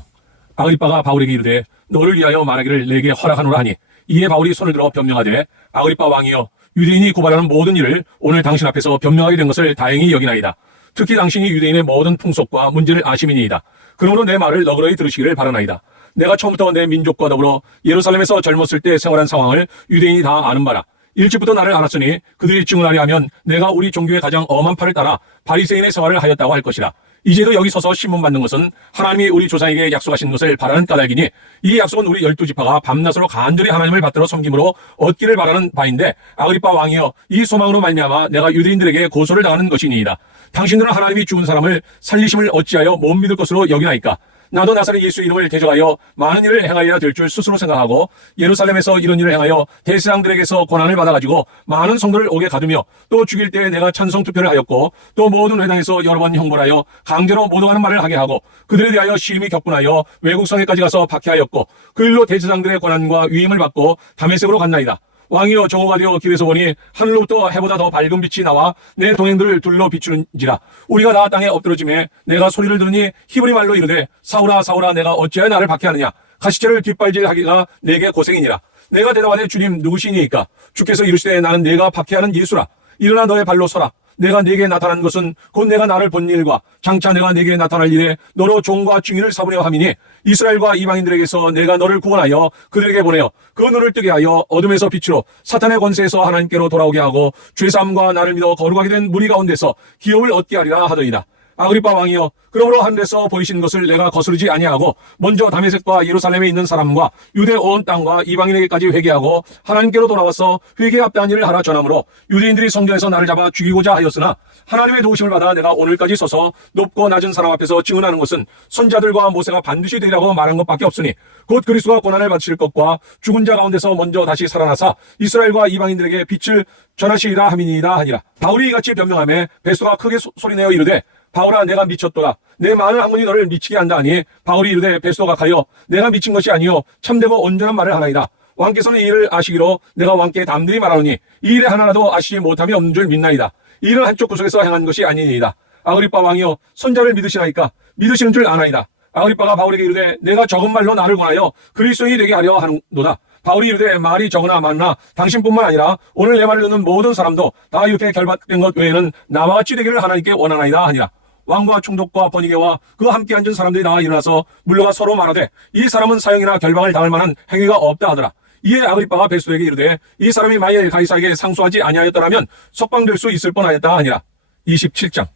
아그리빠가 바울에게 이르되 너를 위하여 말하기를 내게 허락하노라 하니 이에 바울이 손을 들어 변명하되 아그리빠 왕이여, 유대인이 고발하는 모든 일을 오늘 당신 앞에서 변명하게 된 것을 다행히 여기나이다. 특히 당신이 유대인의 모든 풍속과 문제를 아심이니이다. 그러므로 내 말을 너그러이 들으시기를 바라나이다. 내가 처음부터 내 민족과 더불어 예루살렘에서 젊었을 때 생활한 상황을 유대인이 다 아는 바라. 일찍부터 나를 알았으니 그들이 증언하려 하면 내가 우리 종교의 가장 엄한 팔을 따라 바리새인의 생활을 하였다고 할 것이라. 이제도 여기 서서 신문 받는 것은 하나님이 우리 조상에게 약속하신 것을 바라는 까닭이니 이 약속은 우리 12지파가 밤낮으로 간절히 하나님을 받들어 섬김으로 얻기를 바라는 바인데 아그리빠 왕이여, 이 소망으로 말미암아 내가 유대인들에게 고소를 당하는 것이니이다. 당신들은 하나님이 죽은 사람을 살리심을 어찌하여 못 믿을 것으로 여기나이까? 나도 나사렛 예수 이름을 대적하여 많은 일을 행하여야 될 줄 스스로 생각하고 예루살렘에서 이런 일을 행하여 대제사장들에게서 권한을 받아가지고 많은 성도를 옥에 가두며 또 죽일 때에 내가 찬성 투표를 하였고 또 모든 회당에서 여러 번 형벌하여 강제로 모독하는 말을 하게 하고 그들에 대하여 시임이 격분하여 외국성에까지 가서 박해하였고 그 일로 대제사장들의 권한과 위임을 받고 다메섹으로 갔나이다. 왕이여, 정오가 되어 길에서 보니 하늘로부터 해보다 더 밝은 빛이 나와 내 동행들을 둘러 비추는지라. 우리가 다 땅에 엎드러짐에 내가 소리를 들으니 히브리 말로 이르되 사울아 사울아 내가 어찌하여 나를 박해하느냐. 가시체를 뒷발질하기가 내게 고생이니라. 내가 대답하되 주님 누구시니이까? 주께서 이르시되 나는 내가 박해하는 예수라. 일어나 너의 발로 서라. 내가 네게 나타난 것은 곧 내가 나를 본 일과 장차 내가 네게 나타날 일에 너로 종과 증인을 삼으려 함이니 이스라엘과 이방인들에게서 내가 너를 구원하여 그들에게 보내어 그 눈을 뜨게 하여 어둠에서 빛으로 사탄의 권세에서 하나님께로 돌아오게 하고 죄사함과 나를 믿어 거룩하게 된 무리 가운데서 기업을 얻게 하리라 하더이다. 아그리빠 왕이여, 그러므로 하늘에서 보이신 것을 내가 거스르지 아니하고 먼저 다메섹과 예루살렘에 있는 사람과 유대 온 땅과 이방인에게까지 회개하고 하나님께로 돌아와서 회개에 합당한 일을 하라 전하므로 유대인들이 성전에서 나를 잡아 죽이고자 하였으나 하나님의 도우심을 받아 내가 오늘까지 서서 높고 낮은 사람 앞에서 증언하는 것은 선자들과 모세가 반드시 되리라고 말한 것밖에 없으니 곧 그리스도가 고난을 받으실 것과 죽은 자 가운데서 먼저 다시 살아나사 이스라엘과 이방인들에게 빛을 전하시리라 함이니이다 하니라. 바울이 이같이 변명하며 베스도가 크게 소리내어 이르되 바울아 내가 미쳤도다. 내 많은 학문이 너를 미치게 한다 하니 바울이 이르되 베스도가 가여 내가 미친 것이 아니요 참되고 온전한 말을 하나이다. 왕께서는 이 일을 아시기로 내가 왕께 담대히 말하노니 이 일에 하나라도 아시지 못함이 없는 줄 믿나이다. 이 일은 한쪽 구석에서 행한 것이 아니니이다. 아그리빠 왕이여, 선자를 믿으시나이까? 믿으시는 줄 아나이다. 아그리빠가 바울에게 이르되 내가 적은 말로 나를 권하여 그리스도인이 되게 하려 하노다. 바울이 이르되 말이 적으나 많으나 당신뿐만 아니라 오늘 내 말을 듣는 모든 사람도 다 이렇게 결박된 것 외에는 나와 같이 되기를 하나님께 원하나이다 하니라. 왕과 총독과 버니게와 그 함께 앉은 사람들이 나와 일어나서 물러가 서로 말하되 이 사람은 사형이나 결박을 당할 만한 행위가 없다 하더라. 이에 아그리빠가 베스도에게 이르되 이 사람이 만일 가이사에게 상소하지 아니하였더라면 석방될 수 있을 뻔하였다 하니라. 27장.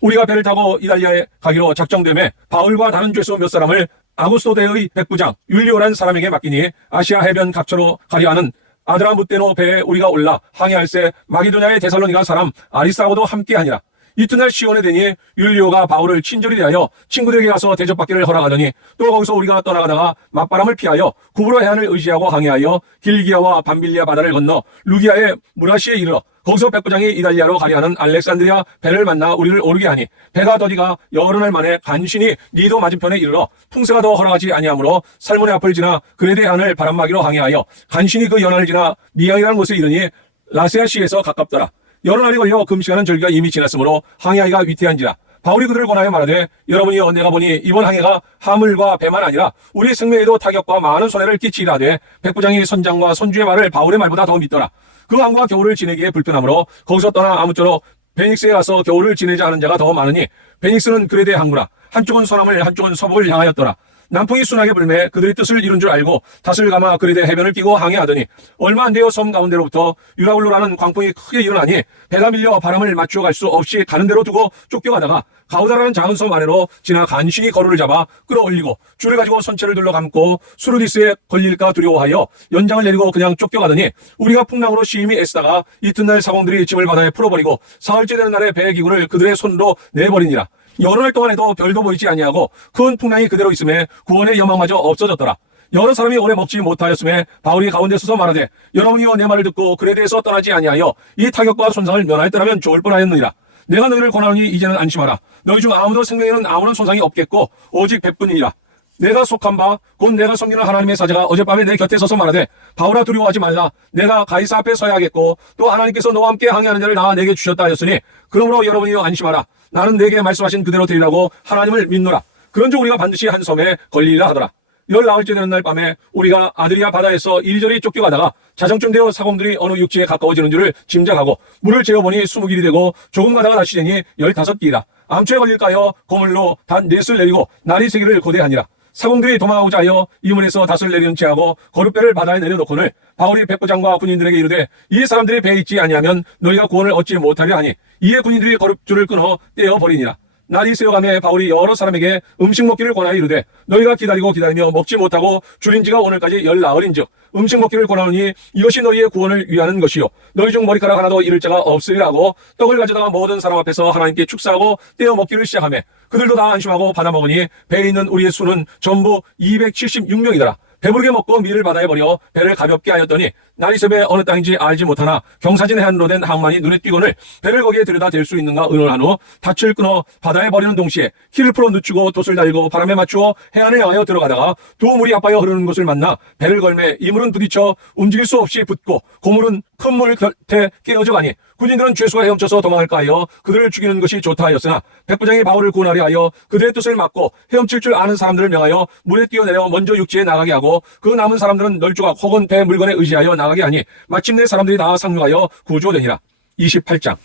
우리가 배를 타고 이달리아에 가기로 작정되매 바울과 다른 죄수 몇 사람을 아구스토대의 백부장 율리오란 사람에게 맡기니 아시아 해변 각처로 가려 하는 아드라무떼노 배에 우리가 올라 항해할새 마게도냐의 데살로니가 사람 아리스하고도 함께하니라. 이튿날 시온에 되니 율리오가 바울을 친절히 대하여 친구들에게 가서 대접받기를 허락하더니 또 거기서 우리가 떠나가다가 맞바람을 피하여 구브로 해안을 의지하고 항해하여 길기아와 밤빌리아 바다를 건너 루기아의 무라시에 이르러 거기서 백부장이 이달리아로 가려 하는 알렉산드리아 배를 만나 우리를 오르게 하니 배가 더디가 여러 날 만에 간신히 니도 맞은편에 이르러 풍세가 더 허락하지 아니하므로 살몬의 앞을 지나 그레데 해안을 바람막이로 항해하여 간신히 그 연안을 지나 미양이라는 곳에 이르니 라세아시에서 가깝더라. 여러 날이 걸려 금시가는 절기가 이미 지났으므로 항해하기가 위태한지라. 바울이 그들을 권하여 말하되 여러분이여, 내가 보니 이번 항해가 하물과 배만 아니라 우리 생명에도 타격과 많은 손해를 끼치리라 하되 백부장이 선장과 선주의 말을 바울의 말보다 더 믿더라. 그 항구가 겨울을 지내기에 불편하므로 거기서 떠나 아무쪼록 베닉스에 가서 겨울을 지내자 하는 자가 더 많으니 베닉스는 그레데 항구라. 한쪽은 서남을 한쪽은 서북을 향하였더라. 남풍이 순하게 불매 그들의 뜻을 이룬 줄 알고 닷을 감아 그에 대해 해변을 끼고 항해하더니 얼마 안 되어 섬 가운데로부터 유라굴로라는 광풍이 크게 일어나니 배가 밀려 바람을 맞추어 갈 수 없이 가는 대로 두고 쫓겨가다가 가우다라는 작은 섬 아래로 지나 간신히 거루를 잡아 끌어올리고 줄을 가지고 선체를 둘러 감고 수르디스에 걸릴까 두려워하여 연장을 내리고 그냥 쫓겨가더니 우리가 풍랑으로 심히 애쓰다가 이튿날 사공들이 짐을 바다에 풀어버리고 사흘째 되는 날에 배 기구를 그들의 손으로 내버리니라. 여러 날 동안에도 별도 보이지 아니하고 큰 풍랑이 그대로 있음에 구원의 여망마저 없어졌더라. 여러 사람이 오래 먹지 못하였음에 바울이 가운데 서서 말하되 여러분이여 내 말을 듣고 그에 대해서 떠나지 아니하여 이 타격과 손상을 면하였더라면 좋을 뻔하였느니라. 내가 너희를 권하노니 이제는 안심하라. 너희 중 아무도 생명에는 아무런 손상이 없겠고 오직 배뿐이니라. 내가 속한 바 곧 내가 섬기는 하나님의 사자가 어젯밤에 내 곁에 서서 말하되 바울아 두려워하지 말라. 내가 가이사 앞에 서야 하겠고 또 하나님께서 너와 함께 항해하는 자를 나와 내게 주셨다 하였으니 그러므로 여러분이여 안심하라. 나는 내게 말씀하신 그대로 되리라고 하나님을 믿노라. 그런즉 우리가 반드시 한 섬에 걸리리라 하더라. 19일째 되는 날 밤에 우리가 아드리아 바다에서 이리저리 쫓겨가다가 자정쯤 되어 사공들이 어느 육지에 가까워지는 줄을 짐작하고 물을 재어보니 20길이 되고 조금 가다가 다시 되니 15길이라. 암초에 걸릴까요? 고물로 단 넷을 내리고 날이 새기를 고대하니라. 사공들이 도망하고자 하여 이문에서 닷을 내리는 채하고 거룻배를 바다에 내려놓고는 바울이 백부장과 군인들에게 이르되 이 사람들이 배에 있지 아니하면 너희가 구원을 얻지 못하려 하니 이에 군인들이 거룻줄을 끊어 떼어버리니라. 날이 새어가매 바울이 여러 사람에게 음식 먹기를 권하여 이르되 너희가 기다리며 먹지 못하고 줄인 지가 오늘까지 19일인즉 음식 먹기를 권하노니 이것이 너희의 구원을 위하는 것이요 너희 중 머리카락 하나도 잃을 자가 없으리라 하고 떡을 가져다가 모든 사람 앞에서 하나님께 축사하고 떼어 먹기를 시작하매 그들도 다 안심하고 받아 먹으니 배에 있는 우리의 수는 전부 276명이더라. 배부르게 먹고 밀을 바다에 버려 배를 가볍게 하였더니 날이 새에 어느 땅인지 알지 못하나 경사진 해안으로 된 항만이 눈에 띄고는 배를 거기에 들여다 댈 수 있는가 의논한 후 닻을 끊어 바다에 버리는 동시에 키를 풀어 늦추고 돛을 달고 바람에 맞추어 해안을 향하여 들어가다가 두 물이 아파여 흐르는 곳을 만나 배를 걸매 이물은 부딪혀 움직일 수 없이 붙고 고물은 큰 물 곁에 깨어져 가니 군인들은 죄수가 헤엄쳐서 도망할까 하여 그들을 죽이는 것이 좋다 하였으나 백부장이 바울을 구원하려 하여 그들의 뜻을 막고 헤엄칠 줄 아는 사람들을 명하여 물에 뛰어내려 먼저 육지에 나가게 하고 그 남은 사람들은 널조각 혹은 배 물건에 의지하여 나가게 하니 마침내 사람들이 다 상륙하여 구조되니라. 28장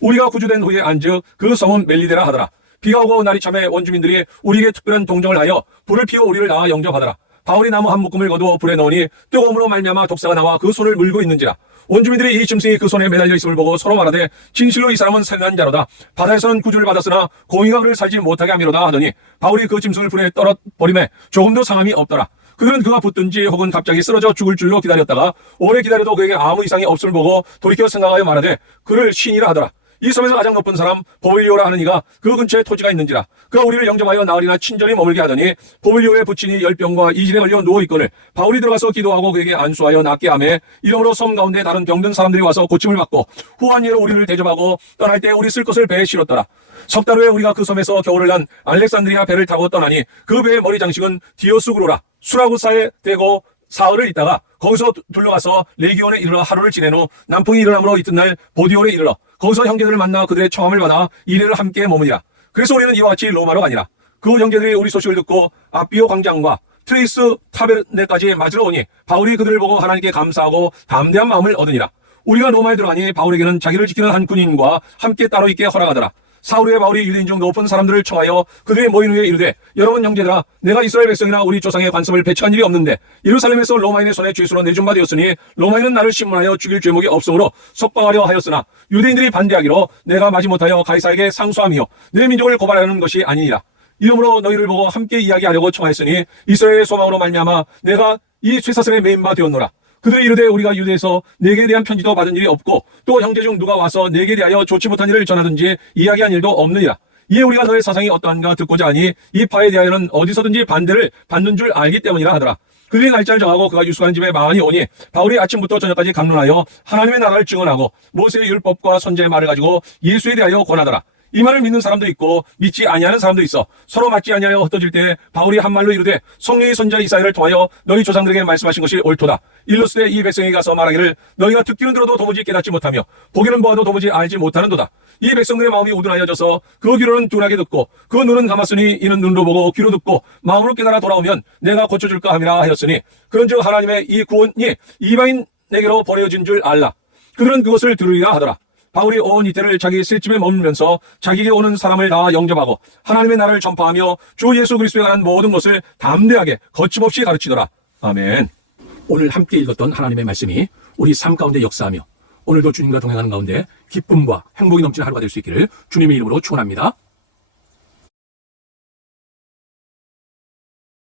우리가 구조된 후에 안즉 그 성은 멜리데라 하더라. 비가 오고 날이 참에 원주민들이 우리에게 특별한 동정을 하여 불을 피워 우리를 나와 영접하더라. 바울이 나무 한 묶음을 거두어 불에 넣으니 뜨거움으로 말미암아 독사가 나와 그 손을 물고 있는지라. 원주민들이 이 짐승이 그 손에 매달려 있음을 보고 서로 말하되 진실로 이 사람은 선한 자로다. 바다에서는 구주를 받았으나 공의가 그를 살지 못하게 하미로다 하더니 바울이 그 짐승을 불에 떨어버리매 조금도 상함이 없더라. 그들은 그가 붙든지 혹은 갑자기 쓰러져 죽을 줄로 기다렸다가 오래 기다려도 그에게 아무 이상이 없음을 보고 돌이켜 생각하여 말하되 그를 신이라 하더라. 이 섬에서 가장 높은 사람 보빌리오라 하는 이가 그 근처에 토지가 있는지라. 그가 우리를 영접하여 나흘이나 친절히 머물게 하더니 보빌리오의 부친이 열병과 이질에 걸려 누워있거늘 바울이 들어가서 기도하고 그에게 안수하여 낫게 하매 이러므로 섬 가운데 다른 병든 사람들이 와서 고침을 받고 후한 예로 우리를 대접하고 떠날 때 우리 쓸 것을 배에 실었더라. 석 달 후에 우리가 그 섬에서 겨울을 난 알렉산드리아 배를 타고 떠나니 그 배의 머리 장식은 디오스구로라. 수라구사에 대고 사흘을 있다가 거기서 둘러가서 레기온에 이르러 하루를 지낸 후 남풍이 일어남으로 이튿날 보디올에 이르러 거기서 형제들을 만나 그들의 청함을 받아 이래를 함께 머무니라. 그래서 우리는 이와 같이 로마로 가니라. 그 형제들이 우리 소식을 듣고 아비오 광장과 트레이스 타베네까지 맞으러 오니 바울이 그들을 보고 하나님께 감사하고 담대한 마음을 얻으니라. 우리가 로마에 들어가니 바울에게는 자기를 지키는 한 군인과 함께 따로 있게 허락하더라. 사흘 후에 바울이 유대인 중 높은 사람들을 청하여 그들의 모인 후에 이르되 여러분 형제들아 내가 이스라엘 백성이나 우리 조상의 관습을 배척한 일이 없는데 예루살렘에서 로마인의 손에 죄수로 내준 바 되었으니 로마인은 나를 신문하여 죽일 죄목이 없으므로 석방하려 하였으나 유대인들이 반대하기로 내가 마지못하여 가이사에게 상소함이요 내 민족을 고발하는 것이 아니니라. 이러므로 너희를 보고 함께 이야기하려고 청하였으니 이스라엘의 소망으로 말미암아 내가 이 쇠사슬에 매인 바 되었노라. 그들이 이르되 우리가 유대에서 내게 대한 편지도 받은 일이 없고 또 형제 중 누가 와서 내게 대하여 좋지 못한 일을 전하든지 이야기한 일도 없느니라. 이에 우리가 너의 사상이 어떠한가 듣고자 하니 이 파에 대하여는 어디서든지 반대를 받는 줄 알기 때문이라 하더라. 그들이 날짜를 정하고 그가 유숙하는 집에 많이 오니 바울이 아침부터 저녁까지 강론하여 하나님의 나라를 증언하고 모세의 율법과 선지의 말을 가지고 예수에 대하여 권하더라. 이 말을 믿는 사람도 있고 믿지 아니하는 사람도 있어 서로 맞지 아니하여 흩어질 때 바울이 한 말로 이르되 성령이 선지자 이사야를 통하여 너희 조상들에게 말씀하신 것이 옳도다. 일러스되 이 백성에게 가서 말하기를 너희가 듣기는 들어도 도무지 깨닫지 못하며 보기는 보아도 도무지 알지 못하는도다. 이 백성들의 마음이 우둔하여져서 그 귀로는 둔하게 듣고 그 눈은 감았으니 이는 눈으로 보고 귀로 듣고 마음으로 깨달아 돌아오면 내가 고쳐줄까 함이라 하였으니 그런즉 하나님의 이 구원이 이방인에게로 버려진 줄 알라. 그들은 그것을 들으리라 하더라. 바울이 온 이태를 자기 셋집에 머물면서 자기에게 오는 사람을 다 영접하고 하나님의 나라를 전파하며 주 예수 그리스도에 관한 모든 것을 담대하게 거침없이 가르치더라. 아멘. 오늘 함께 읽었던 하나님의 말씀이 우리 삶 가운데 역사하며 오늘도 주님과 동행하는 가운데 기쁨과 행복이 넘치는 하루가 될 수 있기를 주님의 이름으로 축원합니다.